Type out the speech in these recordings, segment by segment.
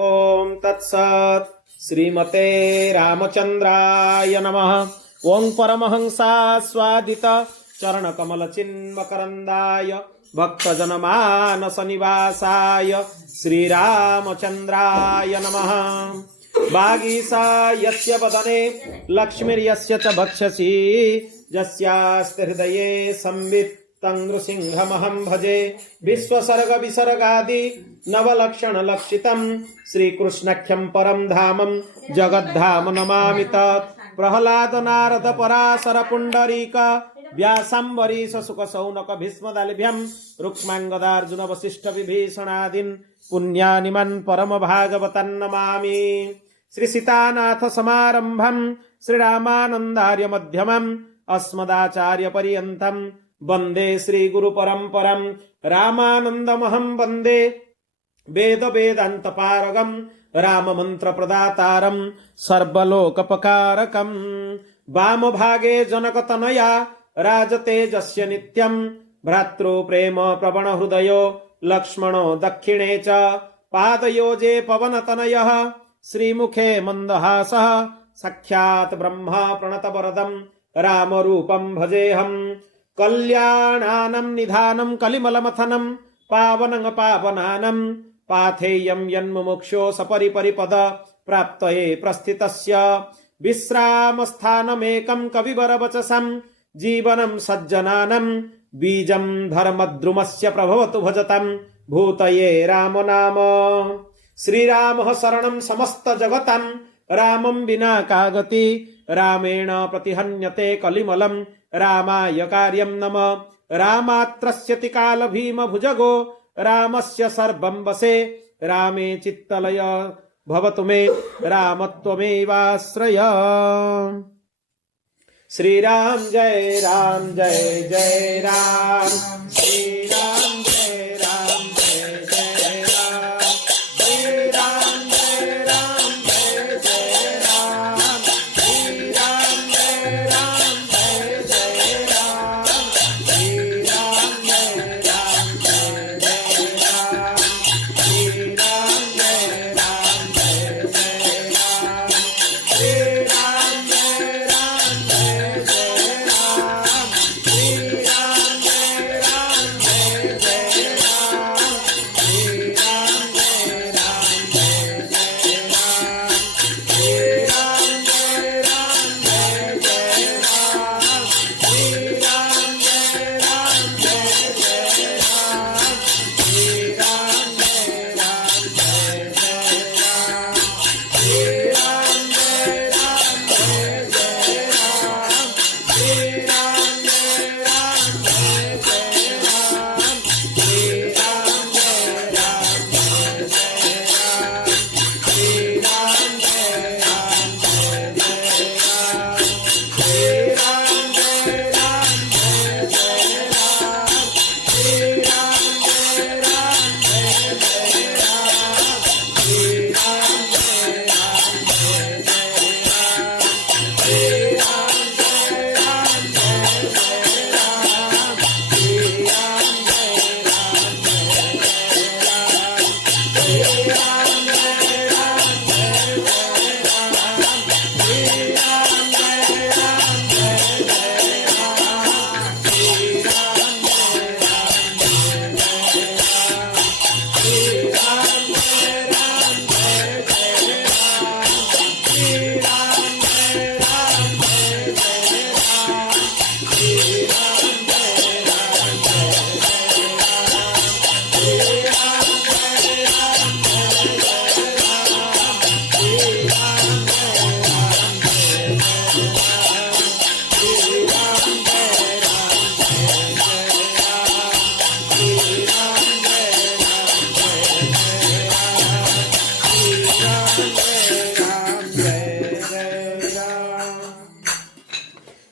ओम तत्सत् श्रीमते रामचंद्राय नमः। ओं परमहंसा स्वादित चरणकमल चिन्मकरंदाय भक्तजनमानस निवासाय श्रीरामचंद्राय नमः। वागीसा यस्य वदने लक्ष्मीर्यस्य च भक्षसि यस्यास्ति हृदये संवित् तं नृसिंहमहं भजे। विश्वसर्ग विसर्गादि नवलक्षण लक्षितं श्रीकृष्णाख्यं परं धामं जगद्धाम नमामि तत्। प्रह्लाद नारद पराशर पुंडरीक व्यासाम्बरीश शुक शौनक भीष्मदालिभ्यं रुक्मांगदार्जुन वसिष्ठ विभीषणादीन् पुण्यानिमन् परम भागवतान् नमामि। श्री सीतानाथ समारंभं श्रीरामानन्दार्य मध्यमम् अस्मदाचार्य पर्यन्तं वंदे श्री गुरु परंपरम। रामानंदमहं वंदे वेद वेदांत पारगम राम मंत्र प्रदातारम सर्वलोकपकारकम। वाम भागे जनक तनया राजतेजस्य नित्यं भ्रातृ प्रेम प्रवण हृदयो लक्ष्मणो दक्षिणे च पादयोजे पवन तनयः श्रीमुखे मंदहासः साक्षात् ब्रह्मा प्रणत वरदं राम रूपं भजेऽहम्। कल्याणानं निधानं कलिमलमथनं पावनं पावनानं पाथेयं यन्मुमुक्षो सपरिपरिपद प्राप्तये प्रस्थितस्य विश्रामस्थानमेकं कविवरवचसं जीवनं सज्जनानं बीजं धर्मद्रुमस्य प्रभवतु भजतं भूतये राम नाम। श्रीरामः शरणं समस्त जगतं रामं विना का गति। रामेण प्रतिहन्यते कलिमलं रामाय कार्यं नमः। रामात्रस्यति काल भीम भुजगो रामस्य सर्वं वशे। रामे चित्तलय भवतु मे रामत्वमेवाश्रय। श्रीराम जय जय राम। श्रीराम जय राम जय राम। श्रीराम जय राम जय राम। श्रीराम जय राम जय राम। श्रीराम जय राम जय राम। श्रीराम जय राम जय राम। श्रीराम जय राम जय राम। श्रीराम जय राम जय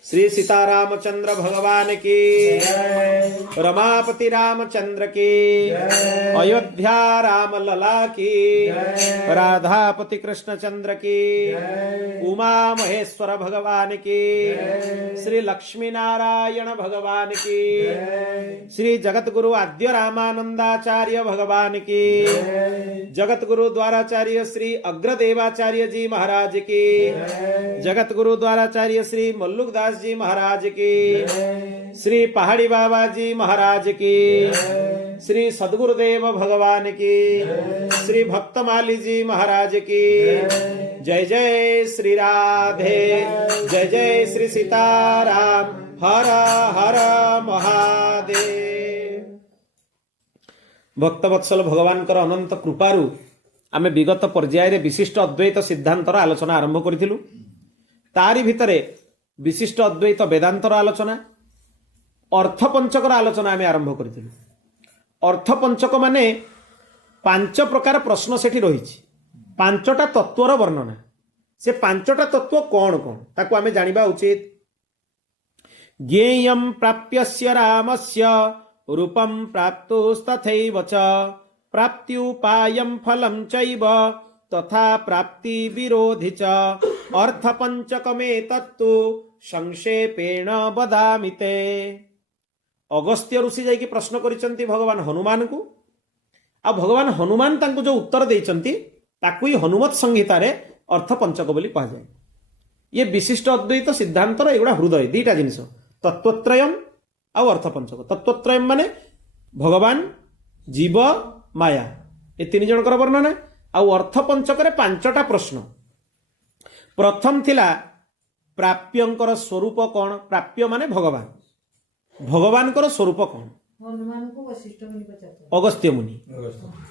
श्री सीतारामचंद्र भगवान की, रमापति रामचंद्र की, अयोध्या राम लला की, राधापति कृष्णचंद्र की, उमा महेश्वर भगवान की, श्री लक्ष्मी नारायण भगवान की, श्री जगत गुरु आद्य रामानंदाचार्य भगवान की, जगत गुरु द्वाराचार्य श्री अग्रदेवाचार्य जी महाराज की, जगत गुरु द्वाराचार्य श्री मल्लुकदास जी महाराज की, श्री पहाड़ी बाबा जी महाराज की, श्री सदगुरुदेव भगवान की, श्री भक्तमाली जी महाराज की। जय जय श्री राधे, जय जय श्री सीताराम, हर हर महादेव। भक्तवत्सल भगवान अनंत कृपारु आमे विगत पर्याय विशिष्ट अद्वैत सिद्धांतर आलोचना आरंभ करिथिलु। तारी भितरे विशिष्ट अद्वैत वेदांतर आलोचना, अर्थपंचकर आलोचना आमे आरंभ करिथिलु। अर्थपंचक माने 5 प्रकार प्रश्न सेठी रहिछि, 5टा तत्वर वर्णना। से 5टा तत्व कौन कौन ताको आमे जानिबा उचित। ज्ञेयं प्राप्यस्य रामस्य रूपं प्राप्तुस्तथैव च, प्राप्त्युपायं फलं चैव तथा प्राप्ति विरोधि च, अर्थपंचकमेतत्तु संक्षेपेण वदामि ते। अगस्त्य ऋषि जाइए प्रश्न करिसंती भगवान हनुमान को, आ भगवान हनुमान तांको जो उत्तर देइसंती ताकू ही हनुमत संहिता रे अर्थपंचक बोली कहा जाए। ये विशिष्ट अद्वैत सिद्धांतर एगुड़ा हृदय दीटा जिनिस, तत्वत्रयम आ अर्थपंचक। तत्वत्रयम माने भगवान, जीव, माया, ये 3 जनकर वर्णना। आ अर्थपंचक रे 5टा प्रश्न। प्रथम थिला प्राप्यंकर स्वरूप कौन। प्राप्य माने भगवान, भगवानकर स्वरूप कौन। अगस्त्य मुनि,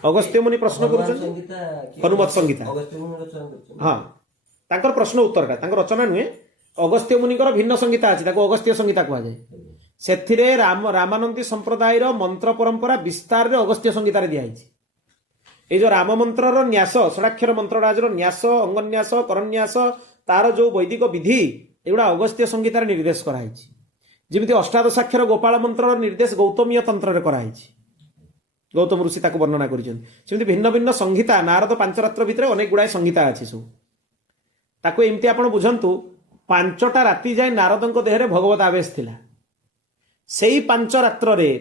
अगस्त्य मुनि प्रश्न करुछन हनुमत संहिता। हाँ, तांकर प्रश्न उत्तर का रचना नुहे। अगस्त्य मुनिकर भिन्न संहिता अछि, ताको अगस्त्य संहिता कहा जाए। सेथिरे रामानंदी संप्रदायर मंत्र परंपरा विस्तार रे अगस्त्य संहिता रे दिया आइछि। ए जो राम मंत्रर न्यास, षडाक्षर मंत्रराजर न्यास, अंगन्यास, करन्यास, तार जो वैदिक विधि एगुड़ा अगस्त्य संहितार निर्देश कराइछि। जेमिति अष्टादशाक्षर गोपाल मंत्रर निर्देश गौतमीय तंत्र रे कराइछि, गौतम ऋषि ताको वर्णना करिछन। सेमिति भिन्न भिन्न संहिता नारद 5 रात्र भितरे अनेक गुडाय संहिता अछि सब। ताको एमति आपण बुझंतु 5टा राति जाय नारदଙ୍କ देहरे भगवत आवेश थिला। सेई 5 रात्र रे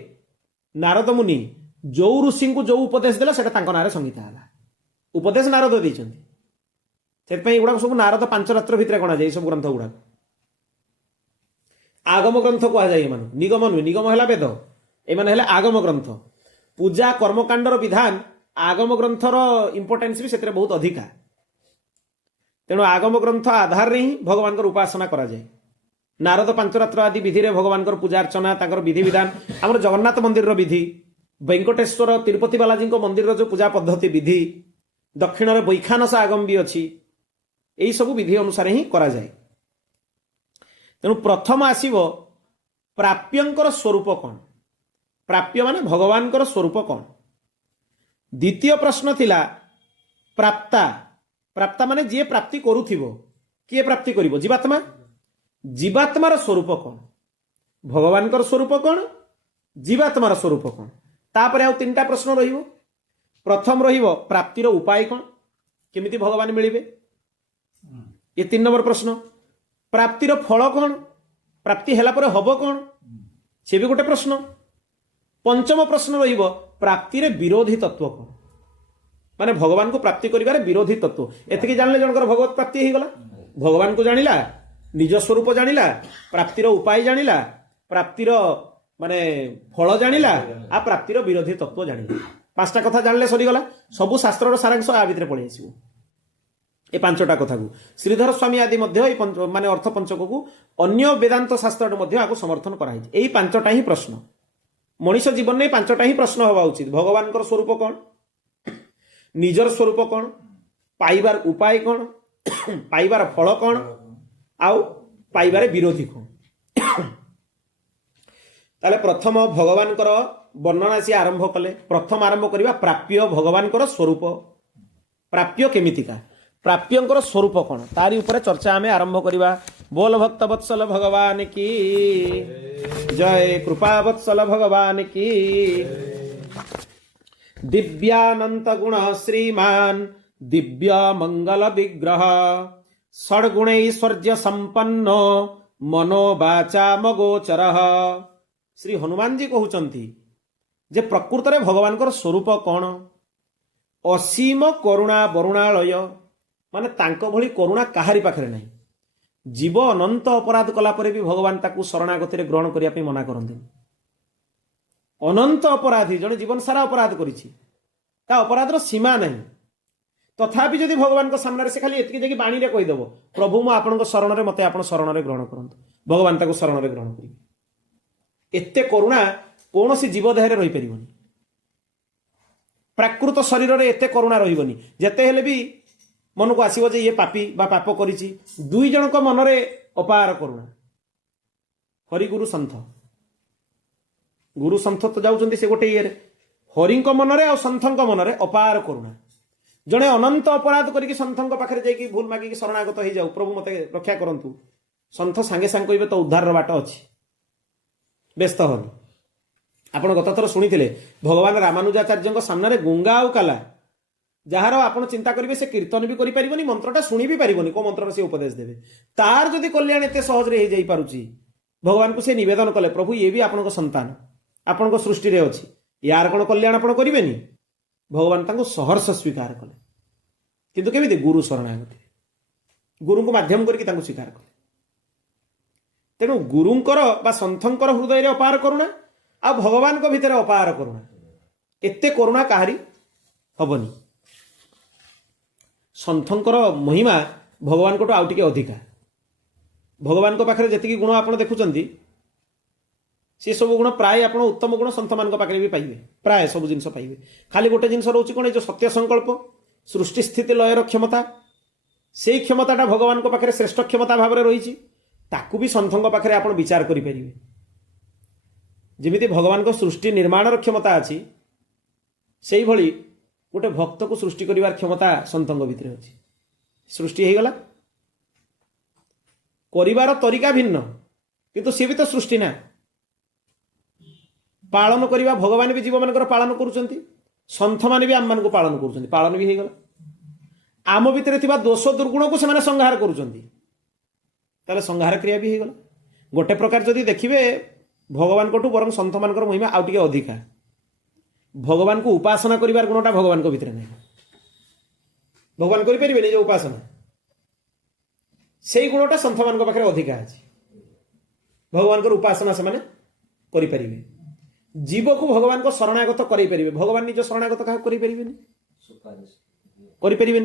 नारद मुनि जो ऋषि को जो उपदेश देला सेटा तांको नारे संहिता हला। उपदेश नारद दैछन्ति, सेत पई गुडा सब नारद 5 रात्र भितरे गणा जाय। सब ग्रंथ गुडा आगम ग्रंथ कहा जाए। एमान निगम नुहे, निगम है वेद, एमान है आगम ग्रंथ। पूजा कर्मकांडर विधान आगम ग्रंथर इंपोर्टेंस भी से बहुत अधिका। तेणु आगम ग्रंथ आधार रे ही भगवान उपासना करा जाए। नारद 5 रात्र आदि विधि रे भगवान पूजा अर्चना ताकर विधि विधान, आमर जगन्नाथ मंदिर विधि, वेंकटेश्वर तिरुपति बालाजी मंदिर जो पूजा पद्धति विधि, दक्षिण रे बैखानस आगम भी अच्छी, यही सब विधि अनुसार ही करा जाए। तेणु प्रथम आसीबो प्राप्यंकर स्वरूप कौन। प्राप्य माने भगवानकर स्वरूप कौन। द्वितीय प्रश्न थिला प्राप्ता। प्राप्ता माने जे प्राप्ति करूथिबो, किए प्राप्ति करिवो। जीवात्मा, जीवात्मार स्वरूप कौन। भगवानकर स्वरूप कौन, जीवात्मार स्वरूप कौन। तापर आउ 3टा प्रश्न रहिबो। प्रथम रहिबो प्राप्तिर उपाय कौन, केमिति भगवान मिलिबे, ये 3 नंबर प्रश्न। प्राप्तिर फल कौन, प्राप्ति हेला परे हबो कौन, से भी गोटे प्रश्न। पंचम प्रश्न रहिबो प्राप्ति रे विरोधी तत्व कौन, माने भगवान को प्राप्ति करिबारे विरोधी तत्व। एतिकी जानले जनकर भगवत प्राप्ति हे गला। भगवान को जानिला, निज स्वरूप जानिला, प्राप्तिर उपाय जानिला, प्राप्तिर माने फल जानिला, आ प्राप्तिर विरोधी तत्व जानिला। 5टा कथा जानले सरी गला। सब शास्त्रर सारांश आ भितरे पळि आसीबो। ए 5टा कथा को श्रीधर स्वामी आदि मध्य माने अर्थ पंचक को अन्य वेदांत शास्त्र मध्य आको समर्थन कराई। यही 5टा ही प्रश्न मनुष्य जीवन में 5टा ही प्रश्न हवा उचित। भगवान स्वरूप कौन, निजर स्वरूप कौन, पाइबार उपाय कौन, पाइबार फल कौन, आउ पाइबार विरोधी कौन। ताले प्रथम भगवान वर्णना सी आरंभ कले। प्रथम आरंभ करिबा प्राप्य भगवान स्वरूप। प्राप्य केमितिका, प्राप्यंकर स्वरूप कौन, तारी ऊपर चर्चा आमे आरंभ करिबा। बोल भक्त वत्सल भगवान की जय, कृपा वत्सल भगवान की। दिव्यानंत गुण श्रीमान दिव्य मंगल विग्रह षड्गुणैश्वर्य संपन्न मनोवाचा मगोचर। श्री हनुमान जी कहउचंती जे प्रकृत रे भगवानकर स्वरूप कौन? असीम करुणा वरुणालय, माने तांको भली करुणा काहारी पाखरे नहीं। जीव अनंत अपराध कला परे भी भगवान ताकू शरणागति ग्रहण करिया पे मना करते। अनंत अपराधी जड़े जीवन सारा अपराध करिछि, ता अपराधर सीमा नहीं, तथापि जदि भगवान को सामने से खाली एतकी जाकि बाणी रे कहिदेव प्रभु मु आपन शरण रे मते आपन शरण रे ग्रहण करंतु, भगवान ताकू शरण रे ग्रहण करिवे। एते करुणा कौनसी जीव देह रे रही परिबनी। प्राकृत शरीर रे एते करुणा रहिबनी। जेते हेले भी मन को आसीबो जे ये पापी बा पाप करिछि, दुई जन को मन रे अपार करुणा। हरि गुरु संत, गुरु संत तो जाउचंती से गोटे ये हरिंक मन रे आ संतंक मन रे अपार करुणा। जड़े अनंत अपराध करके सन्थों पाखे जाकि भूल मागिक शरणागत हो जाऊ, प्रभु मते रक्षा करंतु, सन्थ सांगे सांगे कहबे तो उद्धार बाट अच्छी, व्यस्त हन। आपण गत थर शुणी भगवान रामानुजाचार्य सामने गुंगा आउ काला जार आप चिंता करेंगे से कीर्तन भी करें, मंत्रटा शुणी भी पारिबनी, को मंत्र से उपदेश देवे तार जदि कल्याण एत सहज हो जाई पारुची, भगवान को से निवेदन कले प्रभु ये भी आपण संतान, आपण सृष्टि रे अछि, यार कौन कल्याण आपण करेंगे? भगवान तांको सहर्ष स्वीकार कले, किंतु केमिति? गुरु शरणागति, गुरु को माध्यम करके तांको स्वीकार कले। तेणु गुरुंकर बा संथंकर हृदय रे अपार करुणा आ भगवान को भितर अपार करुणा, एते करुणा काहारी हबनी। संथंकर महिमा भगवान को आउ टिके अधिका। भगवान को पाखरे जतिकी गुण आपण देखुचंती सी सब गुण प्राय आप उत्तम गुण सन्थ मान पाखे भी पाइबे, प्राय सब जिन पाइबे। खाली गोटे जिन रोचे कौन जो सत्य संकल्प, सृष्टि स्थिति लयर क्षमता, से क्षमताटा भगवान को पाखे श्रेष्ठ क्षमता भाव में रही, ताकू भी सन्थों पाखे आप विचार करेंगे। जमीती भगवान को सृष्टि निर्माण क्षमता अच्छी, से भली गोटे भक्त को सृष्टि करिवार क्षमता सन्थों भितर अच्छी। सृष्टि हो गला, करिवार तरीका भिन्न, किंतु सी भी तो सृष्टि ना। पालन करवा भगवान भी जीव मान पालन करुँच, सन्थ मैंने भी आम मान पालन करुँच, पालन भी होगला। आम भितर थिबा दोष दुर्गुण को से संहार करुँच, संहार क्रिया भी होगला। गोटे प्रकार जदि देखिए भगवान को बरं सन्थ मान महिमा आउ टिके अधिका। भगवान को उपासना करिवार गुणटा भगवान को भितर नहीं, भगवान करें जो उपासना, से गुणटा सन्थ मान पाखे अधिका अच्छी। भगवान को उपासना से माने करें, जीव को भगवान को शरणागत करें, भगवान निज शरणागत क्या करें,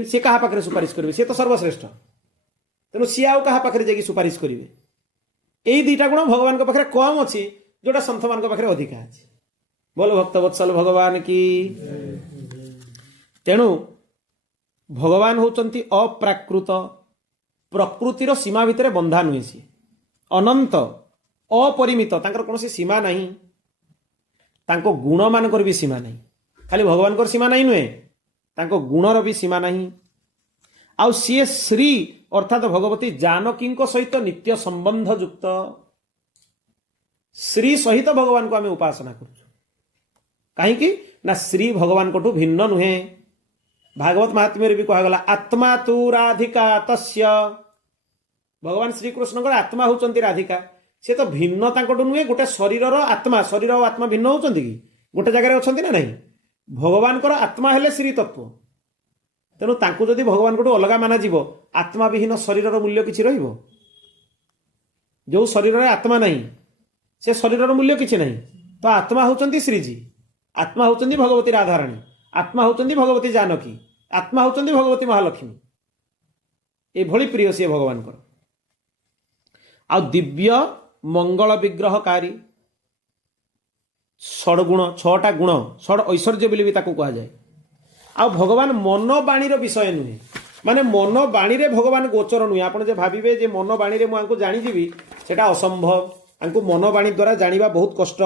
सी क्या पाखे सुपारिश करेंगे? सी तो सर्वश्रेष्ठ, तेणु सी आउ क्या पाखे जाकि सुपारिश करेंगे? यही दुईटा गुण भगवान को पाखे कम अच्छी, जोटा सन्थ मान पाखे अधिका अच्छी। बोल भक्त वत्सल भगवान की। तेणु भगवान होचंती अप्राकृत, प्रकृतिर सीमा भितर बंधा नुहे, सी अनंत अपरिमित, तांकर कौन सीमा नहीं, तांको गुण मानकर भी सीमा नहीं। खाली भगवान को सीमा नहीं नुहे, तांको गुणर भी सीमा नहीं। आउ सी श्री अर्थात भगवती जानकी सहित नित्य संबंध युक्त, श्री सहित भगवान को आम उपासना करूँ। कहीं ना श्री भगवान को भिन्न नुहे। भागवत महात्म्य भी कहगला आत्मा तू राधिका तस्य, भगवान श्रीकृष्ण आत्मा होचंती राधिका, से तो भिन्न तांकोटू नुहे। गोटे शरीर आत्मा, शरीर और आत्मा भिन्न होचंती कि? गोटे जगह अच्छा ना नहीं। भगवान को आत्मा हेले श्री तत्व, तेणु तांको जदि भगवान को अलग माना जीव, आत्मा विहीन शरीर मूल्य किछि रहिबो? जो शरीर में आत्मा नहीं, से शरीर मूल्य किछि नहीं। तो आत्मा होचंती श्रीजी, आत्मा होचंती भगवती राधाराणी, आत्मा होचंती भगवती जानकी, आत्मा होचंती भगवती महालक्ष्मी। ये भली प्रिय सी भगवान को। आ दिव्य मंगल विग्रहकारी, षड्गुण, छटा गुण, षड ऐश्वर्य बोली भी ताकू कहा जाए। आ भगवान मन बाणीर विषय नुहे, माने मन बाणी रे भगवान गोचर नुहे। आपन जे भाबिबे जे मन बाणी रे मु जानिजिबी, सेटा असंभव। आंकु मन बाणी द्वारा जानिबा बहुत कष्ट।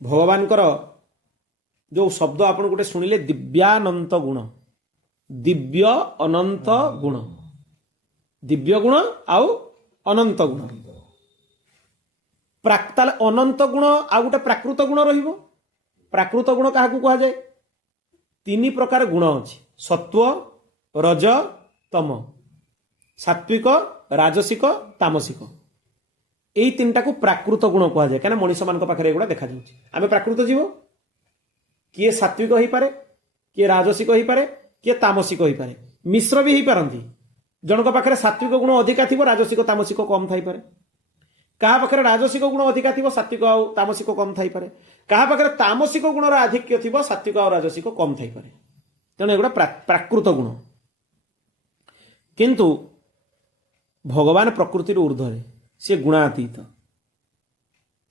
भगवान जो शब्द आप गोटे शुणिले दिव्यानंत गुण, ଦିବ୍ୟ ଅନନ୍ତ ଗୁଣ। ଦିବ୍ୟ ଗୁଣ ଆଉ ଅନନ୍ତ ଗୁଣ। ତାହେଲେ ଅନନ୍ତ ଗୁଣ ଆଉ ଗୋଟେ ପ୍ରାକୃତ ଗୁଣ ରହିବ। ପ୍ରାକୃତ ଗୁଣ କାହାକୁ କୁହାଯାଏ? 3 ପ୍ରକାର ଗୁଣ ଅଛି, ସତ୍ୱ, ରଜ, ତମ, ସାତ୍ବିକ, ରାଜସିକ, ତାମସିକ। ଏଇ 3ଟାକୁ ପ୍ରାକୃତ ଗୁଣ କୁହାଯାଏ, କାହିଁକିନା ମଣିଷମାନଙ୍କ ପାଖରେ ଏଗୁଡ଼ା ଦେଖାଯାଉଛି। ଆମେ ପ୍ରାକୃତ ଜୀବ, କିଏ ସାତ୍ବିକ ହେଇପାରେ, କିଏ ରାଜସିକ ହେଇପାରେ, କିଏ ତାମସିକ ହେଇପାରେ, ମିଶ୍ର ବି ହେଇପାରନ୍ତି। ଜଣଙ୍କ ପାଖରେ ସାତ୍ବିକ ଗୁଣ ଅଧିକା ଥିବ, ରାଜସିକ ତାମସିକ କମ୍ ଥାଇପାରେ। କାହା ପାଖରେ ରାଜସିକ ଗୁଣ ଅଧିକା ଥିବ, ସାତ୍ବିକ ଆଉ ତାମସିକ କମ୍ ଥାଇପାରେ। କାହା ପାଖରେ ତାମସିକ ଗୁଣର ଆଧିକ୍ୟ ଥିବ, ସାତ୍ବିକ ଆଉ ରାଜସିକ କମ୍ ଥାଇପାରେ। ତେଣୁ ଏଗୁଡ଼ା ପ୍ରାକୃତ ଗୁଣ। କିନ୍ତୁ ଭଗବାନ ପ୍ରକୃତିରୁ ଉର୍ଦ୍ଧ୍ୱରେ, ସେ ଗୁଣାତୀତ।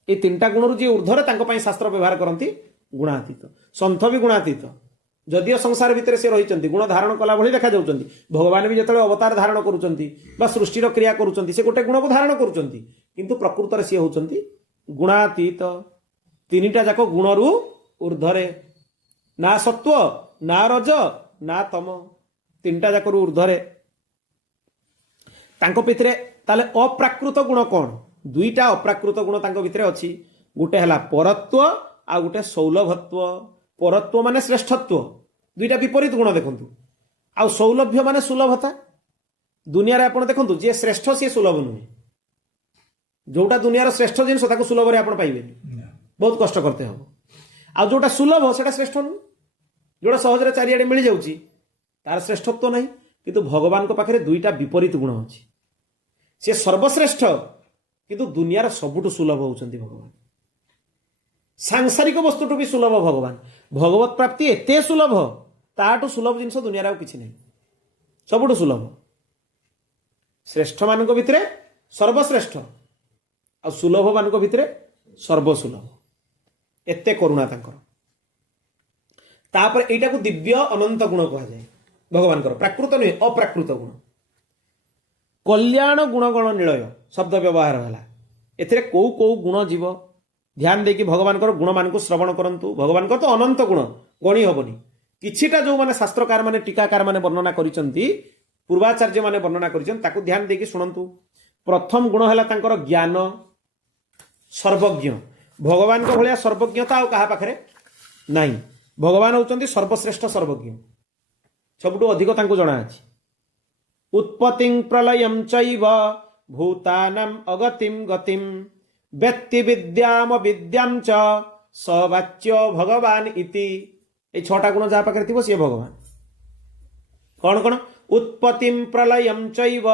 এই 3ଟା ଗୁଣରୁ ଯିଏ ଉର୍ଦ୍ଧ୍ୱରେ, ତାଙ୍କ ପାଇଁ ଶାସ୍ତ୍ର ବ୍ୟବହାର କରନ୍ତି ଗୁଣାତୀତ। ସନ୍ଥ ବି ଗୁଣାତୀତ, ଯଦିଓ ସଂସାର ଭିତରେ ସେ ରହିଛନ୍ତି, ଗୁଣ ଧାରଣ କଲା ଭଳି ଦେଖାଯାଉଛନ୍ତି। ଭଗବାନ ବି ଯେତେବେଳେ ଅବତାର ଧାରଣ କରୁଛନ୍ତି ବା ସୃଷ୍ଟିର କ୍ରିୟା କରୁଛନ୍ତି, ସେ ଗୋଟେ ଗୁଣକୁ ଧାରଣ କରୁଛନ୍ତି, କିନ୍ତୁ ପ୍ରକୃତରେ ସିଏ ହେଉଛନ୍ତି ଗୁଣାତୀତ। 3ଟା ଯାକ ଗୁଣରୁ ଉର୍ଦ୍ଧ୍ୱରେ, ନା ସତ୍ୱ, ନା ରଜ, ନା ତମ, 3ଟା ଯାକରୁ ଉର୍ଦ୍ଧ୍ୱରେ। ତାଙ୍କ ଭିତରେ ତାହେଲେ ଅପ୍ରାକୃତ ଗୁଣ କ'ଣ? 2ଟା ଅପ୍ରାକୃତ ଗୁଣ ତାଙ୍କ ଭିତରେ ଅଛି। ଗୋଟେ ହେଲା ପରତ୍ୱ, ଆଉ ଗୋଟେ ସୌଲଭତ୍ୱ। ପରତ୍ୱ ମାନେ ଶ୍ରେଷ୍ଠତ୍ୱ, 2ଟା ବିପରୀତ ଗୁଣ ଦେଖନ୍ତୁ। ଆଉ ସୌଲଭ୍ୟ ମାନେ ସୁଲଭତା। ଦୁନିଆରେ ଆପଣ ଦେଖନ୍ତୁ, ଯିଏ ଶ୍ରେଷ୍ଠ ସିଏ ସୁଲଭ ନୁହେଁ। ଯୋଉଟା ଦୁନିଆର ଶ୍ରେଷ୍ଠ ଜିନିଷ ତାକୁ ସୁଲଭରେ ଆପଣ ପାଇବେନି, ବହୁତ କଷ୍ଟ କରତେ ହବ। ଆଉ ଯୋଉଟା ସୁଲଭ ସେଟା ଶ୍ରେଷ୍ଠ ନୁହେଁ। ଯୋଉଟା ସହଜରେ ଚାରିଆଡେ ମିଳିଯାଉଛି ତାର ଶ୍ରେଷ୍ଠତ୍ୱ ନାହିଁ। କିନ୍ତୁ ଭଗବାନଙ୍କ ପାଖରେ 2ଟା ବିପରୀତ ଗୁଣ ଅଛି। ସେ ସର୍ବଶ୍ରେଷ୍ଠ, କିନ୍ତୁ ଦୁନିଆର ସବୁଠୁ ସୁଲଭ ହେଉଛନ୍ତି ଭଗବାନ। ସାଂସାରିକ ବସ୍ତୁଠୁ ବି ସୁଲଭ ଭଗବାନ। ଭଗବତ ପ୍ରାପ୍ତି ଏତେ ସୁଲଭ, ତାଠୁ ସୁଲଭ ଜିନିଷ ଦୁନିଆରେ ଆଉ କିଛି ନାହିଁ, ସବୁଠୁ ସୁଲଭ। ଶ୍ରେଷ୍ଠ ମାନଙ୍କ ଭିତରେ ସର୍ବଶ୍ରେଷ୍ଠ, ଆଉ ସୁଲଭ ମାନଙ୍କ ଭିତରେ ସର୍ବସୁଲଭ। ଏତେ କରୁଣା ତାଙ୍କର। ତାପରେ ଏଇଟାକୁ ଦିବ୍ୟ ଅନନ୍ତ ଗୁଣ କୁହାଯାଏ ଭଗବାନଙ୍କର, ପ୍ରାକୃତ ନୁହେଁ, ଅପ୍ରାକୃତ ଗୁଣ। କଲ୍ୟାଣ ଗୁଣଗଣ ନିଳୟ ଶବ୍ଦ ବ୍ୟବହାର ହେଲା। ଏଥିରେ କୋଉ କୋଉ ଗୁଣ ଯିବ ଧ୍ୟାନ ଦେଇକି ଭଗବାନଙ୍କର ଗୁଣମାନଙ୍କୁ ଶ୍ରବଣ କରନ୍ତୁ। ଭଗବାନଙ୍କର ତ ଅନନ୍ତ ଗୁଣ, ଗଣି ହବନି। କିଛିଟା ଯୋଉମାନେ ଶାସ୍ତ୍ରକାର ମାନେ ଟୀକାକାର ମାନେ ବର୍ଣ୍ଣନା କରିଛନ୍ତି, ପୂର୍ବାଚାର୍ଯ୍ୟ ମାନେ ବର୍ଣ୍ଣନା କରିଛନ୍ତି, ତାକୁ ଧ୍ୟାନ ଦେଇକି ଶୁଣନ୍ତୁ। ପ୍ରଥମ ଗୁଣ ହେଲା ତାଙ୍କର ଜ୍ଞାନ, ସର୍ବଜ୍ଞ। ଭଗବାନଙ୍କ ଭଳିଆ ସର୍ବଜ୍ଞତା ଆଉ କାହା ପାଖରେ ନାହିଁ। ଭଗବାନ ହେଉଛନ୍ତି ସର୍ବଶ୍ରେଷ୍ଠ ସର୍ବଜ୍ଞ, ସବୁଠୁ ଅଧିକ ତାଙ୍କୁ ଜଣା ଅଛି। ଉତ୍ପତ୍ତିଂ ପ୍ରଲୟଂ ଚୈବ ଭୂତାନାଂ ଅଗତିଂ ଗତିଂ ବ୍ୟକ୍ତି ବିଦ୍ୟାମ ବିଦ୍ୟାଂ ଚ ସବାଚ୍ୟ ଭଗବାନ ଇତି। এই 6ଟା ଗୁଣ ଯାହା ପାଖରେ ଥିବ ସିଏ ଭଗବାନ। କ'ଣ କ'ଣ? ଉତ୍ପତ୍ତିଂ ପ୍ରଲୟଂ ଚୈବ,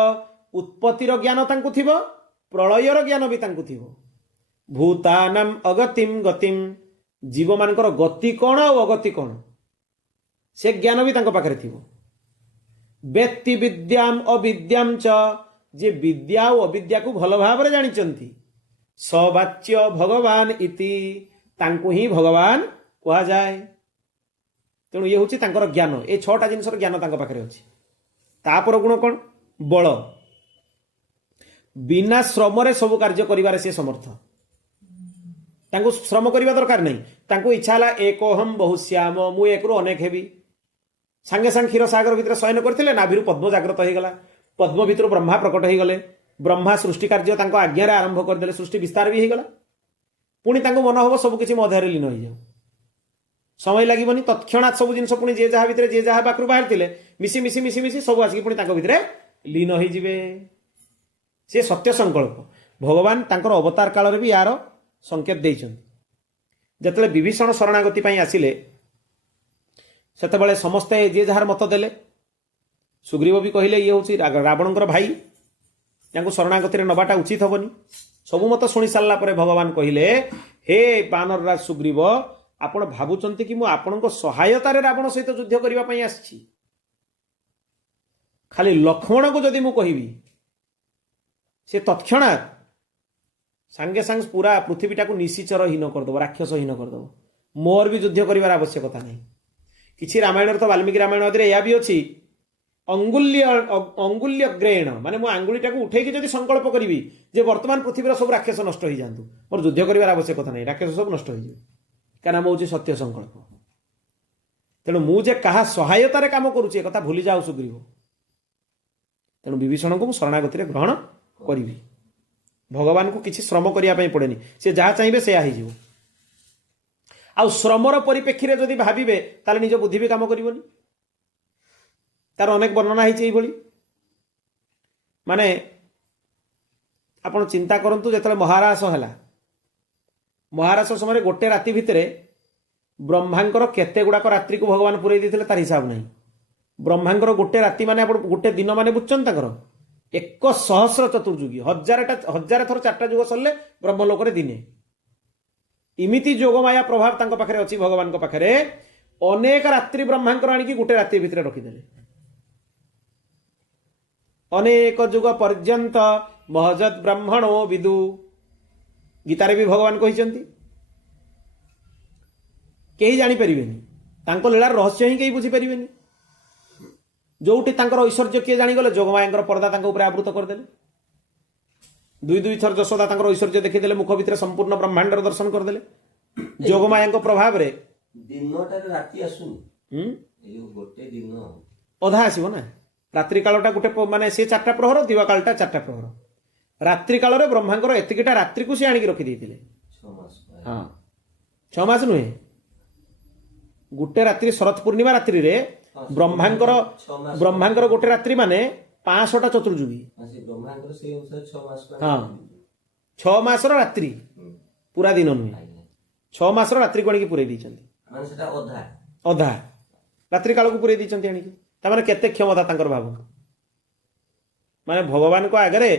ଉତ୍ପତ୍ତିର ଜ୍ଞାନ ତାଙ୍କୁ ଥିବ, ପ୍ରଳୟର ଜ୍ଞାନ ବି ତାଙ୍କୁ ଥିବ। ଭୂତାନାଂ ଅଗତିଂ ଗତିଂ, ଜୀବମାନଙ୍କର ଗତି କ'ଣ ଆଉ ଅଗତି କ'ଣ ସେ ଜ୍ଞାନ ବି ତାଙ୍କ ପାଖରେ ଥିବ। ବ୍ୟକ୍ତି ବିଦ୍ୟାମ୍ ଅବିଦ୍ୟାମ୍ ଚ, ଯେ ବିଦ୍ୟା ଆଉ ଅବିଦ୍ୟାକୁ ଭଲ ଭାବରେ ଜାଣିଛନ୍ତି। ସବାଚ୍ୟ ଭଗବାନ ଇତି, ତାଙ୍କୁ ହିଁ ଭଗବାନ କୁହାଯାଏ। ତେଣୁ ଇଏ ହେଉଛି ତାଙ୍କର ଜ୍ଞାନ। এই 6ଟା ଜିନିଷର ଜ୍ଞାନ ତାଙ୍କ ପାଖରେ ଅଛି। ତାପର ଗୁଣ କ'ଣ? ବଳ। ବିନା ଶ୍ରମରେ ସବୁ କାର୍ଯ୍ୟ କରିବାରେ ସେ ସମର୍ଥ। ତାଙ୍କୁ ଶ୍ରମ କରିବା ଦରକାର ନାହିଁ। ତାଙ୍କୁ ଇଚ୍ଛା ହେଲା ଏକୋହମ୍ ବହୁଶ୍ୟାମ, ମୁଁ ଏକରୁ ଅନେକ ହେବି। ସାଙ୍ଗେ ସାଙ୍ଗେ କ୍ଷୀର ସାଗର ଭିତରେ ଶୟନ କରିଥିଲେ, ନାଭିରୁ ପଦ୍ମ ଜାଗ୍ରତ ହେଇଗଲା। ପଦ୍ମ ଭିତରୁ ବ୍ରହ୍ମା ପ୍ରକଟ ହେଇଗଲେ। ବ୍ରହ୍ମା ସୃଷ୍ଟି କାର୍ଯ୍ୟ ତାଙ୍କ ଆଜ୍ଞାରେ ଆରମ୍ଭ କରିଦେଲେ, ସୃଷ୍ଟି ବିସ୍ତାର ବି ହେଇଗଲା। ପୁଣି ତାଙ୍କୁ ମନ ହବ ସବୁକିଛି ମୋ ଦେହରେ ଲୀନ ହେଇଯାଉ, ସମୟ ଲାଗିବନି। ତତ୍କ୍ଷଣାତ୍ ସବୁ ଜିନିଷ ପୁଣି ଯେ ଯାହା ଭିତରେ ଯେ ଯାହା ପାଖରୁ ବାହାରିଥିଲେ ମିଶି ମିଶି ମିଶି ମିଶି ସବୁ ଆସିକି ପୁଣି ତାଙ୍କ ଭିତରେ ଲୀନ ହେଇଯିବେ। ସେ ସତ୍ୟ ସଂକଳ୍ପ। ଭଗବାନ ତାଙ୍କର ଅବତାର କାଳରେ ବି ୟାର ସଂକେତ ଦେଇଛନ୍ତି। ଯେତେବେଳେ ବିଭୀଷଣ ଶରଣାଗତି ପାଇଁ ଆସିଲେ, ସେତେବେଳେ ସମସ୍ତେ ଯିଏ ଯାହାର ମତ ଦେଲେ। ସୁଗ୍ରୀବ ବି କହିଲେ ଇଏ ହେଉଛି ରାବଣଙ୍କର ଭାଇ, ତାଙ୍କୁ ଶରଣାଗତିରେ ନେବାଟା ଉଚିତ ହେବନି। ସବୁ ମତ ଶୁଣି ସାରିଲା ପରେ ଭଗବାନ କହିଲେ, ହେ ବାନରରାଜ ସୁଗ୍ରୀବ, ଆପଣ ଭାବୁଛନ୍ତି କି ମୁଁ ଆପଣଙ୍କ ସହାୟତାରେ ରାବଣ ସହିତ ଯୁଦ୍ଧ କରିବା ପାଇଁ ଆସିଛି? ଖାଲି ଲକ୍ଷ୍ମଣକୁ ଯଦି ମୁଁ କହିବି, ସେ ତତ୍କ୍ଷଣାତ୍ ସାଙ୍ଗେ ସାଙ୍ଗେ ପୁରା ପୃଥିବୀଟାକୁ ନିଶିଚର ହୀନ କରିଦେବ, ରାକ୍ଷସ ହୀନ କରିଦେବ। ମୋର ବି ଯୁଦ୍ଧ କରିବାର ଆବଶ୍ୟକତା ନାହିଁ। କିଛି ରାମାୟଣରେ ତ ବାଲ୍ମୀକି ରାମାୟଣ ଆଦିରେ ଏହା ବି ଅଛି, ଅଙ୍ଗୁଲ୍ୟ ଗ୍ରେଣ, ମାନେ ମୁଁ ଆଙ୍ଗୁଳିଟାକୁ ଉଠେଇକି ଯଦି ସଂକଳ୍ପ କରିବି ଯେ ବର୍ତ୍ତମାନ ପୃଥିବୀର ସବୁ ରାକ୍ଷସ ନଷ୍ଟ ହେଇଯାଆନ୍ତୁ, ମୋର ଯୁଦ୍ଧ କରିବାର ଆବଶ୍ୟକତା ନାହିଁ, ରାକ୍ଷସ ସବୁ ନଷ୍ଟ ହେଇଯିବେ, କାରଣ ମୁଁ ହେଉଛି ସତ୍ୟ ସଂକଳ୍ପ। ତେଣୁ ମୁଁ ଯେ କାହା ସହାୟତାରେ କାମ କରୁଛି ଏକଥା ଭୁଲି ଯାଉ ସୁଗ୍ରୀବ। ତେଣୁ ବିଭୀଷଣଙ୍କୁ ମୁଁ ଶରଣାଗତିରେ ଗ୍ରହଣ କରିବି। ଭଗବାନଙ୍କୁ କିଛି ଶ୍ରମ କରିବା ପାଇଁ ପଡ଼େନି, ସେ ଯାହା ଚାହିଁବେ ସେୟା ହେଇଯିବ। ଆଉ ଶ୍ରମର ପରିପ୍ରେକ୍ଷୀରେ ଯଦି ଭାବିବେ ତାହେଲେ ନିଜ ବୁଦ୍ଧି ବି କାମ କରିବନି। ତାର ଅନେକ ବର୍ଣ୍ଣନା ହେଇଛି ଏଇଭଳି। ମାନେ ଆପଣ ଚିନ୍ତା କରନ୍ତୁ, ଯେତେବେଳେ ମହାରାସ ହେଲା, ମହାରାସ ସମୟରେ ଗୋଟେ ରାତି ଭିତରେ ବ୍ରହ୍ମାଙ୍କର କେତେ ଗୁଡ଼ାକ ରାତ୍ରିକୁ ଭଗବାନ ପୁରେଇ ଦେଇଥିଲେ ତାର ହିସାବ ନାହିଁ। ବ୍ରହ୍ମାଙ୍କର ଗୋଟେ ରାତି ମାନେ ଆପଣ ଗୋଟେ ଦିନ ମାନେ ବୁଝୁଛନ୍ତି ତାଙ୍କର 1,000 ଚତୁର୍ଯୁଗୀ, ହଜାରେ ଥର 4ଟା ଯୁଗ ସରିଲେ ବ୍ରହ୍ମଲୋକରେ ଦିନେ। ଏମିତି ଯୋଗମାୟା ପ୍ରଭାବ ତାଙ୍କ ପାଖରେ ଅଛି, ଭଗବାନଙ୍କ ପାଖରେ ଅନେକ ରାତ୍ରି ବ୍ରହ୍ମାଙ୍କର ଆଣିକି ଗୋଟେ ରାତି ଭିତରେ ରଖିଦେଲେ। ଅନେକ ଯୁଗ ପର୍ଯ୍ୟନ୍ତ ମହଜତ୍ ବ୍ରାହ୍ମଣୋ ବିଦୁ, ଗୀତାରେ ବି ଭଗବାନ କହିଛନ୍ତି। କେହି ଜାଣିପାରିବେନି, ତାଙ୍କ ଲୀଳାର ରହସ୍ୟ ହିଁ କେହି ବୁଝିପାରିବେନି। ଯୋଉଠି ତାଙ୍କର ଐଶ୍ୱର୍ଯ୍ୟ କିଏ ଜାଣିଗଲେ, ଯୋଗମାୟାଙ୍କର ପର୍ଦ୍ଦା ତାଙ୍କ ଉପରେ ଆବୃତ କରିଦେଲେ। ଦୁଇ ଥର ଯଶୋଦା ତାଙ୍କର ଐଶ୍ୱର୍ଯ୍ୟ ଦେଖିଦେଲେ, ମୁଖ ଭିତରେ ସମ୍ପୂର୍ଣ୍ଣ ବ୍ରହ୍ମାଣ୍ଡର ଦର୍ଶନ କରିଦେଲେ। ଯୋଗମାୟାଙ୍କ ପ୍ରଭାବରେ ଦିନଟାରେ ରାତି ଆସୁନି, ଗୋଟେ ଦିନ ଅଧା ଆସିବ ନା। ରାତ୍ରି କାଳଟା ଗୋଟେ ମାନେ ସେ 4ଟା ପ୍ରହର, ଦିବା କାଳଟା 4ଟା ପ୍ରହର। ରାତ୍ରି କାଳରେ ବ୍ରହ୍ମାଙ୍କର ଏତିକିଟା ରାତ୍ରିକୁ ସେ ଆଣିକି ରଖିଦେଇଥିଲେ। 6 ମାସ। ହଁ, 6 ମାସ ନୁହେଁ, ଗୋଟେ ରାତ୍ରି ଶରତ ପୂର୍ଣ୍ଣିମା ରାତ୍ରିରେ ବ୍ରହ୍ମାଙ୍କର ଗୋଟେ ରାତ୍ରି ମାନେ 500ଟା ଚତୁର୍ଯୁଗୀ। ହଁ, 6 ମାସର ରାତ୍ରି, ପୁରା ଦିନ ନୁହେଁ। 6 ମାସର ରାତ୍ରିକୁ ଆଣିକି ପୁରେଇ ଦେଇଛନ୍ତି, ଅଧା ରାତ୍ରି କାଳକୁ ପୁରେଇ ଦେଇଛନ୍ତି ଆଣିକି। ତାମାନେ କେତେ କ୍ଷମତା ତାଙ୍କର ଭାବନ୍ତୁ। ମାନେ ଭଗବାନଙ୍କ ଆଗରେ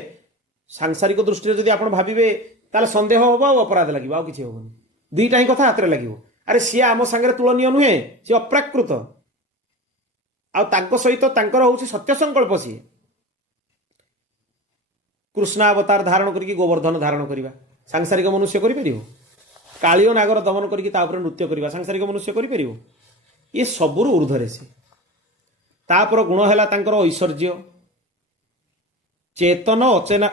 ସାଂସାରିକ ଦୃଷ୍ଟିରେ ଯଦି ଆପଣ ଭାବିବେ ତାହେଲେ ସନ୍ଦେହ ହବ ଆଉ ଅପରାଧ ଲାଗିବ, ଆଉ କିଛି ହବନି। ଦିଟା ହିଁ କଥା ହାତରେ ଲାଗିବ। ଆରେ ସିଏ ଆମ ସାଙ୍ଗରେ ତୁଳନୀୟ ନୁହେଁ, ସିଏ ଅପ୍ରାକୃତ। ଆଉ ତାଙ୍କ ସହିତ ତାଙ୍କର ହଉଛି ସତ୍ୟ ସଂକଳ୍ପ। ସିଏ କୃଷ୍ଣାବତାର ଧାରଣ କରିକି ଗୋବର୍ଦ୍ଧନ ଧାରଣ କରିବା ସାଂସାରିକ ମନୁଷ୍ୟ କରିପାରିବ? କାଳିଅ ନାଗର ଦମନ କରିକି ତା ଉପରେ ନୃତ୍ୟ କରିବା ସାଂସାରିକ ମନୁଷ୍ୟ କରିପାରିବ? ଇଏ ସବୁରୁ ଊର୍ଦ୍ଧ୍ୱରେ ସେ। ତାପର ଗୁଣ ହେଲା ତାଙ୍କର ଐଶ୍ୱର୍ଯ୍ୟ। ଚେତନ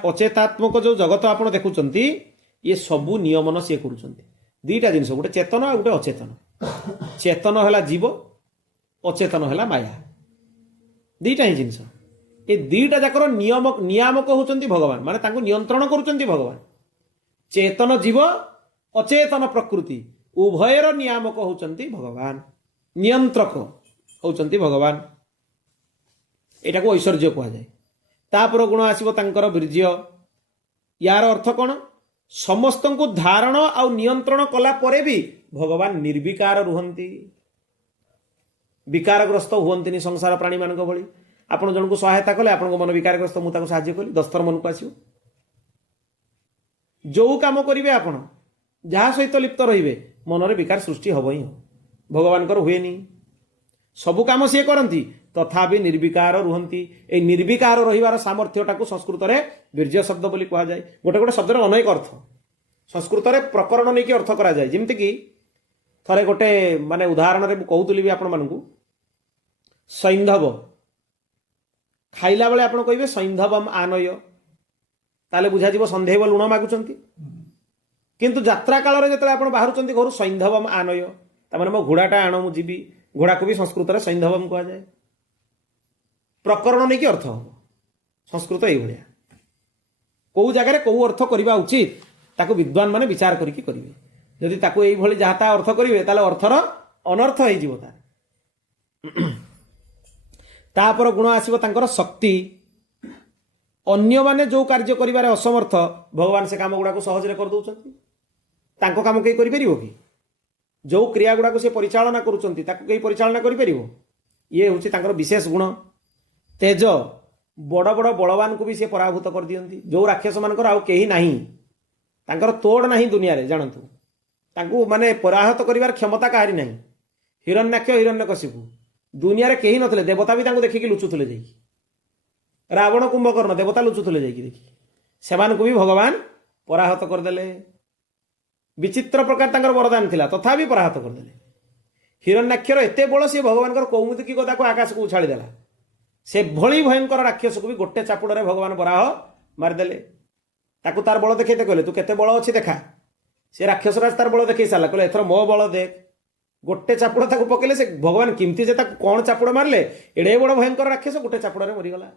ଅଚେତାତ୍ମକ ଯୋଉ ଜଗତ ଆପଣ ଦେଖୁଛନ୍ତି, ଇଏ ସବୁ ନିୟମନ ସିଏ କରୁଛନ୍ତି। ଦିଟା ଜିନିଷ, ଗୋଟେ ଚେତନ ଆଉ ଗୋଟେ ଅଚେତନ। ଚେତନ ହେଲା ଜୀବ, ଅଚେତନ ହେଲା ମାୟା। ଦିଟା ହିଁ ଜିନିଷ। ଏ ଦିଟା ଯାକର ନିୟାମକ ହଉଛନ୍ତି ଭଗବାନ, ମାନେ ତାଙ୍କୁ ନିୟନ୍ତ୍ରଣ କରୁଛନ୍ତି ଭଗବାନ। ଚେତନ ଜୀବ, ଅଚେତନ ପ୍ରକୃତି, ଉଭୟର ନିୟାମକ ହଉଛନ୍ତି ଭଗବାନ, ନିୟନ୍ତ୍ରକ ହଉଛନ୍ତି ଭଗବାନ। ଏଟାକୁ ଐଶ୍ୱର୍ଯ୍ୟ କୁହାଯାଏ। ତାପର ଗୁଣ ଆସିବ ତାଙ୍କର ବୀର୍ଯ୍ୟ। ୟାର ଅର୍ଥ କ'ଣ? ସମସ୍ତଙ୍କୁ ଧାରଣ ଆଉ ନିୟନ୍ତ୍ରଣ କଲା ପରେ ବି ଭଗବାନ ନିର୍ବିକାର ରୁହନ୍ତି, ବିକାରଗ୍ରସ୍ତ ହୁଅନ୍ତିନି ସଂସାର ପ୍ରାଣୀମାନଙ୍କ ଭଳି। ଆପଣ ଜଣଙ୍କୁ ସହାୟତା କଲେ, ଆପଣଙ୍କ ମନ ବିକାରଗ୍ରସ୍ତ, ମୁଁ ତାକୁ ସାହାଯ୍ୟ କଲି, 10 ଥର ମନକୁ ଆସିବ। ଯୋଉ କାମ କରିବେ ଆପଣ, ଯାହା ସହିତ ଲିପ୍ତ ରହିବେ, ମନରେ ବିକାର ସୃଷ୍ଟି ହବ ହିଁ। ଭଗବାନଙ୍କର ହୁଏନି। ସବୁ କାମ ସିଏ କରନ୍ତି, ତଥାପି ନିର୍ବିକାର ରୁହନ୍ତି। এই ନିର୍ବିକାର ରହିବାର ସାମର୍ଥ୍ୟଟାକୁ ସଂସ୍କୃତରେ ବୀର୍ଯ୍ୟ ଶବ୍ଦ ବୋଲି କୁହାଯାଏ। ଗୋଟେ ଗୋଟେ ଶବ୍ଦର ଅନେକ ଅର୍ଥ ସଂସ୍କୃତରେ ପ୍ରକରଣ ନେଇକି ଅର୍ଥ କରାଯାଏ। ଯେମିତିକି ଥରେ ଗୋଟେ ମାନେ ଉଦାହରଣରେ ମୁଁ କହୁଥିଲି ବି ଆପଣମାନଙ୍କୁ, ସୈନ୍ଧବ ଖାଇଲା ବେଳେ ଆପଣ କହିବେ ସୈନ୍ଧବମ୍ ଆନୟ, ତାହେଲେ ବୁଝାଯିବ ସନ୍ଧେବ ଲୁଣ ମାଗୁଛନ୍ତି। କିନ୍ତୁ ଯାତ୍ରା କାଳରେ ଯେତେବେଳେ ଆପଣ ବାହାରୁଛନ୍ତି ଘରୁ, ସୈନ୍ଧବମ୍ ଆନୟ, ତାମାନେ ମୋ ଘୋଡ଼ାଟା ଆଣ ମୁଁ ଯିବି। ଘୋଡ଼ାକୁ ବି ସଂସ୍କୃତରେ ସୈନ୍ଧବମ୍ କୁହାଯାଏ। ପ୍ରକରଣ ନେଇକି ଅର୍ଥ ହବ। ସଂସ୍କୃତ ଏଇଭଳିଆ, କୋଉ ଜାଗାରେ କୋଉ ଅର୍ଥ କରିବା ଉଚିତ ତାକୁ ବିଦ୍ୱାନ ମାନେ ବିଚାର କରିକି କରିବେ। ଯଦି ତାକୁ ଏଇଭଳି ଯାହା ତା ଅର୍ଥ କରିବେ, ତାହେଲେ ଅର୍ଥର ଅନର୍ଥ ହେଇଯିବ। ତାପର ଗୁଣ ଆସିବ ତାଙ୍କର ଶକ୍ତି। ଅନ୍ୟମାନେ ଯୋଉ କାର୍ଯ୍ୟ କରିବାରେ ଅସମର୍ଥ, ଭଗବାନ ସେ କାମ ଗୁଡାକୁ ସହଜରେ କରିଦଉଛନ୍ତି। ତାଙ୍କ କାମ କେହି କରିପାରିବ କି? ଯୋଉ କ୍ରିୟା ଗୁଡାକୁ ସେ ପରିଚାଳନା କରୁଛନ୍ତି, ତାକୁ କେହି ପରିଚାଳନା କରିପାରିବ? ଇଏ ହେଉଛି ତାଙ୍କର ବିଶେଷ ଗୁଣ। ତେଜ, ବଡ଼ ବଡ଼ ବଳବାନଙ୍କୁ ବି ସେ ପରାଭୂତ କରିଦିଅନ୍ତି। ଯୋଉ ରାକ୍ଷସ ମାନଙ୍କର ଆଉ କେହି ନାହିଁ, ତାଙ୍କର ତୋଡ଼ ନାହିଁ ଦୁନିଆରେ, ଜାଣନ୍ତୁ। ତାଙ୍କୁ ମାନେ ପରାହତ କରିବାର କ୍ଷମତା କାହାରି ନାହିଁ। ହିରଣ୍ୟାକ୍ଷ, ହିରଣ୍ୟକଶିପୁ ଦୁନିଆରେ କେହି ନଥିଲେ, ଦେବତା ବି ତାଙ୍କୁ ଦେଖିକି ଲୁଚୁଥିଲେ ଯାଇକି। ରାବଣ, କୁମ୍ଭକର୍ଣ୍ଣ, ଦେବତା ଲୁଚୁଥିଲେ ଯାଇକି ଦେଖିକି। ସେମାନଙ୍କୁ ବି ଭଗବାନ ପରାହତ କରିଦେଲେ। ବିଚିତ୍ର ପ୍ରକାର ତାଙ୍କର ବରଦାନ ଥିଲା, ତଥାପି ପରାହତ କରିଦେଲେ। ହିରଣ୍ୟାକ୍ଷର ଏତେ ବଳ, ସେ ଭଗବାନଙ୍କର କୌମୁଦକି ଗଦାକୁ ଆକାଶକୁ ଉଛାଳିଦେଲା। ସେଭଳି ଭୟଙ୍କର ରାକ୍ଷସକୁ ବି ଗୋଟେ ଚାପୁଡ଼ରେ ଭଗବାନ ବରାହ ମାରିଦେଲେ। ତାକୁ ତାର ବଳ ଦେଖେଇତେ କହିଲେ, ତୁ କେତେ ବଳ ଅଛି ଦେଖା। ସେ ରାକ୍ଷସରାଜ ତାର ବଳ ଦେଖେଇ ସାରିଲା, କହିଲେ ଏଥର ମୋ ବଳ ଦେଖ। गोटे चापुड़ ताको पकेले से भगवान किमती जे ताको कौन चापुड़ मारले एड़े बड़ भयंकर राक्षस गोटे चापुड़े मरीगला।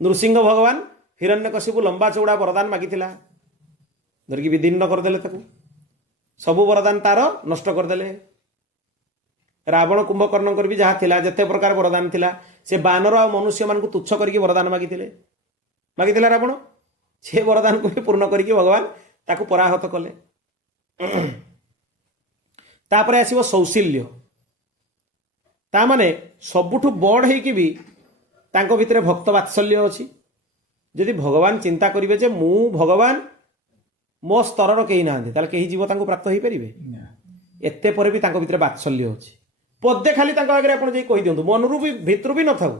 नृसिंह भगवान हिरण्यकशिपु लंबा चौड़ा वरदान मागिथिला धरिकी विदीर्ण करदेले ताको सबु वरदान तार नष्ट करदेले। रावण कुंभकर्ण भी जहाँ थिला जते प्रकार वरदान थिला से बानर आ मनुष्य मान तुच्छ करके वरदान मागिथिले रावण से वरदान को भी पूर्ण करके भगवान ताको पराहत कले। तापरे आसीबो सौशील्य तामाने सबुठु बड़ हेकि भी तांको भितरे भक्त वात्सल्य अछि। यदि भगवान चिंता करिवे जे मु भगवान मो स्तरर केही नांदे ताले केही जीव तांको प्राप्त होई परिबे एते परे भी तांको भितरे वात्सल्य अछि। पदे खाली तांको आगे आपण जे कहि दियंतु मनरु भी भितरु भी न थाउ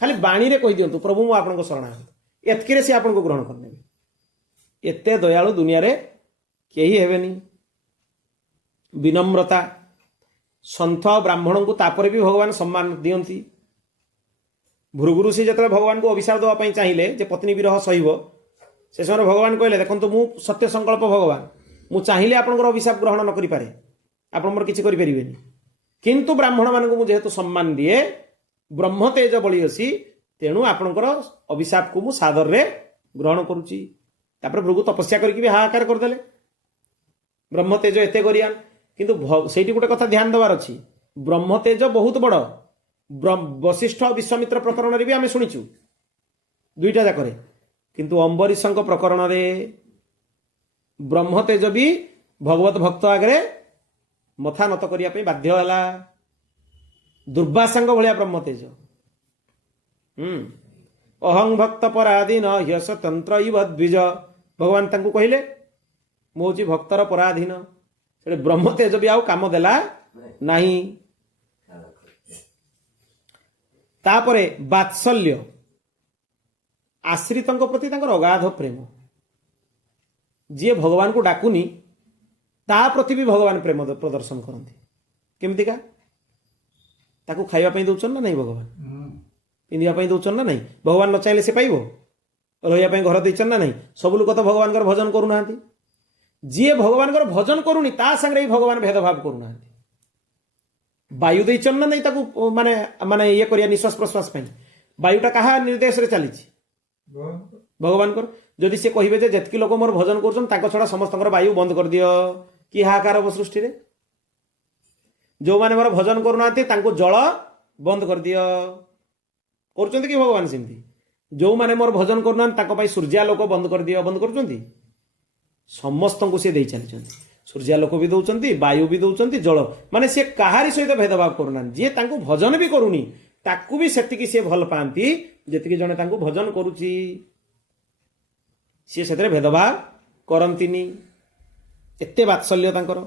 खाली बाणी रे कहि दियंतु प्रभु मु आपनको शरणागत एतकिरे से आपनको ग्रहण करनेबे। एते दयालु दुनिया रे केही हेबेनी। विनम्रता सन्थ ब्राह्मण को तापर भी भगवान सम्मान दियंती। भृगु ऋषि जतरे भगवान को अभिशाप देवा पई चाहिए जे पत्नी विरह सहिब से समय भगवान कहले देखंतु मु सत्य संकल्प भगवान मु चाहिए आपनकर अभिशाप ग्रहण न करि पारे आपण मोर किछि करि परिबेनी किंतु ब्राह्मण मान को मु जेहेतु सम्मान दिए ब्रह्म तेज बळी अछि तेणु आपनकर अभिशाप को मु सादर रे ग्रहण करूची। तापर भृगु तपस्या करके भी हाहाकार करदेले ब्रह्म तेज एते गरियान किंतु सेठी गोटे कथा ध्यान देवार अछि ब्रह्म तेज बहुत बड़ वशिष्ठ विश्वामित्र प्रकरण रे भी आमे सुनिचु दुईटा जाकरे किंतु अम्बरीशंक प्रकरण रे ब्रह्म तेज भी भगवत भक्त आगरे मथा नत करिया पे बाध्य होला। दुर्वासांग भलिया ब्रह्म तेज अहं भक्त पराधीन ह्यस तंत्र इव द्विज भगवान तांको कहिले मु होची भक्तर पराधीन से ब्रह्म तेज भी आउ काम देला नहीं। तापरे वात्सल्य आश्रित प्रति अगाध प्रेम जी भगवान को डाकुनी ता प्रति भी भगवान प्रेम प्रदर्शन करते केमतिका ताकू खाइबा पई दउछन ना नहीं भगवान पिंधिया पई दउछन ना नहीं भगवान न चाहिले से पाइबो रहिया पई घर दैछन ना नहीं सब लोक तो भगवान कर भजन करू नाहंती जी भगवान कर भजन करूनी ता संगे ही भगवान भेदभाव करू नाहंती। वायु दैछन ना नहीं ताकू माने माने ये करिया निश्वास प्रश्वास पई वायुटा कहा निर्देश रे चली भगवान कर जदि से कहिबे जे जतकी लोक मोर भजन करछन ताको छडा समस्तकर वायु बंद कर दियो कि हाहाकार हो सृष्टि रे जो माने मोर भजन करू नाहंती तांको जल बंद कर दियो करछंती कि भगवान सिंती जो माने मोर भजन करू नाहंती ताको पई सूर्यालोक बंद कर दियो बंद करछंती समस्त को से दे चलछंती सूर्यालोक भी दउछंती वायु भी दउछंती जल माने से काहारी सहित भेदभाव करू नाहंती जे तांको भजन भी करूनी ताकू भी सेतिकी से भल पांती जेतिकी जने तांको भजन करूची सी से भेदभाव करंतीनी एते वात्सल्य तांकर।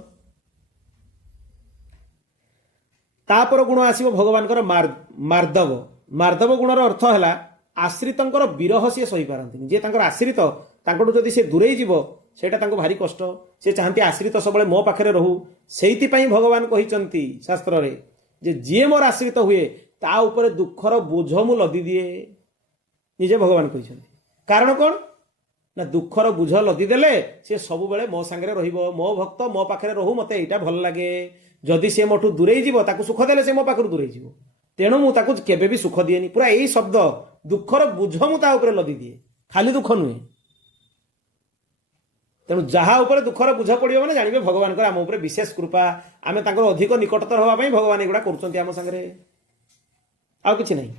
तापर गुण आसीबो भगवानकर मार्दव मार्दव गुणर अर्थ है आश्रितंकर विरह सी सही पारंतीनी जे तांकर आश्रित तांकटू जदि से दूरेई जीवो सेटा तांको भारी कष्ट से चाहती आश्रित सबले मो पाखरे रहू सेइति पई भगवान कहिचंती शास्त्र रे जे जे मोर आश्रित हुए ता ऊपर दुखर बोझ मु लदी दिए निजे भगवान कहिचंती कारण कोन ना दुखर बोझ लदी देले से सब बेले मो संगे रहिबो मो भक्त मो पाखरे रहू मते एटा भल लागे जदि से मोठू दूरेई जीवो ताकू सुख देले से मो पाखरु दूरेई जीवो तेणु मु ताकू केबे भी सुख दिएनी पूरा एई शब्द दुखर बोझ मु ता ऊपर लदी दिए खाली दुख नुहे तेणु जहाँ ऊपर दुखर बुझ पड़ो मैंने जानवे भगवान आम उपर विशेष कृपा आम अधिक निकटतर हाँपाई भगवान एगुड़ा करुँच सागर आउ कि नहीं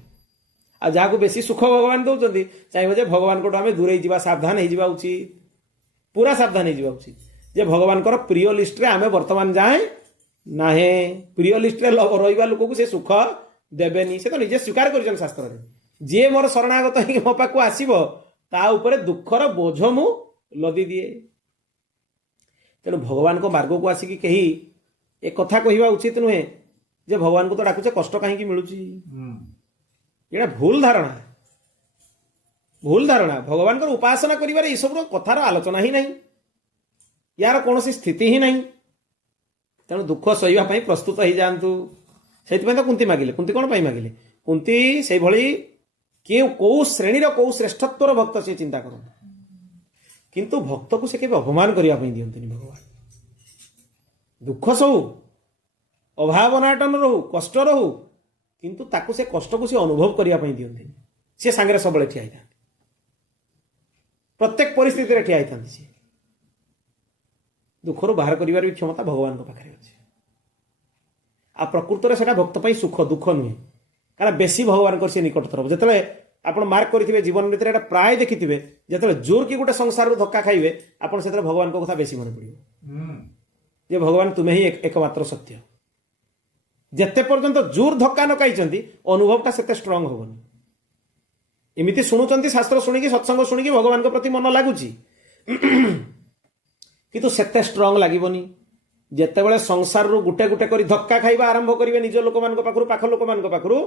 आ जहाँ को बेसी सुख भगवान दौरान चाहिए जे भगवान को आम दूरे जा सावधान हो उचित पूरा सावधान हो उचित जे भगवान प्रिय लिस्ट आम बर्तमान जाए ना प्रिय लिस्ट रहा लोक को से सुख देवेनि से तो निजे स्वीकार कर शास्त्र जी मोर शरणागत हो मो पाक आसब ता दुखर बोझ मु लदी दिए तेणु भगवान को मार्ग को आसिक कहीं एक कथा कहवा उचित नुहे जे भगवान को तो डाकुचे कष्ट कहीं मिलूँ ये भूल धारणा भगवान को उपासना करिवार ये सब कथार आलोचना ही नहीं यार कौन स्थिति ही नहीं तेणु दुख सही प्रस्तुत हो जातु से तो कुंती मागिले कुंती कौन मागिले कुंती से भली किए कौ श्रेणी कौ श्रेष्ठत्वर भक्त से चिंता करते किंतु भक्त को से केवल अपमान करने दिंतनि भगवान ଦୁଃଖ ସହୁ, ଅଭାବ ଅନାଟନ ରହୁ, କଷ୍ଟ ରହୁ, କିନ୍ତୁ ତାକୁ ସେ କଷ୍ଟକୁ ସେ ଅନୁଭବ କରିବା ପାଇଁ ଦିଅନ୍ତିନି। ସେ ସାଙ୍ଗରେ ସବୁବେଳେ ଠିଆ ହେଇଥାନ୍ତି, ପ୍ରତ୍ୟେକ ପରିସ୍ଥିତିରେ ଠିଆ ହେଇଥାନ୍ତି। ସେ ଦୁଃଖରୁ ବାହାର କରିବାର ବି କ୍ଷମତା ଭଗବାନଙ୍କ ପାଖରେ ଅଛି। ଆଉ ପ୍ରକୃତରେ ସେଟା ଭକ୍ତ ପାଇଁ ସୁଖ, ଦୁଃଖ ନୁହେଁ। କାରଣ ବେଶୀ ଭଗବାନଙ୍କର ସେ ନିକଟତର ହେବ। ଯେତେବେଳେ ଆପଣ ମାର୍କ କରିଥିବେ ଜୀବନ ଭିତରେ, ଏଟା ପ୍ରାୟ ଦେଖିଥିବେ, ଯେତେବେଳେ ଜୋର କି ଗୋଟେ ସଂସାରରୁ ଧକ୍କା ଖାଇବେ, ଆପଣ ସେତେବେଳେ ଭଗବାନଙ୍କ କଥା ବେଶୀ ମନେ ପଡ଼ିବ ଯେ ଭଗବାନ ତୁମେ ହିଁ ଏକମାତ୍ର ସତ୍ୟ। ଯେତେ ପର୍ଯ୍ୟନ୍ତ ଜୋର ଧକ୍କା ନ ଖାଇଛନ୍ତି ଅନୁଭବଟା ସେତେ ଷ୍ଟ୍ରଙ୍ଗ ହବନି। ଏମିତି ଶୁଣୁଛନ୍ତି ଶାସ୍ତ୍ର ଶୁଣିକି, ସତ୍ସଙ୍ଗ ଶୁଣିକି ଭଗବାନଙ୍କ ପ୍ରତି ମନ ଲାଗୁଛି, କିନ୍ତୁ ସେତେ ଷ୍ଟ୍ରଙ୍ଗ ଲାଗିବନି। ଯେତେବେଳେ ସଂସାରରୁ ଗୋଟେ ଗୋଟେ କରି ଧକ୍କା ଖାଇବା ଆରମ୍ଭ କରିବେ, ନିଜ ଲୋକମାନଙ୍କ ପାଖରୁ, ପାଖ ଲୋକମାନଙ୍କ ପାଖରୁ,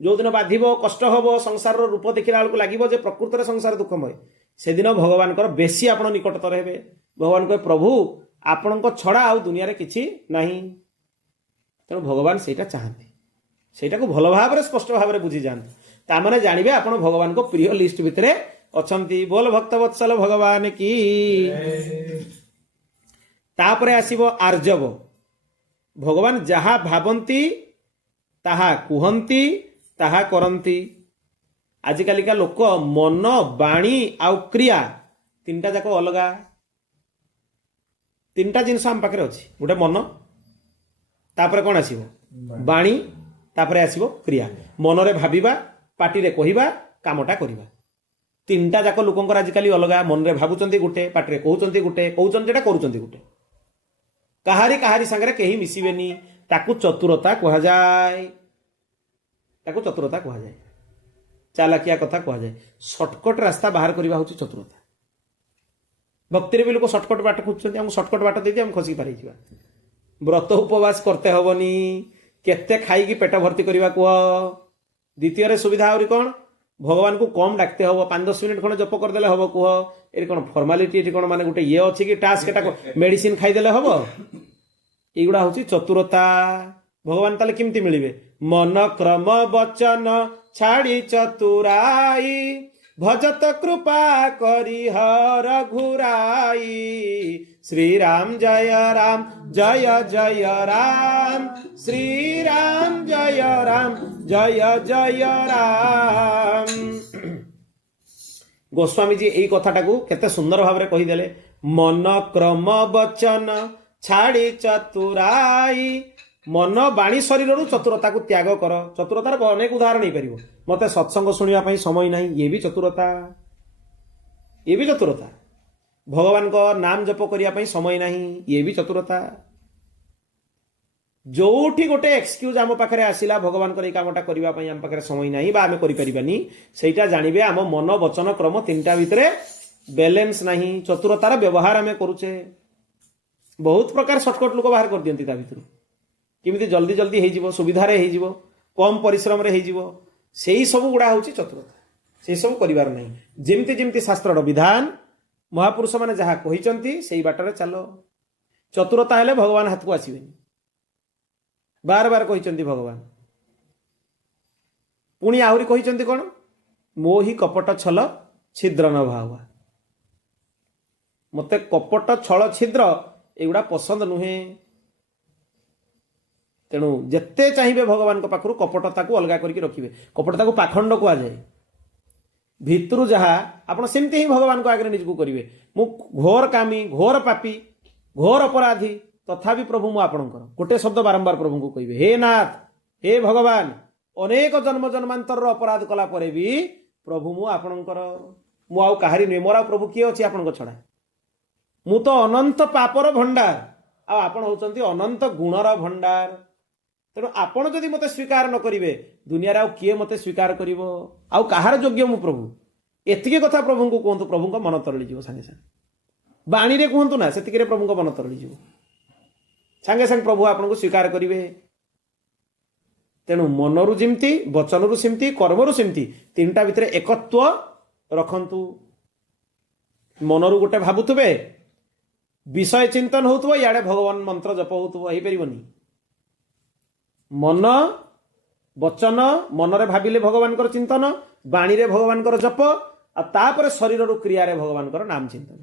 ଯୋଉଦିନ ବାଧିବ, କଷ୍ଟ ହବ, ସଂସାରର ରୂପ ଦେଖିଲା ବେଳକୁ ଲାଗିବ ଯେ ପ୍ରକୃତରେ ସଂସାର ଦୁଃଖମୟ, ସେଦିନ ଭଗବାନଙ୍କର ବେଶୀ ଆପଣ ନିକଟତର ହେବେ। ଭଗବାନ କହିବେ, ପ୍ରଭୁ ଆପଣଙ୍କ ଛଡ଼ା ଆଉ ଦୁନିଆରେ କିଛି ନାହିଁ। ତେଣୁ ଭଗବାନ ସେଇଟା ଚାହାନ୍ତି। ସେଇଟାକୁ ଭଲ ଭାବରେ ସ୍ପଷ୍ଟ ଭାବରେ ବୁଝିଯାଆନ୍ତୁ, ତାମାନେ ଜାଣିବେ ଆପଣ ଭଗବାନଙ୍କ ପ୍ରିୟ ଲିଷ୍ଟ ଭିତରେ ଅଛନ୍ତି। ବୋଲ ଭକ୍ତ ବତ୍ସଲ ଭଗବାନ କି। ତାପରେ ଆସିବ ଆର୍ଜବ। ଭଗବାନ ଯାହା ଭାବନ୍ତି ତାହା କୁହନ୍ତି, ତାହା କରନ୍ତି। ଆଜିକାଲିକା ଲୋକ ମନ, ବାଣୀ ଆଉ କ୍ରିୟା ତିନିଟା ଯାକ ଅଲଗା। ତିନିଟା ଜିନିଷ ଆମ ପାଖରେ ଅଛି। ଗୋଟେ ମନ, ତାପରେ କ'ଣ ଆସିବ? ବାଣୀ, ତାପରେ ଆସିବ କ୍ରିୟା। ମନରେ ଭାବିବା, ପାଟିରେ କହିବା, କାମଟା କରିବା। ତିନିଟା ଯାକ ଲୋକଙ୍କର ଆଜିକାଲି ଅଲଗା। ମନରେ ଭାବୁଛନ୍ତି ଗୋଟେ, ପାଟିରେ କହୁଛନ୍ତି ଗୋଟେ, କହୁଛନ୍ତି ଯେଟା କରୁଛନ୍ତି ଗୋଟେ। କାହାରି ସାଙ୍ଗରେ କେହି ମିଶିବେନି। ତାକୁ ଚତୁରତା କୁହାଯାଏ। ତାକୁ ଚତୁରତା କୁହାଯାଏ, ଚାଲାକିଆ କଥା କୁହାଯାଏ। ସର୍ଟକଟ ରାସ୍ତା ବାହାର କରିବା ହେଉଛି ଚତୁରତା। ଭକ୍ତିରେ ବି ଲୋକ ସର୍ଟକଟ ବାଟ ଖୋଜୁଛନ୍ତି, ଆମକୁ ସର୍ଟକଟ ବାଟ ଦେଇକି ଆମେ ଖସିକି ପାରିଯିବା। ବ୍ରତ ଉପବାସ କରତେ ହବନି, କେତେ ଖାଇକି ପେଟ ଭର୍ତ୍ତି କରିବା କୁହ। ଦ୍ୱିତୀୟରେ ସୁବିଧା ଆହୁରି କ'ଣ? ଭଗବାନଙ୍କୁ କମ୍ ଡାକତେ ହବ, 5-10 ମିନିଟ୍ ଖଣ୍ଡେ ଜପ କରିଦେଲେ ହବ କୁହ। ଏଠି କ'ଣ ଫର୍ମାଲିଟି, ଏଠି କ'ଣ ମାନେ ଗୋଟେ ଇଏ ଅଛି କି ଟାସ୍କ, ଏଟା ମେଡିସିନ ଖାଇଦେଲେ ହବ? ଏଇଗୁଡ଼ା ହେଉଛି ଚତୁରତା। ଭଗବାନ ତାହେଲେ କେମିତି ମିଳିବେ? ମନ କ୍ରମ ବଚନ ଛାଡ଼ି ଚତୁରାଇ, ଭଜତ କୃପା କରି ହର ଘୁରାଇ। ଶ୍ରୀରାମ ଜୟ ରାମ ଜୟ ଜୟ ରାମ, ଶ୍ରୀରାମ ଜୟ ରାମ ଜୟ ଜୟ ରାମ। ଗୋସ୍ୱାମୀଜୀ ଏଇ କଥାଟାକୁ କେତେ ସୁନ୍ଦର ଭାବରେ କହିଦେଲେ। ମନ କ୍ରମ ବଚନ ଛାଡ଼ି ଚତୁରାଇ। ମନ, ବାଣୀ, ଶରୀରରୁ ଚତୁରତାକୁ ତ୍ୟାଗ କର। ଚତୁରତାର ଅନେକ ଉଦାହରଣ ହେଇପାରିବ। ମତେ ସତ୍ସଙ୍ଗ ଶୁଣିବା ପାଇଁ ସମୟ ନାହିଁ, ଇଏ ବି ଚତୁରତା। ଇଏ ବି ଚତୁରତା। ଭଗବାନଙ୍କ ନାମ ଜପ କରିବା ପାଇଁ ସମୟ ନାହିଁ, ଇଏ ବି ଚତୁରତା। ଯୋଉଠି ଗୋଟେ ଏକ୍ସକ୍ୟୁଜ ଆମ ପାଖରେ ଆସିଲା, ଭଗବାନଙ୍କର ଏଇ କାମଟା କରିବା ପାଇଁ ଆମ ପାଖରେ ସମୟ ନାହିଁ ବା ଆମେ କରିପାରିବାନି, ସେଇଟା ଜାଣିବେ ଆମ ମନ, ବଚନ, କ୍ରମ ତିନିଟା ଭିତରେ ବ୍ୟାଲେନ୍ସ ନାହିଁ। ଚତୁରତାର ବ୍ୟବହାର ଆମେ କରୁଛେ। ବହୁତ ପ୍ରକାର ସର୍ଟକଟ ଲୋକ ବାହାର କରିଦିଅନ୍ତି ତା ଭିତରୁ, କେମିତି ଜଲ୍ଦି ଜଲ୍ଦି ହେଇଯିବ, ସୁବିଧାରେ ହେଇଯିବ, କମ୍ ପରିଶ୍ରମରେ ହେଇଯିବ। ସେଇ ସବୁ ଗୁଡ଼ା ହେଉଛି ଚତୁରତା। ସେଇ ସବୁ କରିବାର ନାହିଁ। ଯେମିତି ଯେମିତି ଶାସ୍ତ୍ରର ବିଧାନ, ମହାପୁରୁଷମାନେ ଯାହା କହିଛନ୍ତି ସେଇ ବାଟରେ ଚାଲ। ଚତୁରତା ହେଲେ ଭଗବାନ ହାତକୁ ଆସିବେନି। ବାର ବାର କହିଛନ୍ତି ଭଗବାନ। ପୁଣି ଆହୁରି କହିଛନ୍ତି କ'ଣ? ମୋହି କପଟ ଛଳ ଛିଦ୍ର ନ ଭାବା। ମତେ କପଟ, ଛଳ, ଛିଦ୍ର ଏଗୁଡ଼ା ପସନ୍ଦ ନୁହେଁ। ତେଣୁ ଯେତେ ଚାହିଁବେ ଭଗବାନଙ୍କ ପାଖରୁ କପଟତାକୁ ଅଲଗା କରିକି ରଖିବେ। କପଟତାକୁ ପାଖଣ୍ଡ କୁହାଯାଏ। ଭିତରୁ ଯାହା ଆପଣ ସେମିତି ହିଁ ଭଗବାନଙ୍କ ଆଗରେ ନିଜକୁ କରିବେ। ମୁଁ ଘୋର କାମୀ, ଘୋର ପାପୀ, ଘୋର ଅପରାଧୀ, ତଥାପି ପ୍ରଭୁ ମୁଁ ଆପଣଙ୍କର। ଗୋଟେ ଶବ୍ଦ ବାରମ୍ବାର ପ୍ରଭୁଙ୍କୁ କହିବେ, ହେ ନାଥ, ହେ ଭଗବାନ, ଅନେକ ଜନ୍ମ ଜନ୍ମାନ୍ତରର ଅପରାଧ କଲା ପରେ ବି ପ୍ରଭୁ ମୁଁ ଆପଣଙ୍କର। ମୁଁ ଆଉ କାହାରି ନୁହେଁ। ମୋର ଆଉ ପ୍ରଭୁ କିଏ ଅଛି ଆପଣଙ୍କ ଛଡ଼ା? ମୁଁ ତ ଅନନ୍ତ ପାପର ଭଣ୍ଡାର, ଆଉ ଆପଣ ହେଉଛନ୍ତି ଅନନ୍ତ ଗୁଣର ଭଣ୍ଡାର। ତେଣୁ ଆପଣ ଯଦି ମୋତେ ସ୍ୱୀକାର ନ କରିବେ, ଦୁନିଆରେ ଆଉ କିଏ ମୋତେ ସ୍ୱୀକାର କରିବ? ଆଉ କାହାର ଯୋଗ୍ୟ ମୁଁ ପ୍ରଭୁ? ଏତିକି କଥା ପ୍ରଭୁଙ୍କୁ କୁହନ୍ତୁ, ପ୍ରଭୁଙ୍କ ମନ ତରଳିଯିବ ସାଙ୍ଗେ ସାଙ୍ଗେ। ବାଣୀରେ କୁହନ୍ତୁ ନା, ସେତିକିରେ ପ୍ରଭୁଙ୍କ ମନ ତରଳିଯିବ। ସାଙ୍ଗେ ସାଙ୍ଗେ ପ୍ରଭୁ ଆପଣଙ୍କୁ ସ୍ୱୀକାର କରିବେ। ତେଣୁ ମନରୁ ଯେମିତି, ବଚନରୁ ସେମିତି, କର୍ମରୁ ସେମିତି, ତିନିଟା ଭିତରେ ଏକତ୍ୱ ରଖନ୍ତୁ। ମନରୁ ଗୋଟେ ଭାବୁଥିବେ, ବିଷୟ ଚିନ୍ତନ ହେଉଥିବ, ଇଆଡ଼େ ଭଗବାନ ମନ୍ତ୍ର ଜପ ହେଉଥିବ, ହେଇପାରିବନି। ମନ, ବଚନ, ମନରେ ଭାବିଲେ ଭଗବାନଙ୍କର ଚିନ୍ତନ, ବାଣୀରେ ଭଗବାନଙ୍କର ଜପ, ଆଉ ତାପରେ ଶରୀରରୁ କ୍ରିୟାରେ ଭଗବାନଙ୍କର ନାମ ଚିନ୍ତନ।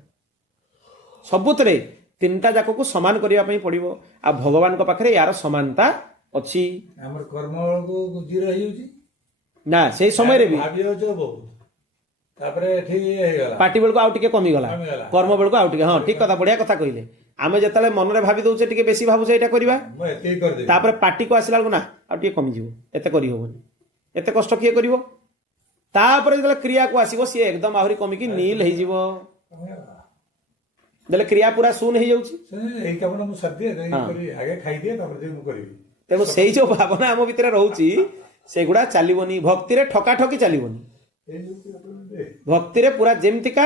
ସବୁଥିରେ ତିନିଟା ଯାକକୁ ସମାନ କରିବା ପାଇଁ ପଡ଼ିବ। ଆଉ ଭଗବାନଙ୍କ ପାଖରେ ୟାର ସମାନତା ଅଛି ଆମର କର୍ମ ବେଳକୁ ଜିରୋ ହେଇଯାଉଛି ନା। ସେଇ ସମୟରେ ବି ଭାବି ଯାଉଛ ବହୁତ ତାପରେ ଠିକ ହେଇଗଲା ପାଟି ବେଳକୁ ଆଉ ଟିକେ କମିଗଲା, କମିଗଲା। କର୍ମ ବେଳକୁ ଆଉ ଟିକେ। ହଁ ଠିକ କଥା, ବଢିଆ କଥା କହିଲେ। ଆମେ ଯେତେବେଳେ ମନରେ ଭାବି ଦଉଛେ ଟିକେ ବେଶୀ ଭାବୁଛେ ଏଇଟା କରିବା, ମୁଁ ଏତିକି କରିଦେବି ତାପରେ ପାଟିକୁ ଆସିଲା ବେଳକୁ ନା ଆଉ ଟିକେ କମିଯିବ, ଏତେ କରିହବନି, ଏତେ କଷ୍ଟ କିଏ କରିବ। ତାପରେ ଯେତେବେଳେ କ୍ରିୟାକୁ ଆସିବ ସିଏ ଏକଦମ ଆହୁରି କମିକି ନୀଲ ହେଇଯିବ, କମିଗଲା। ଦେଲେ କ୍ରିୟା ପୁରା ଶୂନ ହେଇଯାଉଛି। ଏଇ କାମଟା ମୁଁ ସାରିଦିଏ ଆଗେ ଖାଇଦିଏ ତାପରେ ମୁଁ କରିବି। ତେଣୁ ସେଇ ଯୋଉ ଭାବନା ଆମ ଭିତରେ ରହୁଛି ସେଗୁଡା ଚାଲିବନି। ଭକ୍ତିରେ ଠକାଠକି ଚାଲିବନି। ଭକ୍ତିରେ ପୁରା ଯେମିତିକା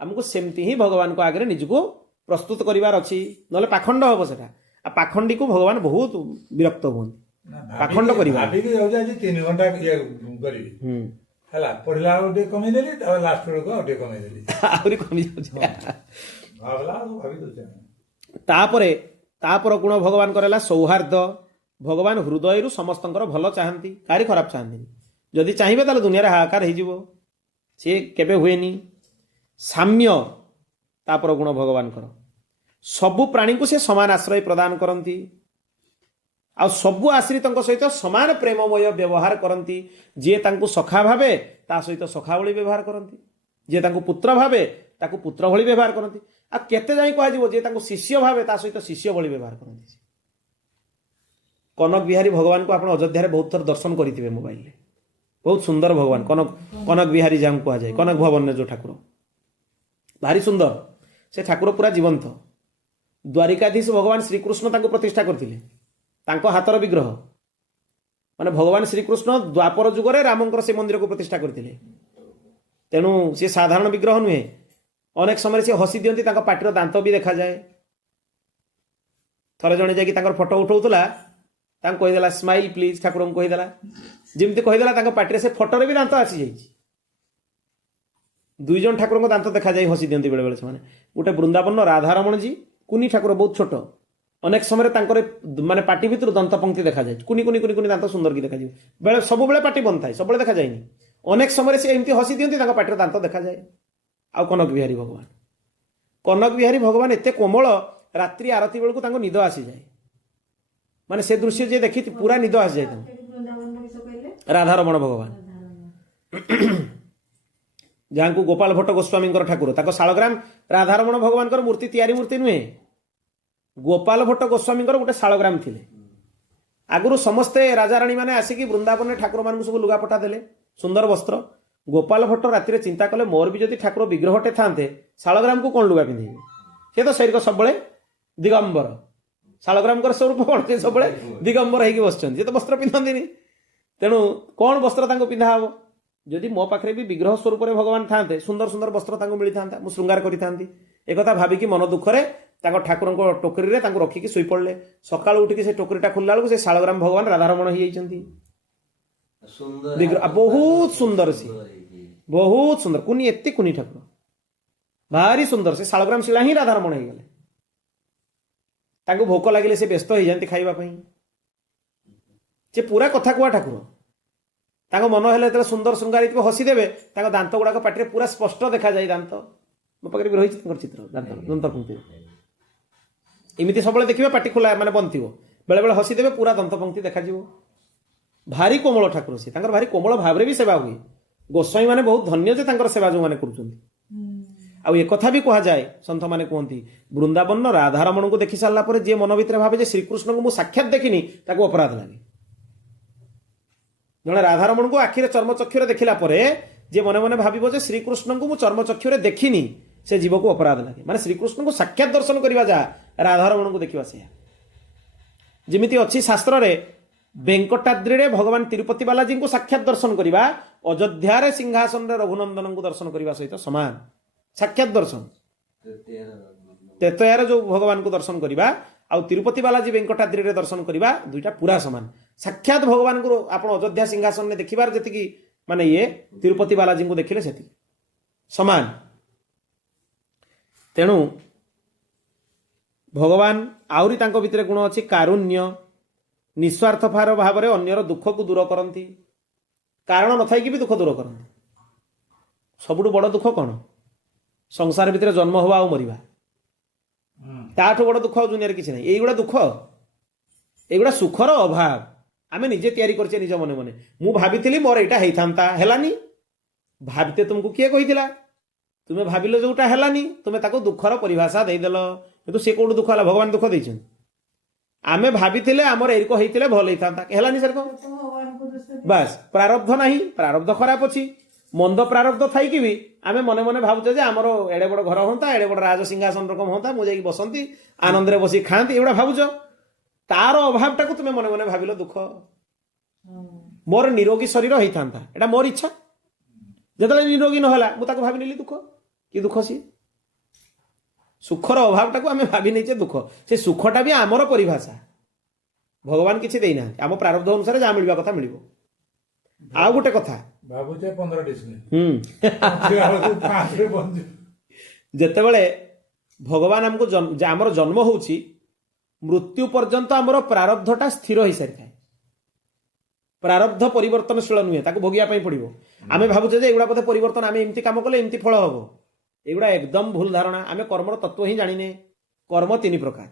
ଆମକୁ ସେମିତି ହିଁ ଭଗବାନଙ୍କ ଆଗରେ ନିଜକୁ ପ୍ରସ୍ତୁତ କରିବାର ଅଛି, ନହେଲେ ପାଖଣ୍ଡ ହବ ସେଟା। ଆଉ ପାଖଣ୍ଡୀକୁ ଭଗବାନ ବହୁତ ବିରକ୍ତ ହୁଅନ୍ତି। ପାଖଣ୍ଡ କରିବା ଭାବିକି ଯାଉଛି ଆଜି 3 ଘଣ୍ଟା ଇଏ କରିବି ହେଲା, ପଢିଲା ବେଳକୁ ଟିକେ କମେଇଦେଲି, ତାପରେ ଲାଷ୍ଟ ବେଳକୁ ଆଉ ଟିକେ କମେଇଦେଲି, ଆହୁରି କମି ଯାଉଛି। ଭାବିଲା ଭାବି ଦଉଛି। ତାପର ଗୁଣ ଭଗବାନଙ୍କର ହେଲା ସୌହାର୍ଦ୍ଦ୍ୟ। ଭଗବାନ ହୃଦୟରୁ ସମସ୍ତଙ୍କର ଭଲ ଚାହାନ୍ତି, କାହାରି ଖରାପ ଚାହାନ୍ତିନି। ଯଦି ଚାହିଁବେ ତାହେଲେ ଦୁନିଆରେ ହାହାକାର ହେଇଯିବ, ସିଏ କେବେ ହୁଏନି। ସାମ୍ୟ ତାପର ଗୁଣ ଭଗବାନଙ୍କର। ସବୁ ପ୍ରାଣୀଙ୍କୁ ସେ ସମାନ ଆଶ୍ରୟ ପ୍ରଦାନ କରନ୍ତି, ଆଉ ସବୁ ଆଶ୍ରିତଙ୍କ ସହିତ ସମାନ ପ୍ରେମମୟ ବ୍ୟବହାର କରନ୍ତି। ଯିଏ ତାଙ୍କୁ ସଖା ଭାବେ ତା ସହିତ ସଖା ଭଳି ବ୍ୟବହାର କରନ୍ତି, ଯିଏ ତାଙ୍କୁ ପୁତ୍ର ଭାବେ ତାକୁ ପୁତ୍ର ଭଳି ବ୍ୟବହାର କରନ୍ତି। ଆଉ କେତେ ଯାଇ କୁହାଯିବ ଯିଏ ତାଙ୍କୁ ଶିଷ୍ୟ ଭାବେ ତା ସହିତ ଶିଷ୍ୟ ଭଳି ବ୍ୟବହାର କରନ୍ତି। କନକ ବିହାରୀ ଭଗବାନଙ୍କୁ ଆପଣ ଅଯୋଧ୍ୟାରେ ବହୁତ ଥର ଦର୍ଶନ କରିଥିବେ ମୋବାଇଲରେ। ବହୁତ ସୁନ୍ଦର ଭଗବାନ, କନକ ବିହାରୀ ଯାହାଙ୍କୁ କୁହାଯାଏ, କନକ ଭବନରେ ଯୋଉ ଠାକୁର, ଭାରି ସୁନ୍ଦର ସେ ଠାକୁର, ପୁରା ଜୀବନ୍ତ। ଦ୍ୱାରିକାଧୀଶ ଭଗବାନ ଶ୍ରୀକୃଷ୍ଣ ତାଙ୍କୁ ପ୍ରତିଷ୍ଠା କରିଥିଲେ, ତାଙ୍କ ହାତର ବିଗ୍ରହ। ମାନେ ଭଗବାନ ଶ୍ରୀକୃଷ୍ଣ ଦ୍ୱାପର ଯୁଗରେ ରାମଙ୍କର ସେ ମନ୍ଦିରକୁ ପ୍ରତିଷ୍ଠା କରିଥିଲେ। ତେଣୁ ସେ ସାଧାରଣ ବିଗ୍ରହ ନୁହେଁ। ଅନେକ ସମୟରେ ସେ ହସି ଦିଅନ୍ତି, ତାଙ୍କ ପାଟିର ଦାନ୍ତ ବି ଦେଖାଯାଏ। ଥରେ ଜଣେ ଯାଇକି ତାଙ୍କର ଫଟୋ ଉଠାଉଥିଲା, ତାଙ୍କୁ କହିଦେଲା ସ୍ମାଇଲ୍ ପ୍ଲିଜ୍, ଠାକୁରଙ୍କୁ କହିଦେଲା। ଯେମିତି କହିଦେଲା ତାଙ୍କ ପାଟିରେ ସେ ଫଟୋରେ ବି ଦାନ୍ତ ଆସିଯାଇଛି। 2 ଜଣ ଠାକୁରଙ୍କ ଦାନ୍ତ ଦେଖାଯାଇ ହସି ଦିଅନ୍ତି ବେଳେ ବେଳେ ସେମାନେ। ଗୋଟେ ବୃନ୍ଦାବନର ରାଧାରମଣଜୀ, କୁନି ଠାକୁର, ବହୁତ ଛୋଟ। ଅନେକ ସମୟରେ ତାଙ୍କର ମାନେ ପାଟି ଭିତରୁ ଦନ୍ତ ପଙ୍କ୍ତି ଦେଖାଯାଏ, କୁନି କୁନି କୁନି କୁନି ଦାନ୍ତ, ସୁନ୍ଦର କି ଦେଖାଯିବ। ବେଳେ ସବୁବେଳେ ପାଟି ବନ୍ଦ ଥାଏ, ସବୁବେଳେ ଦେଖାଯାଏନି। ଅନେକ ସମୟରେ ସେ ଏମିତି ହସି ଦିଅନ୍ତି, ତାଙ୍କ ପାଟିର ଦାନ୍ତ ଦେଖାଯାଏ। ଆଉ କନକ ବିହାରୀ ଭଗବାନ, କନକ ବିହାରୀ ଭଗବାନ ଏତେ କୋମଳ, ରାତ୍ରି ଆରତି ବେଳକୁ ତାଙ୍କୁ ନିଦ ଆସିଯାଏ। ମାନେ ସେ ଦୃଶ୍ୟ ଯିଏ ଦେଖି ପୁରା ନିଦ ଆସିଯାଏ ତାଙ୍କୁ। ରାଧାରମଣ ଭଗବାନ, ଯାହାଙ୍କୁ ଗୋପାଳ ଭଟ୍ଟ ଗୋସ୍ୱାମୀଙ୍କର ଠାକୁର, ତାଙ୍କ ଶାଳଗ୍ରାମ। ରାଧାରମଣ ଭଗବାନଙ୍କର ମୂର୍ତ୍ତି ତିଆରି ମୂର୍ତ୍ତି ନୁହେଁ, ଗୋପାଳ ଭଟ୍ଟ ଗୋସ୍ୱାମୀଙ୍କର ଗୋଟେ ଶାଳଗ୍ରାମ ଥିଲେ। ଆଗରୁ ସମସ୍ତେ ରାଜାରାଣୀ ମାନେ ଆସିକି ବୃନ୍ଦାବନରେ ଠାକୁରମାନଙ୍କୁ ସବୁ ଲୁଗାପଟା ଦେଲେ, ସୁନ୍ଦର ବସ୍ତ୍ର। ଗୋପାଳ ଭଟ୍ଟ ରାତିରେ ଚିନ୍ତା କଲେ, ମୋର ବି ଯଦି ଠାକୁର ବିଗ୍ରହଟେ ଥାନ୍ତେ, ଶାଳଗ୍ରାମକୁ କ'ଣ ଲୁଗା ପିନ୍ଧେଇବେ? ସେ ତ ଶରୀର ସବୁବେଳେ ଦିଗମ୍ବର। ଶାଳଗ୍ରାମଙ୍କର ସ୍ୱରୂପ କ'ଣ? ସେ ସବୁବେଳେ ଦିଗମ୍ବର ହେଇକି ବସିଛନ୍ତି, ସେ ତ ବସ୍ତ୍ର ପିନ୍ଧନ୍ତିନି। ତେଣୁ କ'ଣ ବସ୍ତ୍ର ତାଙ୍କୁ ପିନ୍ଧା ହବ? ଯଦି ମୋ ପାଖରେ ବି ବିଗ୍ରହ ସ୍ୱରୂପରେ ଭଗବାନ ଥାନ୍ତେ, ସୁନ୍ଦର ସୁନ୍ଦର ବସ୍ତ୍ର ତାଙ୍କୁ ମିଳିଥାନ୍ତା, ମୁଁ ଶୃଙ୍ଗାର କରିଥାନ୍ତି। ଏକଥା ଭାବିକି ମନ ଦୁଃଖରେ ତାଙ୍କ ଠାକୁରଙ୍କ ଟୋକରୀରେ ତାଙ୍କୁ ରଖିକି ଶୋଇପଡ଼ିଲେ। ସକାଳୁ ଉଠିକି ସେ ଟୋକରୀଟା ଖୋଲିଲା ବେଳକୁ ସେ ଶାଳଗ୍ରାମ ଭଗବାନ ରାଧାରମଣ ହେଇଯାଇଛନ୍ତି। ବହୁତ ସୁନ୍ଦର, ସିଏ ବହୁତ ସୁନ୍ଦର, କୁନି, ଏତେ କୁନି ଠାକୁର, ଭାରି ସୁନ୍ଦର। ସେ ଶାଳଗ୍ରାମ ଶିଳା ହିଁ ରାଧାରମଣ ହେଇଗଲେ। ତାଙ୍କୁ ଭୋକ ଲାଗିଲେ ସେ ବ୍ୟସ୍ତ ହେଇଯାନ୍ତି ଖାଇବା ପାଇଁ। ସେ ପୁରା କଥା କୁହା ଠାକୁର। ତାଙ୍କ ମନ ହେଲେ ଯେତେବେଳେ ସୁନ୍ଦର ଶୃଙ୍ଗାର ହେଇଥିବ ହସିଦେବେ, ତାଙ୍କ ଦାନ୍ତ ଗୁଡାକ ପାଟିରେ ପୁରା ସ୍ପଷ୍ଟ ଦେଖାଯାଏ। ଦାନ୍ତ ମୋ ପାଖରେ ବି ରହିଛି ତାଙ୍କର ଚିତ୍ର, ଦନ୍ତ ପଙ୍କ୍ତି। ଏମିତି ସବୁବେଳେ ଦେଖିବେ, ପାଟି ଖୋଲା ମାନେ ବନ୍ଦ ଥିବ, ବେଳେ ବେଳେ ହସିଦେବେ, ପୁରା ଦନ୍ତ ପଙ୍କ୍ତି ଦେଖାଯିବ। ଭାରି କୋମଳ ଠାକୁର ସେ, ତାଙ୍କର ଭାରି କୋମଳ ଭାବରେ ବି ସେବା ହୁଏ। ଗୋସ୍ୱାମୀ ମାନେ ବହୁତ ଧନ୍ୟ ଯେ ତାଙ୍କର ସେବା ଯୋଉମାନେ କରୁଛନ୍ତି। ଆଉ ଏକଥା ବି କୁହାଯାଏ, ସନ୍ଥମାନେ କୁହନ୍ତି, ବୃନ୍ଦାବନର ରାଧାରମଣଙ୍କୁ ଦେଖି ସାରିଲା ପରେ ଯିଏ ମନ ଭିତରେ ଭାବେ ଯେ ଶ୍ରୀକୃଷ୍ଣଙ୍କୁ ମୁଁ ସାକ୍ଷାତ ଦେଖିନି, ତାକୁ ଅପରାଧ ଲାଗେ। ଜଣେ ରାଧାରମଣଙ୍କୁ ଆଖିରେ ଚର୍ମଚକ୍ଷୁରେ ଦେଖିଲା ପରେ ଯିଏ ମନେ ମନେ ଭାବିବ ଯେ ଶ୍ରୀକୃଷ୍ଣଙ୍କୁ ମୁଁ ଚର୍ମଚକ୍ଷୁରେ ଦେଖିନି, ସେ ଜୀବକୁ ଅପରାଧ ଲାଗେ। ମାନେ ଶ୍ରୀକୃଷ୍ଣଙ୍କୁ ସାକ୍ଷାତ ଦର୍ଶନ କରିବା ଯାହା, ରାଧାରମଣଙ୍କୁ ଦେଖିବା ସେଇଆ। ଯେମିତି ଅଛି ଶାସ୍ତ୍ରରେ, ବେଙ୍କଟାଦ୍ରିରେ ଭଗବାନ ତିରୁପତି ବାଲାଜୀଙ୍କୁ ସାକ୍ଷାତ ଦର୍ଶନ କରିବା ଅଯୋଧ୍ୟାରେ ସିଂହାସନରେ ରଘୁନନ୍ଦନଙ୍କୁ ଦର୍ଶନ କରିବା ସହିତ ସମାନ। ସାକ୍ଷାତ ଦର୍ଶନ, ତେତୟାର ଯୋଉ ଭଗବାନଙ୍କୁ ଦର୍ଶନ କରିବା ଆଉ ତିରୁପତି ବାଲାଜୀ ବେଙ୍କଟାଦ୍ରିରେ ଦର୍ଶନ କରିବା, ଦୁଇଟା ପୁରା ସମାନ। ସାକ୍ଷାତ ଭଗବାନଙ୍କୁ ଆପଣ ଅଯୋଧ୍ୟା ସିଂହାସନରେ ଦେଖିବାର ଯେତିକି ମାନେ ଇଏ, ତିରୁପତି ବାଲାଜୀଙ୍କୁ ଦେଖିଲେ ସେତିକି ସମାନ। ତେଣୁ ଭଗବାନ ଆହୁରି ତାଙ୍କ ଭିତରେ ଗୁଣ ଅଛି କାରୁଣ୍ୟ, ନିଃସ୍ୱାର୍ଥ ଭାବରେ ଅନ୍ୟର ଦୁଃଖକୁ ଦୂର କରନ୍ତି। କାରଣ ନଥାଇକି ବି ଦୁଃଖ ଦୂର କରନ୍ତି। ସବୁଠୁ ବଡ଼ ଦୁଃଖ କ'ଣ? ସଂସାର ଭିତରେ ଜନ୍ମ ହେବା ଆଉ ମରିବା। ତାଠୁ ବଡ଼ ଦୁଃଖ ଆଉ ଦୁନିଆରେ କିଛି ନାହିଁ। ଏଇଗୁଡ଼ା ଦୁଃଖ, ଏଇଗୁଡ଼ା ସୁଖର ଅଭାବ ଆମେ ନିଜେ ତିଆରି କରିଛେ ନିଜ ମନେ ମନେ। ମୁଁ ଭାବିଥିଲି ମୋର ଏଇଟା ହେଇଥାନ୍ତା, ହେଲାନି। ଭାବିତେ ତୁମକୁ କିଏ କହିଥିଲା? ତୁମେ ଭାବିଲ ଯୋଉଟା ହେଲାନି, ତୁମେ ତାକୁ ଦୁଃଖର ପରିଭାଷା ଦେଇଦେଲ। କିନ୍ତୁ ସେ କୋଉଠୁ ଦୁଃଖ ହେଲା? ଭଗବାନ ଦୁଃଖ ଦେଇଛନ୍ତି। ଆମେ ଭାବିଥିଲେ ଆମର ଏରିକ ହେଇଥିଲେ ଭଲ ହେଇଥାନ୍ତା, ହେଲାନି ସେରକ। ବାସ୍, ପ୍ରାରବ୍ଧ ନାହିଁ, ପ୍ରାରବ୍ଧ ଖରାପ ଅଛି। ମନ୍ଦ ପ୍ରାରବ୍ଧ ଥାଇକି ବି ଆମେ ମନେ ମନେ ଭାବୁଛେ ଯେ ଆମର ଏଡେ ବଡ଼ ଘର ହୁଅନ୍ତା, ଏଡେ ବଡ଼ ରାଜ ସିଂହାସନ ରକମ ହୁଅନ୍ତା, ମୁଁ ଯାଇକି ବସନ୍ତି, ଆନନ୍ଦରେ ବସି ଖାଆନ୍ତି, ଏଗୁଡ଼ା ଭାବୁଛ। ତାର ଅଭାବଟାକୁ ତୁମେ ମନେ ମନେ ଭାବିଲ ଦୁଃଖ। ମୋର ନିରୋଗୀ ଶରୀର ହେଇଥାନ୍ତା, ଏଟା ମୋର ଇଚ୍ଛା। ଯେତେବେଳେ ନିରୋଗୀ ନହେଲା ମୁଁ ତାକୁ ଭାବି ନେଲି ଦୁଃଖ। କି ଦୁଃଖ ସିଏ? ସୁଖର ଅଭାବଟାକୁ ଆମେ ଭାବି ନେଇଛେ ଦୁଃଖ। ସେ ସୁଖଟା ବି ଆମର ପରିଭାଷା, ଭଗବାନ କିଛି ଦେଇନାହାନ୍ତି। ଆମ ପ୍ରାରବ୍ଧ ଅନୁସାରେ ଯାହା ମିଳିବା କଥା ମିଳିବ। ଆଉ ଗୋଟେ କଥା, ଭାବୁଛେ 15 ଡିସମିଲ୍ ଯେତେବେଳେ ଭଗବାନ ଆମକୁ ଆମର ଜନ୍ମ ହଉଛି, ମୃତ୍ୟୁ ପର୍ଯ୍ୟନ୍ତ ଆମର ପ୍ରାରବ୍ଧଟା ସ୍ଥିର ହେଇସାରିଥାଏ। ପ୍ରାରବ୍ଧ ପରିବର୍ତ୍ତନଶୀଳ ନୁହେଁ, ତାକୁ ଭୋଗିବା ପାଇଁ ପଡ଼ିବ। ଆମେ ଭାବୁଛେ ଯେ ଏଗୁଡ଼ା ବୋଧେ ପରିବର୍ତ୍ତନ, ଆମେ ଏମିତି କାମ କଲେ ଏମିତି ଫଳ ହବ। ଏଗୁଡ଼ା ଏକଦମ ଭୁଲ ଧାରଣା। ଆମେ କର୍ମର ତତ୍ତ୍ୱ ହିଁ ଜାଣିନେ। କର୍ମ 3 ପ୍ରକାର: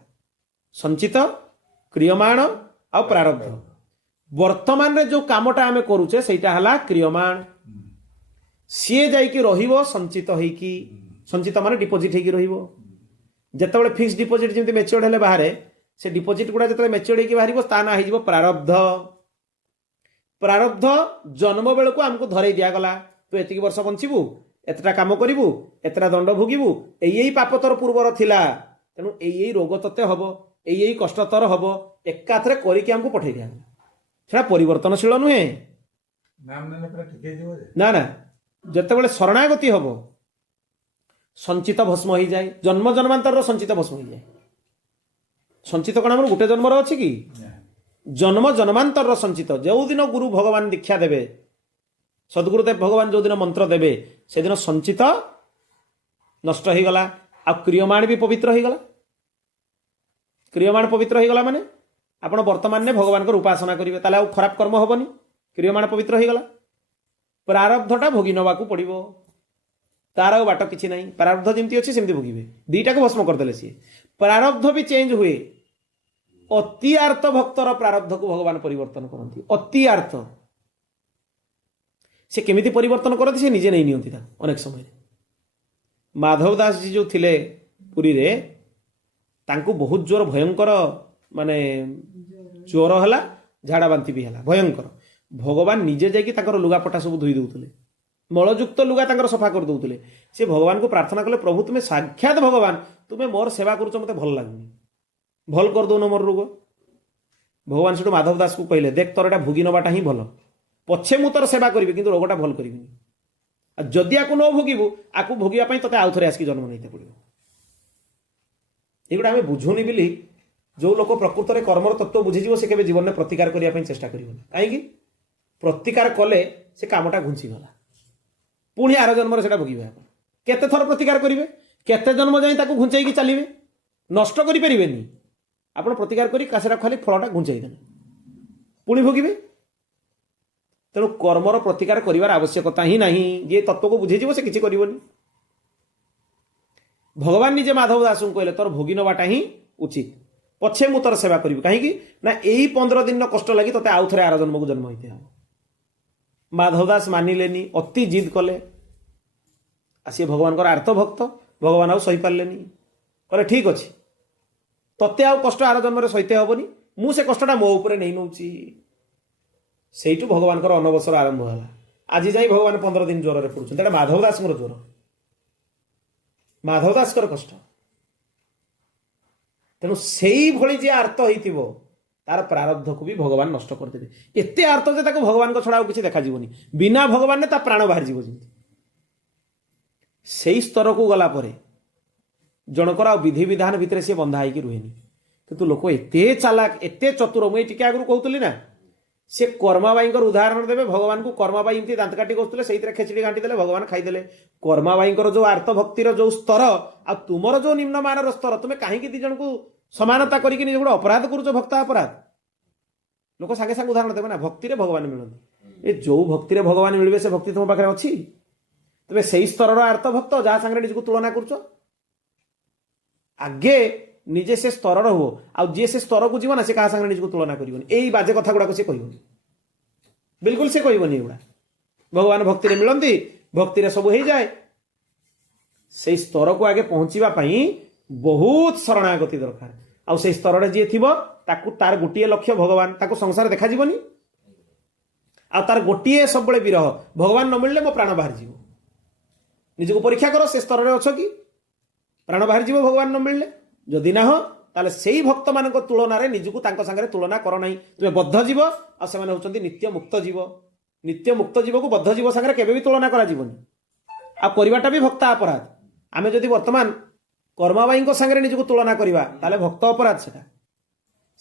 ସଞ୍ଚିତ, କ୍ରିୟମାଣ ଆଉ ପ୍ରାରବ୍ଧ। ବର୍ତ୍ତମାନରେ ଯୋଉ କାମଟା ଆମେ କରୁଛେ ସେଇଟା ହେଲା କ୍ରିୟମାଣ। ସିଏ ଯାଇକି ରହିବ ସଞ୍ଚିତ ହେଇକି। ସଞ୍ଚିତ ମାନେ ଡିପୋଜିଟ୍ ହେଇକି ରହିବ। ଯେତେବେଳେ ଫିକ୍ସ ଡିପୋଜିଟ୍ ଯେମିତି ମ୍ୟାଚିଓର୍ଡ ହେଲେ ବାହାରେ, ସେ ଡିପୋଜିଟ୍ ଗୁଡ଼ା ଯେତେବେଳେ ମ୍ୟାଚିଓର୍ଡ ହେଇକି ବାହାରିବ, ତା ନାଁ ହେଇଯିବ ପ୍ରାରବ୍ଧ। ପ୍ରାରବ୍ଧ ଜନ୍ମ ବେଳକୁ ଆମକୁ ଧରେଇ ଦିଆଗଲା, ତୁ ଏତିକି ବର୍ଷ ବଞ୍ଚିବୁ, ଏତେଟା କାମ କରିବୁ, ଏତେଟା ଦଣ୍ଡ ଭୋଗିବୁ, ଏଇ ପାପ ତୋର ପୂର୍ବର ଥିଲା, ତେଣୁ ଏଇ ରୋଗ ତତେ ହବ, ଏଇ କଷ୍ଟ ତୋର ହବ, ଏକାଥରେ କରିକି ଆମକୁ ପଠେଇ ଦିଆଗଲା। ସେଟା ପରିବର୍ତ୍ତନଶୀଳ ନୁହେଁ। ନା ନା, ଯେତେବେଳେ ଶରଣାଗତି ହବ, ସଞ୍ଚିତ ଭସ୍ମ ହେଇଯାଏ। ଜନ୍ମ ଜନ୍ମାନ୍ତରର ସଞ୍ଚିତ ଭସ୍ମ ହେଇଯାଏ। ସଞ୍ଚିତ କଣ ଆମର ଗୋଟେ ଜନ୍ମର ଅଛି କି? ଜନ୍ମ ଜନ୍ମାନ୍ତରର ସଞ୍ଚିତ। ଯେଉଁଦିନ ଗୁରୁ ଭଗବାନ ଦୀକ୍ଷା ଦେବେ, ସଦ୍ଗୁରୁଦେବ ଭଗବାନ ଯେଉଁଦିନ ମନ୍ତ୍ର ଦେବେ, ସେଦିନ ସଞ୍ଚିତ ନଷ୍ଟ ହେଇଗଲା। ଆଉ କ୍ରିୟମାଣ ବି ପବିତ୍ର ହେଇଗଲା। କ୍ରିୟମାଣ ପବିତ୍ର ହେଇଗଲା ମାନେ ଆପଣ ବର୍ତ୍ତମାନରେ ଭଗବାନଙ୍କର ଉପାସନା କରିବେ, ତାହେଲେ ଆଉ ଖରାପ କର୍ମ ହବନି। କ୍ରିୟମାଣ ପବିତ୍ର ହେଇଗଲା। ପ୍ରାରବ୍ଧଟା ଭୋଗି ନେବାକୁ ପଡ଼ିବ, ତାର ଆଉ ବାଟ କିଛି ନାହିଁ। ପ୍ରାରବ୍ଧ ଯେମିତି ଅଛି ସେମିତି ଭୋଗିବେ। ଦିଟାକୁ ଭସ୍ମ କରିଦେଲେ ସିଏ। ପ୍ରାରବ୍ଧ ବି ଚେଞ୍ଜ ହୁଏ। ଅତି ଆର୍ତ ଭକ୍ତର ପ୍ରାରବ୍ଧକୁ ଭଗବାନ ପରିବର୍ତ୍ତନ କରନ୍ତି। ଅତି ଆର୍ତ ସେ କେମିତି ପରିବର୍ତ୍ତନ କରନ୍ତି ସେ ନିଜେ ନେଇ ନିଅନ୍ତି ତାକୁ। ଅନେକ ସମୟରେ ମାଧବ ଦାସ ଜୀ ଯେଉଁ ଥିଲେ ପୁରୀରେ, ତାଙ୍କୁ ବହୁତ ଜୋର ଭୟଙ୍କର ମାନେ ଜ୍ୱର ହେଲା, ଝାଡ଼ା ବାନ୍ତି ବି ହେଲା, ଭୟଙ୍କର। ଭଗବାନ ନିଜେ ଯାଇକି ତାଙ୍କର ଲୁଗାପଟା ସବୁ ଧୋଇ ଦେଉଥିଲେ, ମଳଯୁକ୍ତ ଲୁଗା ତାଙ୍କର ସଫା କରିଦେଉଥିଲେ। ସେ ଭଗବାନଙ୍କୁ ପ୍ରାର୍ଥନା କଲେ, ପ୍ରଭୁ ତୁମେ ସାକ୍ଷାତ ଭଗବାନ, ତୁମେ ମୋର ସେବା କରୁଛ, ମୋତେ ଭଲ ଲାଗୁନି, ଭଲ କରିଦେଉନ ମୋର ରୋଗ। ଭଗବାନ ସେଠୁ ମାଧବ ଦାସକୁ କହିଲେ, ଦେଖ ତୋର ଏଟା ଭୋଗି ନେବାଟା ହିଁ ଭଲ, ପଛେ ମୁଁ ତୋର ସେବା କରିବି, କିନ୍ତୁ ରୋଗଟା ଭଲ କରିବିନି। ଆଉ ଯଦି ଆକୁ ନ ଭୋଗିବୁ, ଆକୁ ଭୋଗିବା ପାଇଁ ତୋତେ ଆଉ ଥରେ ଆସିକି ଜନ୍ମ ନେଇତେ ପଡ଼ିବ। ଏଗୁଡ଼ା ଆମେ ବୁଝୁନି ବୋଲି ଯେଉଁ ଲୋକ ପ୍ରକୃତରେ କର୍ମର ତତ୍ତ୍ୱ ବୁଝିଯିବ, ସେ କେବେ ଜୀବନରେ ପ୍ରତିକାର କରିବା ପାଇଁ ଚେଷ୍ଟା କରିବନି। କାହିଁକି? ପ୍ରତିକାର କଲେ ସେ କାମଟା ଘୁଞ୍ଚିଗଲା, ପୁଣି ଆର ଜନ୍ମରେ ସେଟା ଭୋଗିବେ। ଆପଣ କେତେ ଥର ପ୍ରତିକାର କରିବେ? କେତେ ଜନ୍ମ ଯାଇ ତାକୁ ଘୁଞ୍ଚେଇକି ଚାଲିବେ? ନଷ୍ଟ କରିପାରିବେନି। ଆପଣ ପ୍ରତିକାର କରି ସେଟା ଖାଲି ଫଳଟା ଘୁଞ୍ଚେଇ ଦେଲେ, ପୁଣି ଭୋଗିବେ। ତେଣୁ କର୍ମର ପ୍ରତିକାର କରିବାର ଆବଶ୍ୟକତା ହିଁ ନାହିଁ। ଯିଏ ତତ୍ତ୍ୱକୁ ବୁଝିଯିବ ସେ କିଛି କରିବନି। ଭଗବାନ ନିଜେ ମାଧବ ଦାସଙ୍କୁ କହିଲେ, ତୋର ଭୋଗି ନେବାଟା ହିଁ ଉଚିତ, ପଛେ ମୁଁ ତୋର ସେବା କରିବି। କାହିଁକି ନା ଏଇ 15 ଦିନର କଷ୍ଟ ଲାଗି ତୋତେ ଆଉ ଥରେ ଆର ଜନ୍ମକୁ ଜନ୍ମ ହେଇତେ ହେବ। ମାଧବ ଦାସ ମାନିଲେନି, ଅତି ଜିଦ୍ କଲେ। ଆଉ ସିଏ ଭଗବାନଙ୍କର ଆର୍ତ ଭକ୍ତ, ଭଗବାନ ଆଉ ସହିପାରିଲେନି। କହିଲେ ଠିକ୍ ଅଛି, ତତେ ଆଉ କଷ୍ଟ ଆର ଜନ୍ମରେ ସହିତେ ହେବନି, ମୁଁ ସେ କଷ୍ଟଟା ମୋ ଉପରେ ନେଇ ନେଉଛି। ସେଇଠୁ ଭଗବାନଙ୍କର ଅନବସର ଆରମ୍ଭ ହେଲା। ଆଜି ଯାଇ ଭଗବାନ 15 ଦିନ ଜ୍ୱରରେ ପଡ଼ୁଛନ୍ତି। ଏଟା ମାଧବ ଦାସଙ୍କର ଜ୍ୱର, ମାଧବ ଦାସଙ୍କର କଷ୍ଟ। ତେଣୁ ସେଇଭଳି ଯିଏ ଆର୍ତ ହେଇଥିବ, ତାର ପ୍ରାରବ୍ଧକୁ ବି ଭଗବାନ ନଷ୍ଟ କରିଦେବେ। ଏତେ ଆର୍ତ ଯେ ତାକୁ ଭଗବାନଙ୍କ ଛଡ଼ା ଆଉ କିଛି ଦେଖାଯିବନି। ବିନା ଭଗବାନରେ ତା ପ୍ରାଣ ବାହାରିଯିବ ଯେମିତି। ସେଇ ସ୍ତରକୁ ଗଲା ପରେ ଜଣଙ୍କର ଆଉ ବିଧି ବିଧାନ ଭିତରେ ସିଏ ବନ୍ଧା ହେଇକି ରୁହେନି। କିନ୍ତୁ ଲୋକ ଏତେ ଚାଲାକ, ଏତେ ଚତୁର। ମୁଁ ଏଇ ଟିକେ ଆଗରୁ କହୁଥିଲି ନା, ସେ କର୍ମାବାଇଙ୍କର ଉଦାହରଣ ଦେବେ। ଭଗବାନଙ୍କୁ କର୍ମାବାଇ ଏମିତି ଦାନ୍ତ କାଟି ବସୁଥିଲେ, ସେଇଥିରେ ଖେଚଡ଼ି ଘାଣ୍ଟି ଦେଲେ, ଭଗବାନ ଖାଇଦେଲେ। କର୍ମାବାଇଙ୍କର ଯେଉଁ ଆର୍ତ ଭକ୍ତିର ଯେଉଁ ସ୍ତର, ଆଉ ତୁମର ଯେଉଁ ନିମ୍ନମାନର ସ୍ତର, ତୁମେ କାହିଁକି ଦି ଜଣଙ୍କୁ ସମାନତା କରିକି ନିଜ ଗୋଟେ ଅପରାଧ କରୁଛ, ଭକ୍ତ ଅପରାଧ। ଲୋକ ସାଙ୍ଗେ ସାଙ୍ଗେ ଉଦାହରଣ ଦେବେ ନା, ଭକ୍ତିରେ ଭଗବାନ ମିଳନ୍ତି। ଏ ଯେଉଁ ଭକ୍ତିରେ ଭଗବାନ ମିଳିବେ, ସେ ଭକ୍ତି ତୁମ ପାଖରେ ଅଛି? ତେବେ ସେଇ ସ୍ତରର ଆର୍ତ ଭକ୍ତ ଯାହା ସାଙ୍ଗରେ ନିଜକୁ ତୁଳନା କରୁଛ। ଆଗେ ନିଜେ ସେ ସ୍ତରର ହୁଅ ଆଉ ଯିଏ ସେ ସ୍ତରକୁ ଯିବ ନା ସେ କାହା ସାଙ୍ଗରେ ନିଜକୁ ତୁଳନା କରିବନି ଏଇ ବାଜେ କଥା ଗୁଡାକ ସେ କହିବନି ବିଲକୁଲ ସେ କହିବନି ଏଗୁଡା ଭଗବାନ ଭକ୍ତିରେ ମିଳନ୍ତି ଭକ୍ତିରେ ସବୁ ହେଇଯାଏ ସେଇ ସ୍ତରକୁ ଆଗେ ପହଞ୍ଚିବା ପାଇଁ ବହୁତ ଶରଣାଗତି ଦରକାର ଆଉ ସେଇ ସ୍ତରରେ ଯିଏ ଥିବ ତାକୁ ତାର ଗୋଟିଏ ଲକ୍ଷ୍ୟ ଭଗବାନ ତାକୁ ସଂସାର ଦେଖାଯିବନି ଆଉ ତାର ଗୋଟିଏ ସବୁବେଳେ ବିରହ ଭଗବାନ ନ ମିଳିଲେ ମୋ ପ୍ରାଣ ବାହାରିଯିବ ନିଜକୁ ପରୀକ୍ଷା କର ସେ ସ୍ତରରେ ଅଛ କି ପ୍ରାଣ ବାହାରିଯିବ ଭଗବାନ ନ ମିଳିଲେ ଯଦି ନାହ ତାହେଲେ ସେଇ ଭକ୍ତମାନଙ୍କ ତୁଳନାରେ ନିଜକୁ ତାଙ୍କ ସାଙ୍ଗରେ ତୁଳନା କର ନାହିଁ ତୁମେ ବଦ୍ଧ ଜୀବ ଆଉ ସେମାନେ ହେଉଛନ୍ତି ନିତ୍ୟ ମୁକ୍ତ ଜୀବ ନିତ୍ୟ ମୁକ୍ତ ଜୀବକୁ ବଦ୍ଧ ଜୀବ ସାଙ୍ଗରେ କେବେ ବି ତୁଳନା କରାଯିବନି ଆଉ କରିବାଟା ବି ଭକ୍ତ ଅପରାଧ ଆମେ ଯଦି ବର୍ତ୍ତମାନ କର୍ମାବାଇଙ୍କ ସାଙ୍ଗରେ ନିଜକୁ ତୁଳନା କରିବା ତାହେଲେ ଭକ୍ତ ଅପରାଧ ସେଟା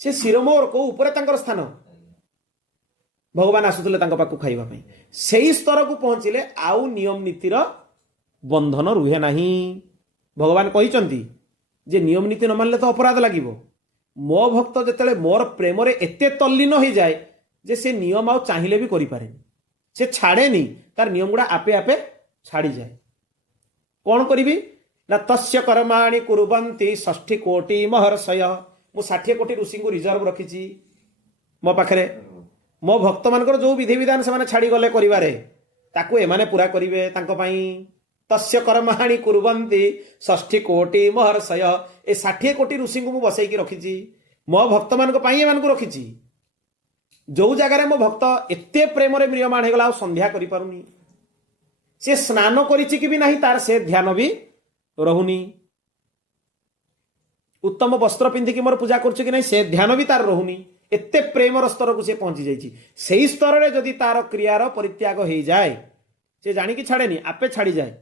ସେ ଶିରମୋର କୋଉ ଉପରେ ତାଙ୍କର ସ୍ଥାନ ଭଗବାନ ଆସୁଥିଲେ ତାଙ୍କ ପାଖକୁ ଖାଇବା ପାଇଁ ସେଇ ସ୍ତରକୁ ପହଞ୍ଚିଲେ ଆଉ ନିୟମ ନୀତିର ବନ୍ଧନ ରୁହେ ନାହିଁ ଭଗବାନ କହିଛନ୍ତି ଯେ ନିୟମ ନୀତି ନ ମାନିଲେ ତ ଅପରାଧ ଲାଗିବ ମୋ ଭକ୍ତ ଯେତେବେଳେ ମୋର ପ୍ରେମରେ ଏତେ ତଲ୍ଲୀନ ହେଇଯାଏ ଯେ ସେ ନିୟମ ଆଉ ଚାହିଁଲେ ବି କରିପାରେନି ସେ ଛାଡ଼େନି ତାର ନିୟମ ଗୁଡ଼ା ଆପେ ଆପେ ଛାଡ଼ିଯାଏ କ'ଣ କରିବି ନା ତସ୍ୟ କର୍ମାଣି କୁରୁବନ୍ତି 60 କୋଟି ମହର୍ଷୟ ମୁଁ 60 କୋଟି ଋଷିଙ୍କୁ ରିଜର୍ଭ ରଖିଛି ମୋ ପାଖରେ ମୋ ଭକ୍ତମାନଙ୍କର ଯୋଉ ବିଧିବିଧାନ ସେମାନେ ଛାଡ଼ିଗଲେ କରିବାରେ ତାକୁ ଏମାନେ ପୁରା କରିବେ ତାଙ୍କ ପାଇଁ ତସ୍ୟ କର୍ମାଣି କୁରୁବନ୍ତି 60 କୋଟି ମହର୍ଷୟ ଏ 60 କୋଟି ଋଷିଙ୍କୁ ମୁଁ ବସେଇକି ରଖିଛି ମୋ ଭକ୍ତମାନଙ୍କ ପାଇଁ ଏମାନଙ୍କୁ ରଖିଛି ଯୋଉ ଜାଗାରେ ମୋ ଭକ୍ତ ଏତେ ପ୍ରେମରେ ମ୍ରିୟମାଣ ହେଇଗଲା ଆଉ ସନ୍ଧ୍ୟା କରିପାରୁନି ସେ ସ୍ନାନ କରିଛି କି ବି ନାହିଁ ତାର ସେ ଧ୍ୟାନ ବି ରହୁନି ଉତ୍ତମ ବସ୍ତ୍ର ପିନ୍ଧିକି ମୋର ପୂଜା କରୁଛି କି ନାହିଁ ସେ ଧ୍ୟାନ ବି ତାର ରହୁନି ଏତେ ପ୍ରେମର ସ୍ତରକୁ ସେ ପହଞ୍ଚି ଯାଇଛି ସେଇ ସ୍ତରରେ ଯଦି ତାର କ୍ରିୟାର ପରିତ୍ୟାଗ ହେଇଯାଏ ସେ ଜାଣିକି ଛାଡ଼େନି ଆପେ ଛାଡ଼ିଯାଏ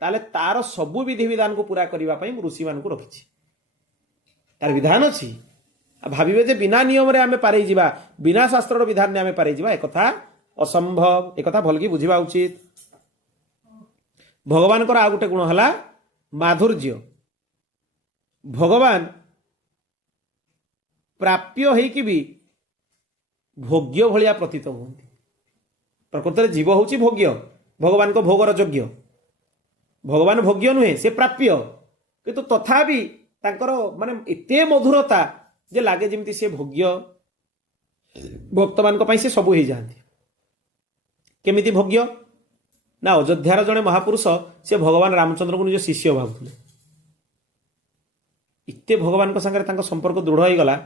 ତାହେଲେ ତାର ସବୁ ବିଧିବିଧାନକୁ ପୁରା କରିବା ପାଇଁ ମୁଁ ଋଷିମାନଙ୍କୁ ରଖିଛି ତାର ବିଧାନ ଅଛି ଭାବିବେ ଯେ ବିନା ନିୟମରେ ଆମେ ପାରେଇ ଯିବା ବିନା ଶାସ୍ତ୍ରର ବିଧାନରେ ଆମେ ପାରେଇ ଯିବା ଏକଥା ଅସମ୍ଭବ ଏକଥା ଭଲକି ବୁଝିବା ଉଚିତ ଭଗବାନଙ୍କର ଆଉ ଗୋଟେ ଗୁଣ ହେଲା ମାଧୁର୍ଯ୍ୟ ଭଗବାନ ପ୍ରାପ୍ୟ ହେଇକି ବି ଭୋଗ୍ୟ ଭଳିଆ ପ୍ରତୀତ ହୁଅନ୍ତି ପ୍ରକୃତରେ ଜୀବ ହେଉଛି ଭୋଗ୍ୟ ଭଗବାନଙ୍କ ଭୋଗର ଯୋଗ୍ୟ ଭଗବାନ ଭୋଗ୍ୟ ନୁହେଁ ସେ ପ୍ରାପ୍ୟ କିନ୍ତୁ ତଥାପି ତାଙ୍କର ମାନେ ଏତେ ମଧୁରତା ଯେ ଲାଗେ ଯେମିତି ସେ ଭୋଗ୍ୟ ଭକ୍ତମାନଙ୍କ ପାଇଁ ସେ ସବୁ ହେଇଯାଆନ୍ତି କେମିତି ଭୋଗ୍ୟ ନା ଅଯୋଧ୍ୟାର ଜଣେ ମହାପୁରୁଷ ସେ ଭଗବାନ ରାମଚନ୍ଦ୍ରଙ୍କୁ ନିଜ ଶିଷ୍ୟ ଭାବୁଥିଲେ ଏତେ ଭଗବାନଙ୍କ ସାଙ୍ଗରେ ତାଙ୍କ ସମ୍ପର୍କ ଦୃଢ଼ ହେଇଗଲା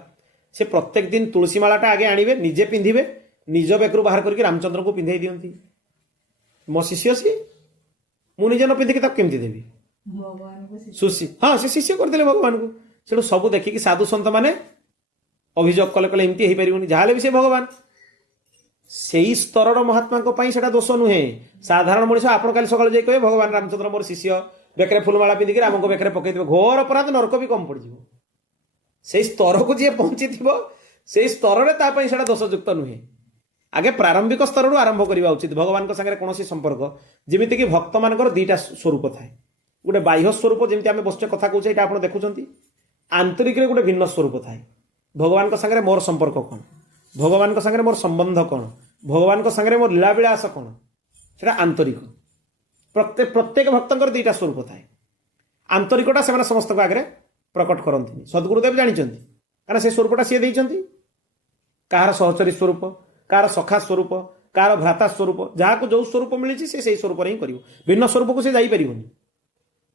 ସେ ପ୍ରତ୍ୟେକ ଦିନ ତୁଳସୀ ମାଳାଟା ଆଗେ ଆଣିବେ ନିଜେ ପିନ୍ଧିବେ ନିଜ ବେକରୁ ବାହାର କରିକି ରାମଚନ୍ଦ୍ରଙ୍କୁ ପିନ୍ଧେଇ ଦିଅନ୍ତି ମୋ ଶିଷ୍ୟ ସିଏ ମୁଁ ନିଜେ ନ ପିନ୍ଧିକି ତାକୁ କେମିତି ଦେବି ହଁ ସେ ଶିଷ୍ୟ କରିଦେଲେ ଭଗବାନଙ୍କୁ ସେଠୁ ସବୁ ଦେଖିକି ସାଧୁ ସନ୍ଥ ମାନେ ଅଭିଯୋଗ କଲେ କଲେ ଏମିତି ହେଇପାରିବନି ଯାହାହେଲେ ବି ସେ ଭଗବାନ ସେଇ ସ୍ତରର ମହାତ୍ମାଙ୍କ ପାଇଁ ସେଟା ଦୋଷ ନୁହେଁ ସାଧାରଣ ମଣିଷ ଆପଣ କାଲି ସକାଳେ ଯାଇ କହିବେ ଭଗବାନ ରାମଚନ୍ଦ୍ର ମୋର ଶିଷ୍ୟ ବେକରେ ଫୁଲମାଳା ପିନ୍ଧିକି ରାମଙ୍କ ବେକରେ ପକେଇଦେବେ ଘୋର ଅପରାଧ ନରକ ବି କମ ପଡ଼ିଯିବ ସେଇ ସ୍ତରକୁ ଯିଏ ପହଞ୍ଚିଥିବ ସେଇ ସ୍ତରରେ ତା ପାଇଁ ସେଟା ଦୋଷଯୁକ୍ତ ନୁହେଁ ଆଗେ ପ୍ରାରମ୍ଭିକ ସ୍ତରରୁ ଆରମ୍ଭ କରିବା ଉଚିତ ଭଗବାନଙ୍କ ସାଙ୍ଗରେ କୌଣସି ସମ୍ପର୍କ ଯେମିତିକି ଭକ୍ତମାନଙ୍କର ଦିଟା ସ୍ୱରୂପ ଥାଏ ଗୋଟେ ବାହ୍ୟ ସ୍ୱରୂପ ଯେମିତି ଆମେ ବସୁଛେ କଥା କହୁଛେ ଏଇଟା ଆପଣ ଦେଖୁଛନ୍ତି ଆନ୍ତରିକରେ ଗୋଟେ ଭିନ୍ନ ସ୍ୱରୂପ ଥାଏ ଭଗବାନଙ୍କ ସାଙ୍ଗରେ ମୋର ସମ୍ପର୍କ କ'ଣ ଭଗବାନଙ୍କ ସାଙ୍ଗରେ ମୋର ସମ୍ବନ୍ଧ କ'ଣ ଭଗବାନଙ୍କ ସାଙ୍ଗରେ ମୋର ଲୀଳାବିଳାସ କ'ଣ ସେଟା ଆନ୍ତରିକ ପ୍ରତ୍ୟେକ ଭକ୍ତଙ୍କର ଦିଟା ସ୍ୱରୂପ ଥାଏ ଆନ୍ତରିକଟା ସେମାନେ ସମସ୍ତଙ୍କ ଆଗରେ ପ୍ରକଟ କରନ୍ତିନି ସଦ୍ଗୁରୁଦେବ ଜାଣିଛନ୍ତି କାରଣ ସେ ସ୍ୱରୂପଟା ସିଏ ଦେଇଛନ୍ତି କାହାର ସହଚରୀ ସ୍ୱରୂପ କାହାର ସଖା ସ୍ୱରୂପ କାହାର ଭ୍ରାତା ସ୍ୱରୂପ ଯାହାକୁ ଯୋଉ ସ୍ୱରୂପ ମିଳିଛି ସେ ସେଇ ସ୍ୱରୂପରେ ହିଁ କରିବ ଭିନ୍ନ ସ୍ୱରୂପକୁ ସେ ଯାଇପାରିବନି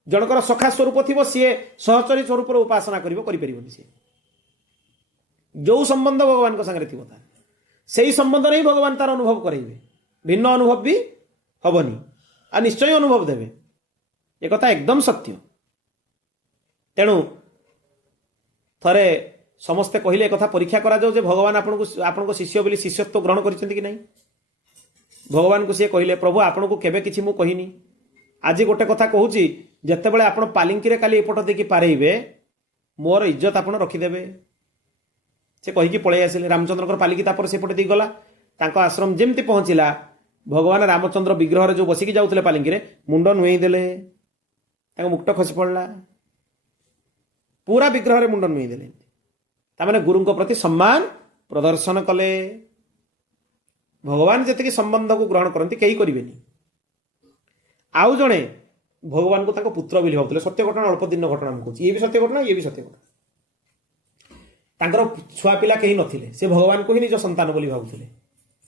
ଜଣଙ୍କର ସଖା ସ୍ୱରୂପ ଥିବ ସିଏ ସହଚରୀ ସ୍ୱରୂପର ଉପାସନା କରିବ କରିପାରିବନି ସିଏ ଯୋଉ ସମ୍ବନ୍ଧ ଭଗବାନଙ୍କ ସାଙ୍ଗରେ ଥିବ ତାର ସେଇ ସମ୍ବନ୍ଧରେ ହିଁ ଭଗବାନ ତାର ଅନୁଭବ କରାଇବେ ଭିନ୍ନ ଅନୁଭବ ବି ହବନି ଆଉ ନିଶ୍ଚୟ ଅନୁଭବ ଦେବେ ଏକଥା ଏକଦମ ସତ୍ୟ ତେଣୁ ଥରେ ସମସ୍ତେ କହିଲେ ଏକଥା ପରୀକ୍ଷା କରାଯାଉ ଯେ ଭଗବାନ ଆପଣଙ୍କ ଶିଷ୍ୟ ବୋଲି ଶିଷ୍ୟତ୍ୱ ଗ୍ରହଣ କରିଛନ୍ତି କି ନାହିଁ ଭଗବାନଙ୍କୁ ସିଏ କହିଲେ ପ୍ରଭୁ ଆପଣଙ୍କୁ କେବେ କିଛି ମୁଁ କହିନି ଆଜି ଗୋଟେ କଥା କହୁଛି ଯେତେବେଳେ ଆପଣ ପାଲିଙ୍କିରେ କାଲି ଏପଟ ଦେଇକି ପାରେଇବେ ମୋର ଇଜ୍ଜତ ଆପଣ ରଖିଦେବେ ସେ କହିକି ପଳେଇ ଆସିଲେ ରାମଚନ୍ଦ୍ରଙ୍କର ପାଲିକି ତାପରେ ସେପଟେ ଦେଇ ଗଲା ତାଙ୍କ ଆଶ୍ରମ ଯେମିତି ପହଞ୍ଚିଲା ଭଗବାନ ରାମଚନ୍ଦ୍ର ବିଗ୍ରହରେ ଯୋଉ ବସିକି ଯାଉଥିଲେ ପାଲିଙ୍କିରେ ମୁଣ୍ଡ ନୁଆଇଁ ଦେଲେ ତାଙ୍କ ମୁକ୍ତ ଖସି ପଡ଼ିଲା ପୁରା ବିଗ୍ରହରେ ମୁଣ୍ଡ ନୁଆଇଁ ଦେଲେ ତାମାନେ ଗୁରୁଙ୍କ ପ୍ରତି ସମ୍ମାନ ପ୍ରଦର୍ଶନ କଲେ ଭଗବାନ ଯେତିକି ସମ୍ବନ୍ଧକୁ ଗ୍ରହଣ କରନ୍ତି କେହି କରିବେନି ଆଉ ଜଣେ ଭଗବାନଙ୍କୁ ତାଙ୍କ ପୁତ୍ର ବୋଲି ଭାବୁଥିଲେ ସତ୍ୟ ଘଟଣା ଅଳ୍ପ ଦିନ ଘଟଣା ମୁଁ କହୁଛି ଇଏ ବି ସତ୍ୟ ଘଟଣା ଇଏ ବି ସତ୍ୟ ଘଟଣା ତାଙ୍କର ଛୁଆ ପିଲା କେହି ନଥିଲେ, ସେ ଭଗବାନଙ୍କୁ ହିଁ ନିଜ ସନ୍ତାନ ବୋଲି ଭାବୁଥିଲେ।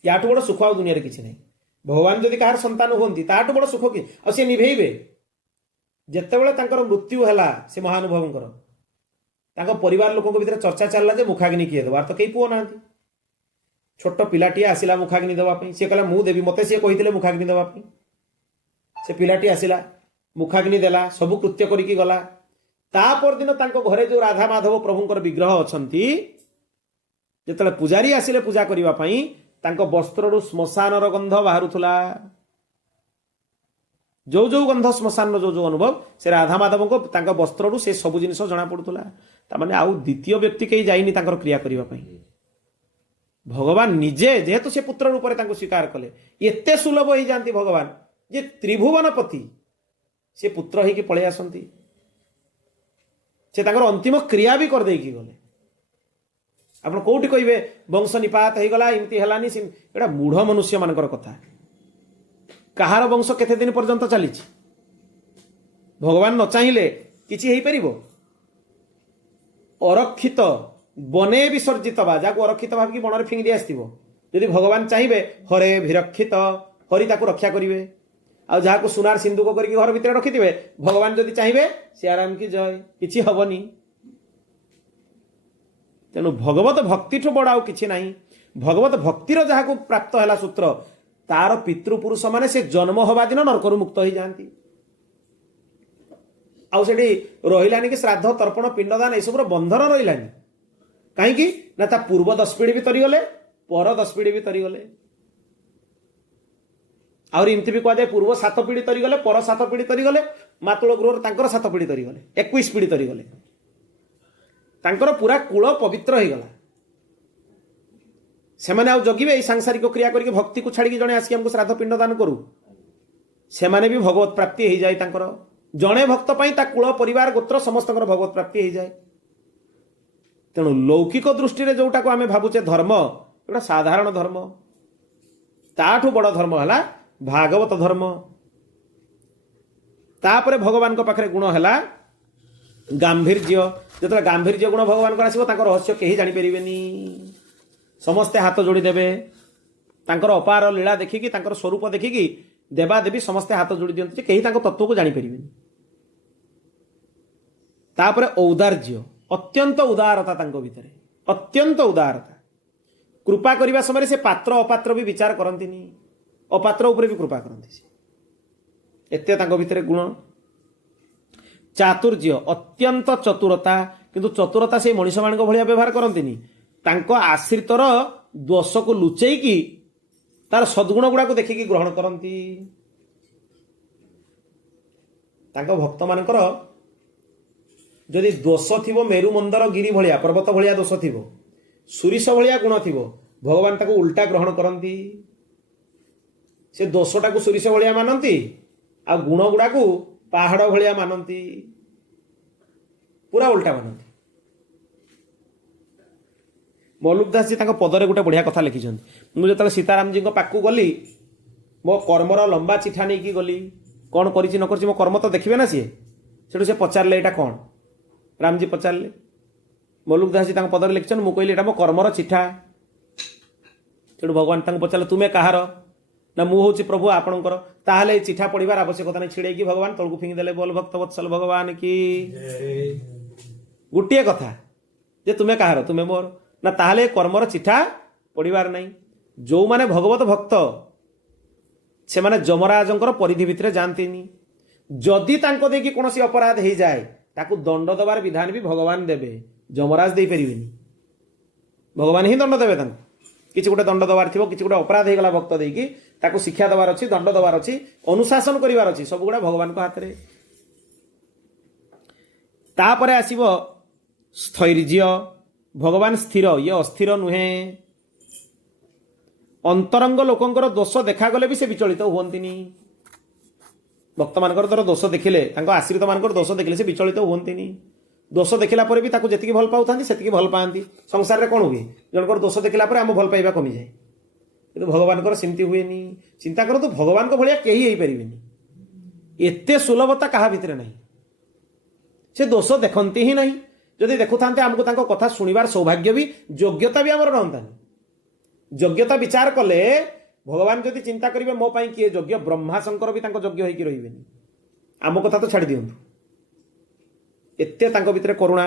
ୟାଠୁ ବଡ଼ ସୁଖ ଆଉ ଦୁନିଆରେ କିଛି ନାହିଁ। ଭଗବାନ ଯଦି କାହାର ସନ୍ତାନ ହୁଅନ୍ତି ତାଠୁ ବଡ଼ ସୁଖ କି? ଆଉ ସେ ନିଭେଇବେ। ଯେତେବେଳେ ତାଙ୍କର ମୃତ୍ୟୁ ହେଲା ସେ ମହାନୁଭବଙ୍କର, ତାଙ୍କ ପରିବାର ଲୋକଙ୍କ ଭିତରେ ଚର୍ଚ୍ଚା ଚାଲିଲା ଯେ ମୁଖାଗ୍ନି କିଏ ଦେବାର, ତ କେହି ପୁଅ ନାହାନ୍ତି। ଛୋଟ ପିଲାଟିଏ ଆସିଲା ମୁଖାଗ୍ନି ଦେବା ପାଇଁ, ସିଏ କହିଲା ମୁଁ ଦେବି, ମତେ ସିଏ କହିଥିଲେ ମୁଖାଗ୍ନି ଦେବା ପାଇଁ। ସେ ପିଲାଟି ଆସିଲା, ମୁଖାଗ୍ନି ଦେଲା, ସବୁ କୃତ୍ୟ କରିକି ଗଲା। ତା ପରଦିନ ତାଙ୍କ ଘରେ ଯୋଉ ରାଧା ମାଧବ ପ୍ରଭୁଙ୍କର ବିଗ୍ରହ ଅଛନ୍ତି, ଯେତେବେଳେ ପୂଜାରୀ ଆସିଲେ ପୂଜା କରିବା ପାଇଁ, ତାଙ୍କ ବସ୍ତ୍ରରୁ ଶ୍ମଶାନର ଗନ୍ଧ ବାହାରୁଥିଲା। ଯୋଉ ଯୋଉ ଗନ୍ଧ, ଶ୍ମଶାନର ଯୋଉ ଯୋଉ ଅନୁଭବ, ସେ ରାଧା ମାଧବଙ୍କ ତାଙ୍କ ବସ୍ତ୍ରରୁ ସେ ସବୁ ଜିନିଷ ଜଣା ପଡୁଥିଲା। ତାମାନେ ଆଉ ଦ୍ୱିତୀୟ ବ୍ୟକ୍ତି କେହି ଯାଇନି ତାଙ୍କର କ୍ରିୟା କରିବା ପାଇଁ। ଭଗବାନ ନିଜେ ଯେହେତୁ ସେ ପୁତ୍ର ରୂପରେ ତାଙ୍କୁ ସ୍ୱୀକାର କଲେ, ଏତେ ସୁଲଭ ହେଇଯାଆନ୍ତି ଭଗବାନ ଯେ ତ୍ରିଭୁବନପତି ସେ ପୁତ୍ର ହେଇକି ପଳେଇ ଆସନ୍ତି। ସେ ତାଙ୍କର ଅନ୍ତିମ କ୍ରିୟା ବି କରିଦେଇକି ଗଲେ। ଆପଣ କୋଉଠି କହିବେ ବଂଶ ନିପାତ ହେଇଗଲା, ଏମିତି ହେଲାନି, ଏଟା ମୂଢ ମନୁଷ୍ୟ ମାନଙ୍କର କଥା। କାହାର ବଂଶ କେତେ ଦିନ ପର୍ଯ୍ୟନ୍ତ ଚାଲିଛି? ଭଗବାନ ନ ଚାହିଁଲେ କିଛି ହେଇପାରିବ? ଅରକ୍ଷିତ ବନେ ବିସର୍ଜିତ ବା, ଯାହାକୁ ଅରକ୍ଷିତ ଭାବିକି ବଣରେ ଫିଙ୍ଗି ଦେଇ ଆସିଥିବ, ଯଦି ଭଗବାନ ଚାହିଁବେ ହରେ ବିରକ୍ଷିତ, ହରି ତାକୁ ରକ୍ଷା କରିବେ। ଆଉ ଯାହାକୁ ସୁନାର ସିନ୍ଦୁକ କରିକି ଘର ଭିତରେ ରଖିଥିବେ, ଭଗବାନ ଯଦି ଚାହିଁବେ ସେ ଆରାମ କି ଜୟ, କିଛି ହବନି। ତେଣୁ ଭଗବତ ଭକ୍ତିଠୁ ବଡ଼ ଆଉ କିଛି ନାହିଁ। ଭଗବତ ଭକ୍ତିର ଯାହାକୁ ପ୍ରାପ୍ତ ହେଲା ସୂତ୍ର, ତାର ପିତୃପୁରୁଷ ମାନେ ସେ ଜନ୍ମ ହବା ଦିନ ନରକରୁ ମୁକ୍ତ ହେଇଯାଆନ୍ତି। ଆଉ ସେଠି ରହିଲାନି କି ଶ୍ରାଦ୍ଧ, ତର୍ପଣ, ପିଣ୍ଡଦାନ ଏସବୁର ବନ୍ଧନ ରହିଲାନି। କାହିଁକି ନା ତା ପୂର୍ବ 10 ପିଢ଼ି ବି ତରିଗଲେ, ପର 10 ପିଢ଼ି ବି ତରିଗଲେ। ଆହୁରି ଏମିତି ବି କୁହାଯାଏ ପୂର୍ବ 7 ପିଢ଼ି ତରିଗଲେ, ପର 7 ପିଢ଼ି ତରିଗଲେ, ମାତୃଳ ଗୃହର ତାଙ୍କର 7 ପିଢ଼ି ତରିଗଲେ, 21 ପିଢ଼ି ତରିଗଲେ। ତାଙ୍କର ପୁରା କୂଳ ପବିତ୍ର ହେଇଗଲା। ସେମାନେ ଆଉ ଜଗିବେ ଏଇ ସାଂସାରିକ କ୍ରିୟା କରିକି ଭକ୍ତିକୁ ଛାଡ଼ିକି ଜଣେ ଆସିକି ଆମକୁ ଶ୍ରାଦ୍ଧ ପିଣ୍ଡ ଦାନ କରୁ? ସେମାନେ ବି ଭଗବତ ପ୍ରାପ୍ତି ହେଇଯାଏ ତାଙ୍କର। ଜଣେ ଭକ୍ତ ପାଇଁ ତା କୂଳ, ପରିବାର, ଗୋତ୍ର ସମସ୍ତଙ୍କର ଭଗବତ ପ୍ରାପ୍ତି ହେଇଯାଏ। ତେଣୁ ଲୌକିକ ଦୃଷ୍ଟିରେ ଯୋଉଟାକୁ ଆମେ ଭାବୁଛେ ଧର୍ମ, ଏଟା ସାଧାରଣ ଧର୍ମ। ତାଠୁ ବଡ଼ ଧର୍ମ ହେଲା ଭାଗବତ ଧର୍ମ। ତାପରେ ଭଗବାନଙ୍କ ପାଖରେ ଗୁଣ ହେଲା ଗାମ୍ଭୀର୍ଯ୍ୟ। ଯେତେବେଳେ ଗାମ୍ଭୀର୍ଯ୍ୟ ଗୁଣ ଭଗବାନଙ୍କର ଆସିବ, ତାଙ୍କ ରହସ୍ୟ କେହି ଜାଣିପାରିବେନି। ସମସ୍ତେ ହାତ ଯୋଡ଼ିଦେବେ। ତାଙ୍କର ଅପାର ଲୀଳା ଦେଖିକି, ତାଙ୍କର ସ୍ୱରୂପ ଦେଖିକି ଦେବାଦେବୀ ସମସ୍ତେ ହାତ ଯୋଡ଼ି ଦିଅନ୍ତି ଯେ କେହି ତାଙ୍କ ତତ୍ତ୍ୱକୁ ଜାଣିପାରିବେନି। ତାପରେ ଔଦାର୍ଯ୍ୟ, ଅତ୍ୟନ୍ତ ଉଦାରତା ତାଙ୍କ ଭିତରେ, ଅତ୍ୟନ୍ତ ଉଦାରତା। କୃପା କରିବା ସମୟରେ ସେ ପାତ୍ର ଅପାତ୍ର ବି ବିଚାର କରନ୍ତିନି, ଅପାତ୍ର ଉପରେ ବି କୃପା କରନ୍ତି। ଏତେ ତାଙ୍କ ଭିତରେ ଗୁଣ। ଚାତୁର୍ଯ୍ୟ, ଅତ୍ୟନ୍ତ ଚତୁରତା। କିନ୍ତୁ ଚତୁରତା ସେଇ ମଣିଷମାନଙ୍କ ଭଳିଆ ବ୍ୟବହାର କରନ୍ତିନି। ତାଙ୍କ ଆଶ୍ରିତର ଦୋଷକୁ ଲୁଚେଇକି ତାର ସଦ୍ଗୁଣ ଗୁଡ଼ାକୁ ଦେଖିକି ଗ୍ରହଣ କରନ୍ତି। ତାଙ୍କ ଭକ୍ତମାନଙ୍କର ଯଦି ଦୋଷ ଥିବ, ମେରୁ ମନ୍ଦର ଗିରି ଭଳିଆ, ପର୍ବତ ଭଳିଆ ଦୋଷ ଥିବ, ସୁରିଶ ଭଳିଆ ଗୁଣ ଥିବ, ଭଗବାନ ତାକୁ ଉଲ୍ଟା ଗ୍ରହଣ କରନ୍ତି। ସେ ଦୋଷଟାକୁ ସୁରିଶ ଭଳିଆ ମାନନ୍ତି, ଆଉ ଗୁଣ ଗୁଡ଼ାକୁ ପାହାଡ଼ ଭଳିଆ ମାନନ୍ତି, ପୁରା ଉଲ୍ଟା ମାନନ୍ତି। ମଲ୍ଲୁକ ଦାସ ଜୀ ତାଙ୍କ ପଦରେ ଗୋଟେ ବଢ଼ିଆ କଥା ଲେଖିଛନ୍ତି। ମୁଁ ଯେତେବେଳେ ସୀତାରାମଜୀଙ୍କ ପାଖକୁ ଗଲି, ମୋ କର୍ମର ଲମ୍ବା ଚିଠା ନେଇକି ଗଲି। କ'ଣ କରିଛି ନ କରିଛି ମୋ କର୍ମ ତ ଦେଖିବେ ନା ସିଏ। ସେଠୁ ସେ ପଚାରିଲେ ଏଇଟା କ'ଣ? ରାମଜୀ ପଚାରିଲେ। ମଲ୍ଲୁକ ଦାସ ଜୀ ତାଙ୍କ ପଦରେ ଲେଖିଛନ୍ତି, ମୁଁ କହିଲି ଏଇଟା ମୋ କର୍ମର ଚିଠା। ସେଠୁ ଭଗବାନ ତାଙ୍କୁ ପଚାରିଲେ ତୁମେ କାହାର? ନା ମୁଁ ହେଉଛି ପ୍ରଭୁ ଆପଣଙ୍କର। ତାହେଲେ ଏ ଚିଠା ପଢ଼ିବାର ଆବଶ୍ୟକତା ନାହିଁ। ଛିଡ଼େଇକି ଭଗବାନ ତଳକୁ ଫିଙ୍ଗି ଦେଲେ। ବୋଲ ଭକ୍ତ ବତ୍ସଲ ଭଗବାନ କି। ଗୋଟିଏ କଥା ଯେ ତୁମେ କାହାର? ତୁମେ ମୋର। ନା ତାହେଲେ କର୍ମର ଚିଠା ପଢ଼ିବାର ନାହିଁ। ଯେଉଁମାନେ ଭଗବତ ଭକ୍ତ ସେମାନେ ଯମରାଜଙ୍କର ପରିଧି ଭିତରେ ଯାଆନ୍ତିନି। ଯଦି ତାଙ୍କ ଦେଇକି କୌଣସି ଅପରାଧ ହେଇଯାଏ, ତାକୁ ଦଣ୍ଡ ଦେବାର ବିଧାନ ବି ଭଗବାନ ଦେବେ, ଯମରାଜ ଦେଇପାରିବେନି। ଭଗବାନ ହିଁ ଦଣ୍ଡ ଦେବେ ତାଙ୍କୁ। କିଛି ଗୋଟେ ଦଣ୍ଡ ଦେବାର ଥିବ, କିଛି ଗୋଟେ ଅପରାଧ ହେଇଗଲା ଭକ୍ତ ଦେଇକି, ତାକୁ ଶିକ୍ଷା ଦେବାର ଅଛି, ଦଣ୍ଡ ଦେବାର ଅଛି, ଅନୁଶାସନ କରିବାର ଅଛି, ସବୁଗୁଡ଼ା ଭଗବାନଙ୍କ ହାତରେ। ତାପରେ ଆସିବ ସ୍ଥୈର୍ଯ୍ୟ। ଭଗବାନ ସ୍ଥିର, ଇଏ ଅସ୍ଥିର ନୁହେଁ। ଅନ୍ତରଙ୍ଗ ଲୋକଙ୍କର ଦୋଷ ଦେଖାଗଲେ ବି ସେ ବିଚଳିତ ହୁଅନ୍ତିନି। ଭକ୍ତମାନଙ୍କର ଧର ଦୋଷ ଦେଖିଲେ, ତାଙ୍କ ଆଶ୍ରିତ ମାନଙ୍କର ଦୋଷ ଦେଖିଲେ ସେ ବିଚଳିତ ହୁଅନ୍ତିନି। ଦୋଷ ଦେଖିଲା ପରେ ବି ତାକୁ ଯେତିକି ଭଲ ପାଉଥାନ୍ତି ସେତିକି ଭଲ ପାଆନ୍ତି। ସଂସାରରେ କ'ଣ ହୁଏ, ଜଣଙ୍କର ଦୋଷ ଦେଖିଲା ପରେ ଆମ ଭଲ ପାଇବା କମିଯାଏ। କିନ୍ତୁ ଭଗବାନଙ୍କର ସେମିତି ହୁଏନି। ଚିନ୍ତା କରନ୍ତୁ, ଭଗବାନଙ୍କ ଭଳିଆ କେହି ହେଇପାରିବେନି। ଏତେ ସୁଲଭତା କାହା ଭିତରେ ନାହିଁ। ସେ ଦୋଷ ଦେଖନ୍ତି ହିଁ ନାହିଁ। ଯଦି ଦେଖୁଥାନ୍ତେ ଆମକୁ ତାଙ୍କ କଥା ଶୁଣିବାର ସୌଭାଗ୍ୟ ବି ଯୋଗ୍ୟତା ବି ଆମର ରହନ୍ତାନି। ଯୋଗ୍ୟତା ବିଚାର କଲେ ଭଗବାନ ଯଦି ଚିନ୍ତା କରିବେ ମୋ ପାଇଁ କିଏ ଯୋଗ୍ୟ, ବ୍ରହ୍ମା ଶଙ୍କର ବି ତାଙ୍କ ଯୋଗ୍ୟ ହେଇକି ରହିବେନି। ଆମ କଥା ତ ଛାଡ଼ି ଦିଅନ୍ତୁ, ଏତେ ତାଙ୍କ ଭିତରେ କରୁଣା।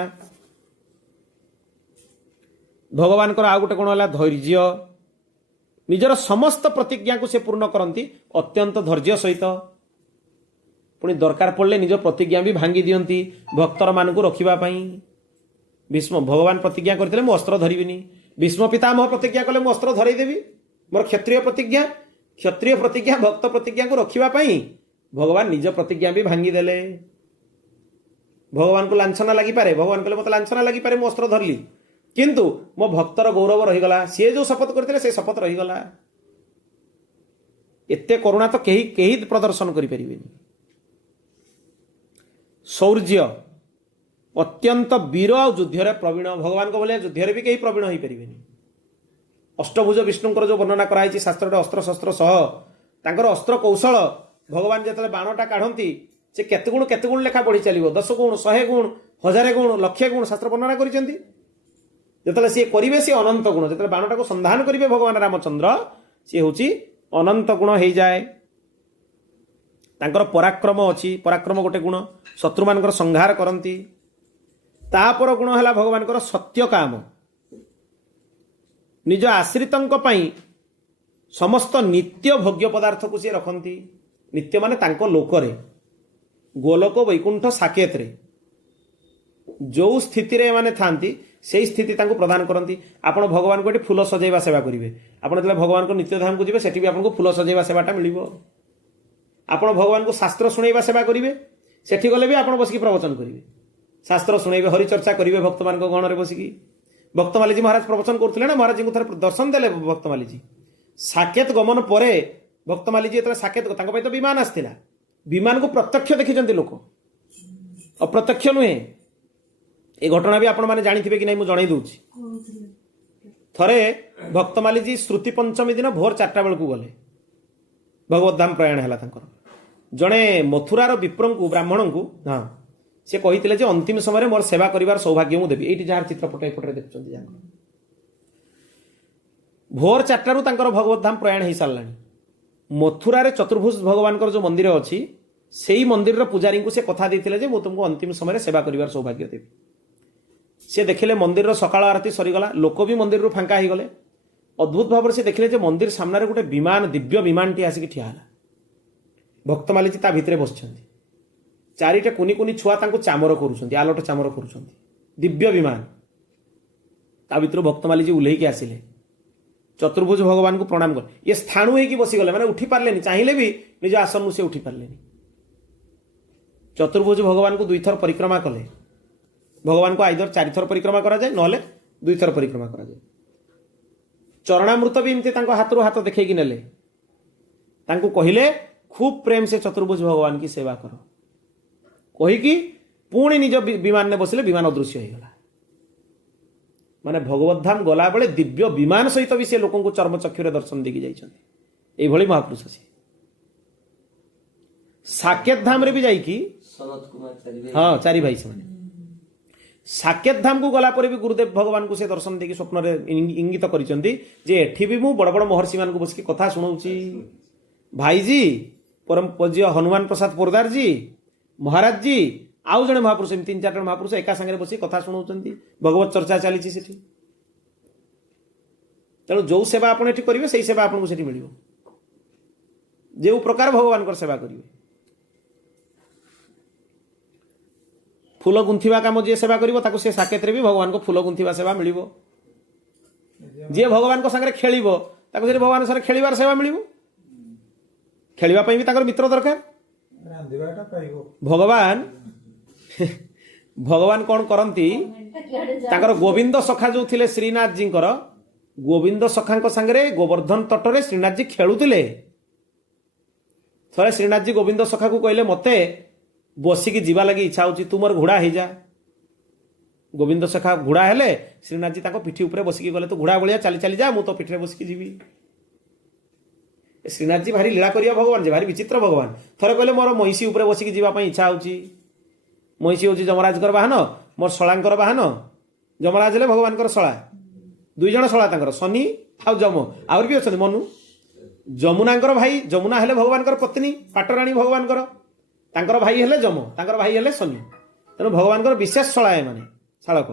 ଭଗବାନଙ୍କର ଆଉ ଗୋଟେ ଗୁଣ ହେଲା ଧୈର୍ଯ୍ୟ। ନିଜର ସମସ୍ତ ପ୍ରତିଜ୍ଞାକୁ ସେ ପୂର୍ଣ୍ଣ କରନ୍ତି ଅତ୍ୟନ୍ତ ଧୈର୍ଯ୍ୟ ସହିତ। ପୁଣି ଦରକାର ପଡ଼ିଲେ ନିଜ ପ୍ରତିଜ୍ଞା ବି ଭାଙ୍ଗି ଦିଅନ୍ତି ଭକ୍ତର ମାନଙ୍କୁ ରଖିବା ପାଇଁ। ଭୀଷ୍ମ ଭଗବାନ ପ୍ରତିଜ୍ଞା କରିଥିଲେ ମୁଁ ଅସ୍ତ୍ର ଧରିବିନି, ଭୀଷ୍ମ ପିତାମହ ପ୍ରତିଜ୍ଞା କଲେ ମୁଁ ଅସ୍ତ୍ର ଧରେଇଦେବି। ମୋର କ୍ଷତ୍ରିୟ ପ୍ରତିଜ୍ଞା ଭକ୍ତ ପ୍ରତିଜ୍ଞାକୁ ରଖିବା ପାଇଁ ଭଗବାନ ନିଜ ପ୍ରତିଜ୍ଞା ବି ଭାଙ୍ଗିଦେଲେ। ଭଗବାନଙ୍କୁ ଲାଞ୍ଛନା ଲାଗିପାରେ, ଭଗବାନ କହିଲେ ମୋତେ ଲାଞ୍ଛନା ଲାଗିପାରେ, ମୁଁ ଅସ୍ତ୍ର ଧରିଲି, କିନ୍ତୁ ମୋ ଭକ୍ତର ଗୌରବ ରହିଗଲା, ସିଏ ଯୋଉ ଶପଥ କରିଥିଲେ ସେ ଶପଥ ରହିଗଲା। ଏତେ କରୁଣା ତ କେହି ପ୍ରଦର୍ଶନ କରିପାରିବେନି। ଶୌର୍ଯ୍ୟ, ଅତ୍ୟନ୍ତ ବୀର ଆଉ ଯୁଦ୍ଧରେ ପ୍ରବୀଣ। ଭଗବାନଙ୍କ ଭଳିଆ ଯୁଦ୍ଧରେ ବି କେହି ପ୍ରବୀଣ ହେଇପାରିବେନି। ଅଷ୍ଟଭୁଜ ବିଷ୍ଣୁଙ୍କର ଯୋଉ ବର୍ଣ୍ଣନା କରାଯାଇଛି ଶାସ୍ତ୍ରରେ ଅସ୍ତ୍ରଶସ୍ତ୍ର ସହ, ତାଙ୍କର ଅସ୍ତ୍ର କୌଶଳ, ଭଗବାନ ଯେତେବେଳେ ବାଣଟା କାଢନ୍ତି ସେ କେତେ ଗୁଣ ଲେଖା ବଢି ଚାଲିବ, 10 ଗୁଣ, 100 ଗୁଣ, 1000 ଗୁଣ, 1,00,000 ଗୁଣ ଶାସ୍ତ୍ର ବର୍ଣ୍ଣନା କରିଛନ୍ତି। ଯେତେବେଳେ ସିଏ କରିବେ ସିଏ ଅନନ୍ତ ଗୁଣ, ଯେତେବେଳେ ବାଣଟାକୁ ସନ୍ଧାନ କରିବେ ଭଗବାନ ରାମଚନ୍ଦ୍ର, ସିଏ ହେଉଛି ଅନନ୍ତ ଗୁଣ ହେଇଯାଏ। ତାଙ୍କର ପରାକ୍ରମ ଅଛି, ପରାକ୍ରମ ଗୋଟେ ଗୁଣ, ଶତ୍ରୁମାନଙ୍କର ସଂହାର କରନ୍ତି। ତାପର ଗୁଣ ହେଲା ଭଗବାନଙ୍କର ସତ୍ୟ କାମ। ନିଜ ଆଶ୍ରିତଙ୍କ ପାଇଁ ସମସ୍ତ ନିତ୍ୟ ଭୋଗ୍ୟ ପଦାର୍ଥକୁ ସିଏ ରଖନ୍ତି। ନିତ୍ୟ ମାନେ ତାଙ୍କ ଲୋକରେ, ଗୋଲୋକ ବୈକୁଣ୍ଠ ସାକେତରେ ଯୋଉ ସ୍ଥିତିରେ ଏମାନେ ଥାନ୍ତି ସେଇ ସ୍ଥିତି ତାଙ୍କୁ ପ୍ରଦାନ କରନ୍ତି। ଆପଣ ଭଗବାନଙ୍କୁ ଏଠି ଫୁଲ ସଜେଇବା ସେବା କରିବେ, ଆପଣ ଯେତେବେଳେ ଭଗବାନଙ୍କ ନିତ୍ୟଧାମକୁ ଯିବେ ସେଠି ବି ଆପଣଙ୍କୁ ଫୁଲ ସଜେଇବା ସେବାଟା ମିଳିବ। ଆପଣ ଭଗବାନଙ୍କୁ ଶାସ୍ତ୍ର ଶୁଣେଇବା ସେବା କରିବେ, ସେଠି ଗଲେ ବି ଆପଣ ବସିକି ପ୍ରବଚନ କରିବେ, ଶାସ୍ତ୍ର ଶୁଣେଇବେ, ହରିଚର୍ଚ୍ଚା କରିବେ ଭକ୍ତମାନଙ୍କ ଗଣରେ ବସିକି। ଭକ୍ତମାଲିଜୀ ମହାରାଜ ପ୍ରବଚନ କରୁଥିଲେ ନା, ମହାରାଜଙ୍କୁ ଥରେ ଦର୍ଶନ ଦେଲେ ଭକ୍ତମାଲିଜୀ। ସାକେତ ଗମନ ପରେ ଭକ୍ତମାଲିଜୀ ଯେତେବେଳେ ସାକେତ, ତାଙ୍କ ପାଇଁ ତ ବିମାନ ଆସିଥିଲା, ବିମାନକୁ ପ୍ରତ୍ୟକ୍ଷ ଦେଖିଛନ୍ତି ଲୋକ, ଅପ୍ରତ୍ୟକ୍ଷ ନୁହେଁ। ଏ ଘଟଣା ବି ଆପଣମାନେ ଜାଣିଥିବେ କି ନାହିଁ ମୁଁ ଜଣେଇ ଦଉଛି। ଥରେ ଭକ୍ତମାଲିଜୀ ଶ୍ରୁତି ପଞ୍ଚମୀ ଦିନ ଭୋର 4ଟା ବେଳକୁ ଗଲେ, ଭଗବତ ଧାମ ପ୍ରୟାଣ ହେଲା ତାଙ୍କର। ଜଣେ ମଥୁରାର ବିପ୍ରଙ୍କୁ, ବ୍ରାହ୍ମଣଙ୍କୁ, ହଁ, ସେ କହିଥିଲେ ଯେ ଅନ୍ତିମ ସମୟରେ ମୋର ସେବା କରିବାର ସୌଭାଗ୍ୟ ମୁଁ ଦେବି। ଏଇଠି ଯାହାର ଚିତ୍ରପଟ ଏପଟରେ ଦେଖୁଛନ୍ତି, ଯାହାର ଭୋର 4ଟାରୁ ତାଙ୍କର ଭଗବତ ଧାମ ପ୍ରୟାଣ ହେଇସାରିଲାଣି। ମଥୁରାରେ ଚତୁର୍ଭୁଜ ଭଗବାନଙ୍କର ଯୋଉ ମନ୍ଦିର ଅଛି, ସେଇ ମନ୍ଦିରର ପୂଜାରୀଙ୍କୁ ସେ କଥା ଦେଇଥିଲେ ଯେ ମୁଁ ତୁମକୁ ଅନ୍ତିମ ସମୟରେ ସେବା କରିବାର ସୌଭାଗ୍ୟ ଦେବି। ସେ ଦେଖିଲେ ମନ୍ଦିରର ସକାଳ ଆରତି ସରିଗଲା, ଲୋକ ବି ମନ୍ଦିରରୁ ଫାଙ୍କା ହେଇଗଲେ। ଅଦ୍ଭୁତ ଭାବରେ ସେ ଦେଖିଲେ ଯେ ମନ୍ଦିର ସାମ୍ନାରେ ଗୋଟେ ବିମାନ, ଦିବ୍ୟ ବିମାନଟି ଆସିକି ଠିଆ ହେଲା। ଭକ୍ତମାଲିଜୀ ତା ଭିତରେ ବସିଛନ୍ତି, 4ଟା କୁନି କୁନି ଛୁଆ ତାଙ୍କୁ ଚାମର କରୁଛନ୍ତି, ଆଲଟ ଚାମର କରୁଛନ୍ତି। ଦିବ୍ୟ ବିମାନ, ତା ଭିତରୁ ଭକ୍ତମାଲିଜୀ ଓହ୍ଲେଇକି ଆସିଲେ, ଚତୁର୍ଭୁଜ ଭଗବାନଙ୍କୁ ପ୍ରଣାମ କଲେ। ଇଏ ସ୍ଥାଣୁ ହେଇକି ବସିଗଲେ, ମାନେ ଉଠି ପାରିଲେନି, ଚାହିଁଲେ ବି ନିଜ ଆସନରୁ ସେ ଉଠି ପାରିଲେନି। ଚତୁର୍ଭୁଜ ଭଗବାନଙ୍କୁ 2 ଥର ପରିକ୍ରମା କଲେ। ଭଗବାନଙ୍କୁ ଆଇଦର 4 ଥର ପରିକ୍ରମା କରାଯାଏ, ନହେଲେ 2 ଥର ପରିକ୍ରମା କରାଯାଏ। ଚରଣାମୃତ ବି ଏମିତି ତାଙ୍କ ହାତରୁ ହାତ ଦେଖେଇକି ନେଲେ। ତାଙ୍କୁ କହିଲେ ଖୁବ୍ ପ୍ରେମ ସେ ଚତୁର୍ଭୁଜ ଭଗବାନ କି ସେବା କର, କହିକି ପୁଣି ନିଜ ବିମାନରେ ବସିଲେ, ବିମାନ ଅଦୃଶ୍ୟ ହେଇଗଲା। ମାନେ ଭଗବତ ଧାମ ଗଲାବେଳେ ଦିବ୍ୟ ବିମାନ ସହିତ ବି ସେ ଲୋକଙ୍କୁ ଚର୍ମଚକ୍ଷୁରେ ଦର୍ଶନ ଦେଇକି ଯାଇଛନ୍ତି। এইଭଳି ମହାପୁରୁଷ ସିଏ। ସାକେତ ଧାମରେ ବି ଯାଇକି, ସନତ କୁମାର ହଁ, 4 ଭାଇ ସେମାନେ। ସାକେତ ଧାମକୁ ଗଲା ପରେ ବି ଗୁରୁଦେବ ଭଗବାନଙ୍କୁ ସେ ଦର୍ଶନ ଦେଇକି ସ୍ୱପ୍ନରେ ଇଙ୍ଗିତ କରିଛନ୍ତି ଯେ ଏଠି ବି ମୁଁ ବଡ଼ ବଡ଼ ମହର୍ଷି ମାନଙ୍କୁ ବସିକି କଥା ଶୁଣଉଛି। ଭାଇଜୀ, ପରମ ପୂଜ୍ୟ ହନୁମାନ ପ୍ରସାଦ ପୋରଦାର ଜୀ, ମହାରାଜ ଜୀ, ଆଉ ଜଣେ ମହାପୁରୁଷ, ଏମିତି 3-4 ଜଣ ମହାପୁରୁଷ ଏକା ସାଙ୍ଗରେ ବସି କଥା ଶୁଣାଉଛନ୍ତି, ଭଗବତ ଚର୍ଚ୍ଚା ଚାଲିଛି ସେଠି। ତେଣୁ ଯୋଉ ସେବା ଆପଣ ଏଠି କରିବେ ସେଇ ସେବା ଆପଣଙ୍କୁ ସେଠି ମିଳିବ, ଯେଉଁ ପ୍ରକାର ଭଗବାନଙ୍କର ସେବା କରିବେ। ଫୁଲ ଗୁନ୍ଥିବା କାମ ଯିଏ ସେବା କରିବ ତାକୁ ସେ ସାକେତରେ ବି ଭଗବାନଙ୍କ ଫୁଲ ଗୁନ୍ଥିବା ସେବା ମିଳିବ। ଯିଏ ଭଗବାନଙ୍କ ସାଙ୍ଗରେ ଖେଳିବ ତାକୁ ସେଠି ଭଗବାନଙ୍କ ସାଙ୍ଗରେ ଖେଳିବାର ସେବା ମିଳିବ। ଖେଳିବା ପାଇଁ ବି ତାଙ୍କର ମିତ୍ର ଦରକାର। ଭଗବାନ କଣ କରନ୍ତି, ତାଙ୍କର ଗୋବିନ୍ଦ ସଖା ଯୋଉ ଥିଲେ ଶ୍ରୀନାଥ ଜୀଙ୍କର, ଗୋବିନ୍ଦ ସଖାଙ୍କ ସାଙ୍ଗରେ ଗୋବର୍ଦ୍ଧନ ତଟରେ ଶ୍ରୀନାଥଜୀ ଖେଳୁଥିଲେ। ଥରେ ଶ୍ରୀନାଥଜୀ ଗୋବିନ୍ଦ ସଖାକୁ କହିଲେ ମତେ ବସିକି ଯିବା ଲାଗି ଇଚ୍ଛା ହଉଛି, ତୁ ମୋର ଘୋଡ଼ା ହେଇଯା। ଗୋବିନ୍ଦ ସଖା ଘୋଡ଼ା ହେଲେ, ଶ୍ରୀନାଥଜୀ ତାଙ୍କ ପିଠି ଉପରେ ବସିକି ଗଲେ, ତୁ ଘୋଡ଼ା ଭଳିଆ ଚାଲି ଚାଲି ଯା, ମୁଁ ତ ପିଠିରେ ବସିକି ଯିବି। ଶ୍ରୀନାଥଜୀ ଭାରି ଲୀଳା କରିବା ଭଗବାନ, ଯେ ଭାରି ବିଚିତ୍ର ଭଗବାନ। ଥରେ କହିଲେ ମୋର ମଇଁଷି ଉପରେ ବସିକି ଯିବା ପାଇଁ ଇଚ୍ଛା ହଉଛି, ମଇଁଷି ହଉଛି ଯମରାଜଙ୍କର ବାହନ, ମୋର ଶଳାଙ୍କର ବାହନ ଯମରାଜ ହେଲେ ଭଗବାନଙ୍କର ଶଳା, 2 ଜଣ ଶଳା ତାଙ୍କର, ଶନି ଆଉ ଯମ, ଆହୁରି ବି ଅଛନ୍ତି ମନୁ। ଯମୁନାଙ୍କର ଭାଇ, ଯମୁନା ହେଲେ ଭଗବାନଙ୍କର ପତ୍ନୀ, ପାଟରାଣୀ ଭଗବାନଙ୍କର, ତାଙ୍କର ଭାଇ ହେଲେ ଯମ, ତାଙ୍କର ଭାଇ ହେଲେ ଶନି। ତେଣୁ ଭଗବାନଙ୍କର ବିଶେଷ ଶଳା ଏମାନେ, ଶାଳକ।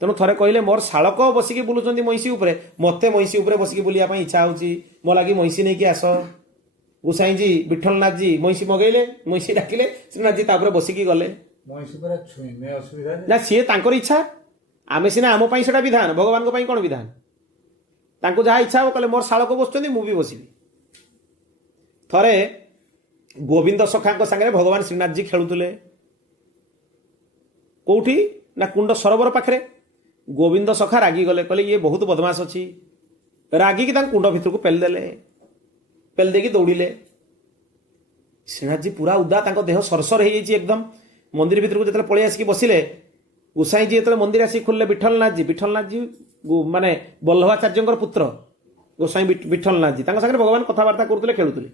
ତେଣୁ ଥରେ କହିଲେ ମୋର ଶାଳକ ବସିକି ବୁଲୁଛନ୍ତି ମଇଁଷି ଉପରେ, ମୋତେ ମଇଁଷି ଉପରେ ବସିକି ବୁଲିବା ପାଇଁ ଇଚ୍ଛା ହେଉଛି, ମୋ ଲାଗି ମଇଁଷି ନେଇକି ଆସ। ଗୋସାଇଁଜୀ ବିଠଲନାଥଜୀ ମଇଁଷି ମଗେଇଲେ, ମଇଁଷି ଡାକିଲେ, ଶ୍ରୀନାଥଜୀ ତାପରେ ବସିକି ଗଲେ। ମଇଁଷି ପୁରା ଛୁଇଁଲେ ଅସୁବିଧା ଯେ। ନା ସିଏ ତାଙ୍କର ଇଚ୍ଛା, ଆମେ ସିନା ଆମ ପାଇଁ ସେଟା ବିଧାନ, ଭଗବାନଙ୍କ ପାଇଁ କ'ଣ ବିଧାନ? ତାଙ୍କୁ ଯାହା ଇଚ୍ଛା ହବ କହିଲେ ମୋର ଶାଳକ ବସୁଛନ୍ତି ମୁଁ ବି ବସିବି। ଥରେ ଗୋବିନ୍ଦ ସଖାଙ୍କ ସାଙ୍ଗରେ ଭଗବାନ ଶ୍ରୀନାଥଜୀ ଖେଳୁଥିଲେ। କୋଉଠି ନା କୁଣ୍ଡ ସରୋବର ପାଖରେ। ଗୋବିନ୍ଦ ସଖା ରାଗିଗଲେ, କହିଲେ ଇଏ ବହୁତ ବଦମାସ ଅଛି। ରାଗିକି ତାଙ୍କୁ କୁଣ୍ଡ ଭିତରକୁ ପେଲି ଦେଲେ, ପେଲି ଦେଇକି ଦୌଡ଼ିଲେ। ଶ୍ରୀନାଥଜୀ ପୁରା ଉଦା, ତାଙ୍କ ଦେହ ସରସର ହେଇଯାଇଛି ଏକଦମ। ମନ୍ଦିର ଭିତରକୁ ଯେତେବେଳେ ପଳେଇ ଆସିକି ବସିଲେ, ଗୋସାଇଁଜୀ ଯେତେବେଳେ ମନ୍ଦିର ଆସିକି ଖୋଲିଲେ, ବିଠଲନାଥଜୀ ମାନେ ବଲ୍ଲଭାଚାର୍ଯ୍ୟଙ୍କର ପୁତ୍ର ଗୋସାଇଁ ବିଠଲନାଥଜୀ, ତାଙ୍କ ସାଙ୍ଗରେ ଭଗବାନ କଥାବାର୍ତ୍ତା କରୁଥିଲେ, ଖେଳୁଥିଲେ।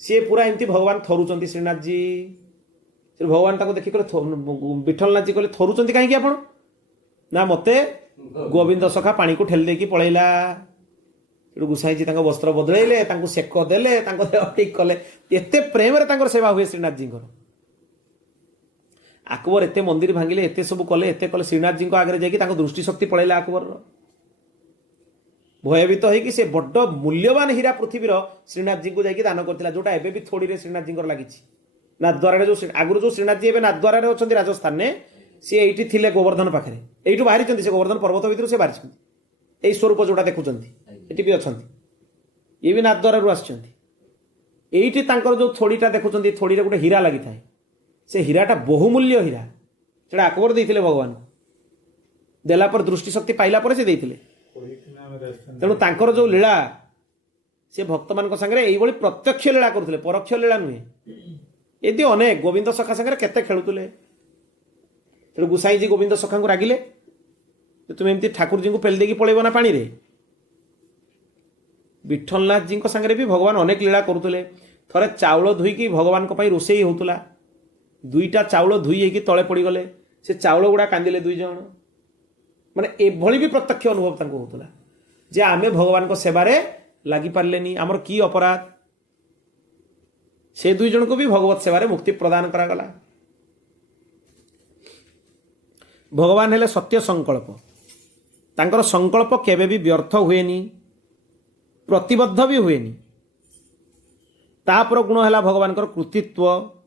ସିଏ ପୁରା ଏମିତି ଭଗବାନ ଥରୁଛନ୍ତି ଶ୍ରୀନାଥଜୀ। ଭଗବାନ ତାଙ୍କୁ ଦେଖି କହିଲେ, ବିଠଲନାଥଜୀ କହିଲେ ଥରୁଛନ୍ତି କାହିଁକି ଆପଣ? ନା ମୋତେ ଗୋବିନ୍ଦ ସଖା ପାଣିକୁ ଠେଲି ଦେଇକି ପଳେଇଲା। ସେଠୁ ଗୋସାଇଁଜୀ ତାଙ୍କ ବସ୍ତ୍ର ବଦଳେଇଲେ, ତାଙ୍କୁ ସେକ ଦେଲେ, ତାଙ୍କ ଦେହ ଠିକ କଲେ। ଏତେ ପ୍ରେମରେ ତାଙ୍କର ସେବା ହୁଏ ଶ୍ରୀନାଥଜୀଙ୍କର। ଆକବର ଏତେ ମନ୍ଦିର ଭାଙ୍ଗିଲେ, ଏତେ ସବୁ କଲେ, ଏତେ କଲେ, ଶ୍ରୀନାଥଜୀଙ୍କ ଆଗରେ ଯାଇକି ତାଙ୍କ ଦୃଷ୍ଟି ଶକ୍ତି ପଳେଇଲା ଆକବରର। ଭୟଭୀତ ହେଇକି ସେ ବଡ ମୂଲ୍ୟବାନ ହୀରା ପୃଥିବୀର ଶ୍ରୀନାଥଜୀଙ୍କୁ ଯାଇକି ଦାନ କରିଥିଲା, ଯୋଉଟା ଏବେ ବି ଥୋଡିରେ ଶ୍ରୀନାଥଜୀଙ୍କର ଲାଗିଛି। ନାଥଦ୍ୱାରରେ ଯୋଉ ଆଗରୁ ଯୋଉ ଶ୍ରୀନାଥଜୀ ଏବେ ନାଥଦ୍ୱାରରେ ଅଛନ୍ତି ରାଜସ୍ଥାନରେ, ସିଏ ଏଇଠି ଥିଲେ ଗୋବର୍ଦ୍ଧନ ପାଖରେ, ଏଇଠୁ ବାହାରିଛନ୍ତି, ସେ ଗୋବର୍ଦ୍ଧନ ପର୍ବତ ଭିତରୁ ସେ ବାହାରିଛନ୍ତି। ଏଇ ସ୍ୱରୂପ ଯୋଉଟା ଦେଖୁଛନ୍ତି ଏଠି ବି ଅଛନ୍ତି, ଇଏ ବି ନାଥଦ୍ୱାରରୁ ଆସିଛନ୍ତି। ଏଇଠି ତାଙ୍କର ଯୋଉ ଥୋଡିଟା ଦେଖୁଛନ୍ତି, ଥୋଡିରେ ଗୋଟେ ହୀରା ଲାଗିଥାଏ। ସେ ହୀରାଟା ବହୁମୂଲ୍ୟ ହୀରା, ସେଟା ଆକବର ଦେଇଥିଲେ ଭଗବାନଙ୍କୁ। ଦେଲା ପରେ ଦୃଷ୍ଟି ଶକ୍ତି ପାଇଲା ପରେ ସେ ଦେଇଥିଲେ। ତେଣୁ ତାଙ୍କର ଯୋଉ ଲୀଳା, ସେ ଭକ୍ତମାନଙ୍କ ସାଙ୍ଗରେ ଏଇଭଳି ପ୍ରତ୍ୟକ୍ଷ ଲୀଳା କରୁଥିଲେ, ପରୋକ୍ଷ ଲୀଳା ନୁହେଁ। ଏମିତି ଅନେକ ଗୋବିନ୍ଦ ସଖା ସାଙ୍ଗରେ କେତେ ଖେଳୁଥିଲେ। ତେଣୁ ଗୋସାଇଁଜୀ ଗୋବିନ୍ଦ ସଖାଙ୍କୁ ରାଗିଲେ, ତୁମେ ଏମିତି ଠାକୁରଜୀଙ୍କୁ ପେଲି ଦେଇକି ପଳେଇବ ନା ପାଣିରେ। ବିଠଲନାଥଜୀଙ୍କ ସାଙ୍ଗରେ ବି ଭଗବାନ ଅନେକ ଲୀଳା କରୁଥିଲେ। ଥରେ ଚାଉଳ ଧୋଇକି ଭଗବାନଙ୍କ ପାଇଁ ରୋଷେଇ ହେଉଥିଲା, 2ଟା ଚାଉଳ ଧୋଇ ହେଇକି ତଳେ ପଡ଼ିଗଲେ। ସେ ଚାଉଳ ଗୁଡ଼ା କାନ୍ଦିଲେ 2 ଜଣ। ମାନେ ଏଭଳି ବି ପ୍ରତ୍ୟକ୍ଷ ଅନୁଭବ ତାଙ୍କୁ ହେଉଥିଲା ଯେ ଆମେ ଭଗବାନଙ୍କ ସେବାରେ ଲାଗିପାରିଲେନି, ଆମର କି ଅପରାଧ। ସେ 2 ଜଣଙ୍କୁ ବି ଭଗବତ ସେବାରେ ମୁକ୍ତି ପ୍ରଦାନ କରାଗଲା। ଭଗବାନ ହେଲେ ସତ୍ୟ ସଂକଳ୍ପ, ତାଙ୍କର ସଂକଳ୍ପ କେବେ ବି ବ୍ୟର୍ଥ ହୁଏନି, ପ୍ରତିବଦ୍ଧ ବି ହୁଏନି। ତାପର ଗୁଣ ହେଲା ଭଗବାନଙ୍କର କୃତିତ୍ୱ।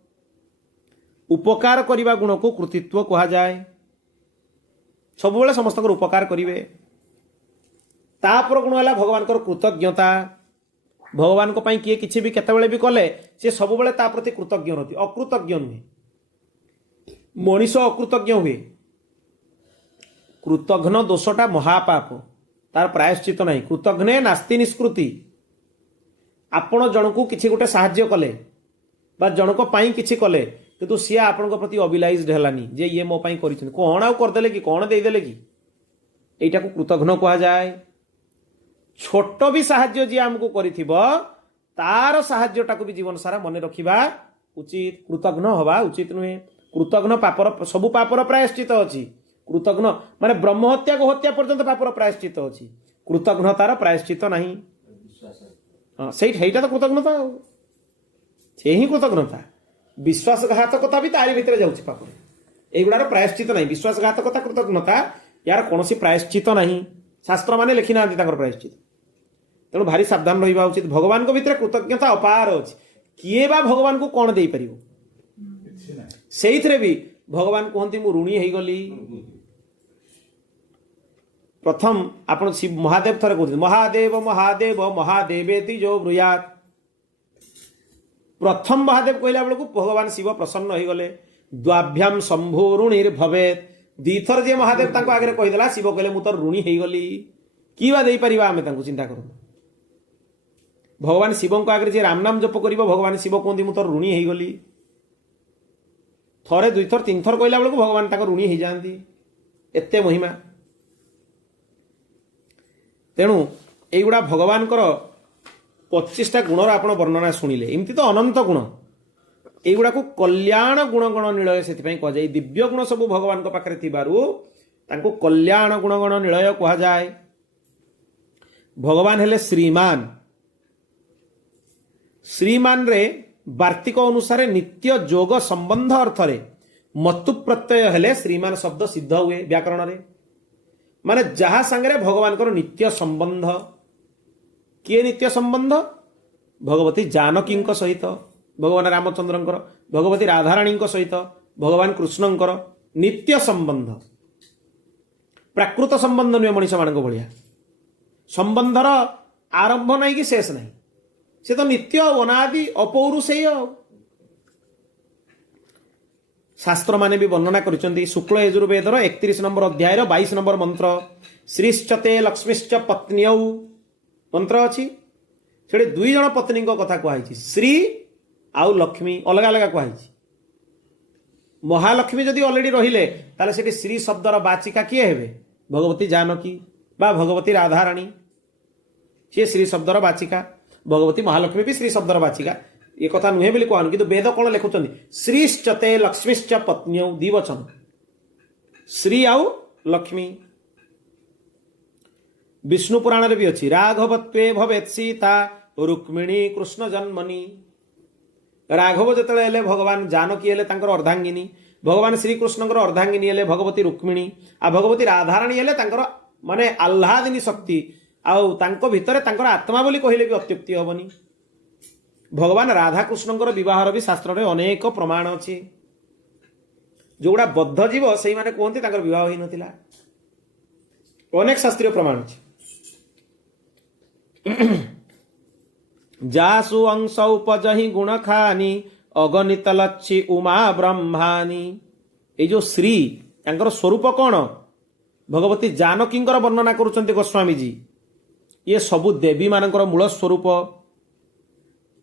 ଉପକାର କରିବା ଗୁଣକୁ କୃତିତ୍ୱ କୁହାଯାଏ। ସବୁବେଳେ ସମସ୍ତଙ୍କର ଉପକାର କରିବେ। ତାପର ଗୁଣ ହେଲା ଭଗବାନଙ୍କର କୃତଜ୍ଞତା। ଭଗବାନଙ୍କ ପାଇଁ କିଏ କିଛି ବି କେତେବେଳେ ବି କଲେ ସେ ସବୁବେଳେ ତା ପ୍ରତି କୃତଜ୍ଞ ରହନ୍ତି, ଅକୃତଜ୍ଞ ନୁହେଁ। ମଣିଷ ଅକୃତଜ୍ଞ ହୁଏ। କୃତଘ୍ନ ଦୋଷଟା ମହାପାପ, ତାର ପ୍ରାୟଶ୍ଚିତ ନାହିଁ। କୃତଘ୍ନେ ନାସ୍ତି ନିଷ୍କୃତି। ଆପଣ ଜଣକୁ କିଛି ଗୋଟେ ସାହାଯ୍ୟ କଲେ ବା ଜଣଙ୍କ ପାଇଁ କିଛି କଲେ, କିନ୍ତୁ ସିଏ ଆପଣଙ୍କ ପ୍ରତି ଅବିଲାଇଜ୍ଡ ହେଲାନି ଯେ ଇଏ ମୋ ପାଇଁ କରିଛନ୍ତି, କ'ଣ ଆଉ କରିଦେଲେ କି, କ'ଣ ଦେଇଦେଲେ କି, ଏଇଟାକୁ କୃତଘ୍ନ କୁହାଯାଏ। ଛୋଟ ବି ସାହାଯ୍ୟ ଯିଏ ଆମକୁ କରିଥିବ, ତାର ସାହାଯ୍ୟଟାକୁ ବି ଜୀବନ ସାରା ମନେ ରଖିବା ଉଚିତ। କୃତଘ୍ନ ହବା ଉଚିତ ନୁହେଁ। କୃତଘ୍ନ ପାପର, ସବୁ ପାପର ପ୍ରାୟଶ୍ଚିତ ଅଛି। କୃତଘ୍ନ ମାନେ ବ୍ରହ୍ମହତ୍ୟା ଗୋହତ୍ୟା ପର୍ଯ୍ୟନ୍ତ ପାପର ପ୍ରାୟଶ୍ଚିତ ଅଛି, କୃତଘ୍ନତାର ପ୍ରାୟଶ୍ଚିତ ନାହିଁ। ହଁ, ସେଇଟା ତ କୃତଘ୍ନତା ଆଉ, ସେ ହିଁ କୃତଘ୍ନତା। ବିଶ୍ୱାସଘାତକତା ବି ତାରି ଭିତରେ ଯାଉଛି ପାପରେ। এইগুড়ার প্রায়শ্চিত নাই। বিশ্বাসঘাতকতা কৃতজ্ঞতা ইয়ার কৌশি প্রায়শ্চিত ନାହିଁ। শাস্ত্রମାନେ ଲେଖି ନାହାନ୍ତି ତାଙ୍କର ପ୍ରାୟଶ୍ଚିତ। ତେଣୁ ଭାରି ସାବଧାନ ରହିବା ଉଚିତ। ଭଗବାନଙ୍କ ଭିତରେ କୃତଜ୍ଞତା ଅପାର ଅଛି। କିଏ ବା ଭଗବାନଙ୍କୁ କ'ଣ ଦେଇପାରିବ? ସେଇଥିରେ ବି ଭଗବାନ କୁହନ୍ତି ମୁଁ ଋଣୀ ହେଇଗଲି। ପ୍ରଥମ ଆପଣ ମହାଦେବ ଥରେ କହୁଛନ୍ତି ମହାଦେବ ମହାଦେବ ମହାଦେବେତି ଯୋ ବ୍ରୁୟାତ। ପ୍ରଥମ ମହାଦେବ କହିଲା ବେଳକୁ ଭଗବାନ ଶିବ ପ୍ରସନ୍ନ ହେଇଗଲେ। ଦ୍ୱାଭ୍ୟାମ ଶମ୍ଭୁ ଋଣୀର ଭବେତ। ଦୁଇଥର ଯିଏ ମହାଦେବ ତାଙ୍କ ଆଗରେ କହିଦେଲା, ଶିବ କହିଲେ ମୁଁ ତୋର ଋଣୀ ହେଇଗଲି। କି ବା ଦେଇପାରିବା ଆମେ ତାଙ୍କୁ? ଚିନ୍ତା କରନ୍ତୁ। ଭଗବାନ ଶିବଙ୍କ ଆଗରେ ଯିଏ ରାମ ନାମ ଜପ କରିବ, ଭଗବାନ ଶିବ କୁହନ୍ତି ମୁଁ ତୋର ଋଣୀ ହେଇଗଲି। ଥରେ ଦୁଇଥର ତିନିଥର କହିଲା ବେଳକୁ ଭଗବାନ ତାଙ୍କ ଋଣୀ ହେଇଯାଆନ୍ତି। ଏତେ ମହିମା। ତେଣୁ এইগুড়া ଭଗବାନଙ୍କର 25ଟା ଗୁଣର ଆପଣ ବର୍ଣ୍ଣନା ଶୁଣିଲେ। ଏମିତି ତ ଅନନ୍ତ ଗୁଣ। এইগুড়া কল্যাণ গুণগণ নিলୟ ସେଥିପାଇଁ କୁହାଯାଏ। ଦିବ୍ୟ ଗୁଣ ସବୁ ଭଗବାନଙ୍କ ପାଖରେ ଥିବାରୁ ତାଙ୍କୁ କଲ୍ୟାଣ ଗୁଣଗଣ ନିଳୟ କୁହାଯାଏ। ଭଗବାନ ହେଲେ ଶ୍ରୀମାନ। ଶ୍ରୀମାନରେ ବାର୍ତ୍ତିକ ଅନୁସାରେ ନିତ୍ୟ ଯୋଗ ସମ୍ବନ୍ଧ ଅର୍ଥରେ ମତୁ ପ୍ରତ୍ୟୟ ହେଲେ ଶ୍ରୀମାନ ଶବ୍ଦ ସିଦ୍ଧ ହୁଏ ବ୍ୟାକରଣରେ। ମାନେ ଯାହା ସାଙ୍ଗରେ ଭଗବାନଙ୍କର ନିତ୍ୟ ସମ୍ବନ୍ଧ। କିଏ ନିତ୍ୟ ସମ୍ବନ୍ଧ? ଭଗବତୀ ଜାନକୀଙ୍କ ସହିତ, ଭଗବାନ ରାମଚନ୍ଦ୍ରଙ୍କର, ଭଗବତୀ ରାଧାରାଣୀଙ୍କ ସହିତ, ଭଗବାନ କୃଷ୍ଣଙ୍କର ନିତ୍ୟ ସମ୍ବନ୍ଧ। ପ୍ରାକୃତ ସମ୍ବନ୍ଧ ନୁହେଁ ମଣିଷମାନଙ୍କ ଭଳିଆ। ସମ୍ବନ୍ଧର ଆରମ୍ଭ ନାହିଁ କି ଶେଷ ନାହିଁ, ସେ ତ ନିତ୍ୟ ଅନାଦି ଅପୌରୁଷେୟ। ଶାସ୍ତ୍ରମାନେ ବି ବର୍ଣ୍ଣନା କରିଛନ୍ତି। ଶୁକ୍ଳ ଯଜୁର୍ବେଦର 31 ନମ୍ବର ଅଧ୍ୟାୟର 22 ନମ୍ବର ମନ୍ତ୍ର, ଶ୍ରୀଶ୍ଚତେ ଲକ୍ଷ୍ମୀଶ୍ଚ ପତ୍ନ୍ୟୌ ମନ୍ତ୍ର ଅଛି। ସେଠି 2 ଜଣ ପତ୍ନୀଙ୍କ କଥା କୁହାଯାଇଛି, ଶ୍ରୀ ଆଉ ଲକ୍ଷ୍ମୀ ଅଲଗା ଅଲଗା କୁହାଯାଇଛି। ମହାଲକ୍ଷ୍ମୀ ଯଦି ଅଲରେଡି ରହିଲେ ତାହେଲେ ସେଠି ଶ୍ରୀ ଶବ୍ଦର ବାଚିକା କିଏ ହେବେ? ଭଗବତୀ ଜାନକୀ ବା ଭଗବତୀ ରାଧାରାଣୀ, ସିଏ ଶ୍ରୀ ଶବ୍ଦର ବାଚିକା। ଭଗବତୀ ମହାଲକ୍ଷ୍ମୀ ବି ଶ୍ରୀ ଶବ୍ଦର ବାଚିକା। ଏ କଥା ନୁହେଁ ବୋଲି କୁହନି, କିନ୍ତୁ ବେଦ କଣ ଲେଖୁଛନ୍ତି? ଶ୍ରୀଶ୍ଚତେ ଲକ୍ଷ୍ମୀଶ୍ଚ ପତ୍ନ୍ୟୌ, ଦ୍ୱିବଚନ, ଶ୍ରୀ ଆଉ ଲକ୍ଷ୍ମୀ। ବିଷ୍ଣୁ ପୁରାଣରେ ବି ଅଛି, ରାଘବତ୍ୱେ ଭବେତ୍ ସୀତା ରୁକ୍ମିଣୀ କୃଷ୍ଣ ଜନ୍ମନି। ରାଘବ ଯେତେବେଳେ ହେଲେ ଭଗବାନ ଜାନକୀ ହେଲେ ତାଙ୍କର ଅର୍ଦ୍ଧାଙ୍ଗିନୀ, ଭଗବାନ ଶ୍ରୀକୃଷ୍ଣଙ୍କର ଅର୍ଦ୍ଧାଙ୍ଗିନୀ ହେଲେ ଭଗବତୀ ରୁକ୍ମିଣୀ, ଆଉ ଭଗବତୀ ରାଧାରାଣୀ ହେଲେ ତାଙ୍କର ମାନେ ଆହ୍ଲାଦିନୀ ଶକ୍ତି। ଆଉ ତାଙ୍କ ଭିତରେ ତାଙ୍କର ଆତ୍ମା ବୋଲି କହିଲେ ବି ଅତ୍ୟୁକ୍ତି ହବନି। ଭଗବାନ ରାଧାକୃଷ୍ଣଙ୍କର ବିବାହର ବି ଶାସ୍ତ୍ରରେ ଅନେକ ପ୍ରମାଣ ଅଛି। ଯୋଉଗୁଡା ବଦ୍ଧ ଜୀବ ସେଇମାନେ କୁହନ୍ତି ତାଙ୍କର ବିବାହ ହେଇନଥିଲା। ଅନେକ ଶାସ୍ତ୍ରୀୟ ପ୍ରମାଣ ଅଛି। ଯାସୁ ଅଂଶ ଉପଜହି ଗୁଣ ଖାନି ଅଗଣିତ ଲକ୍ଷ୍ମୀ ଉମା ବ୍ରହ୍ମାନି। ଏଇ ଯୋଉ ଶ୍ରୀ ତାଙ୍କର ସ୍ୱରୂପ କଣ? ଭଗବତୀ ଜାନକୀଙ୍କର ବର୍ଣ୍ଣନା କରୁଛନ୍ତି ଗୋସ୍ୱାମୀଜୀ। ଇଏ ସବୁ ଦେବୀ ମାନଙ୍କର ମୂଳ ସ୍ୱରୂପ,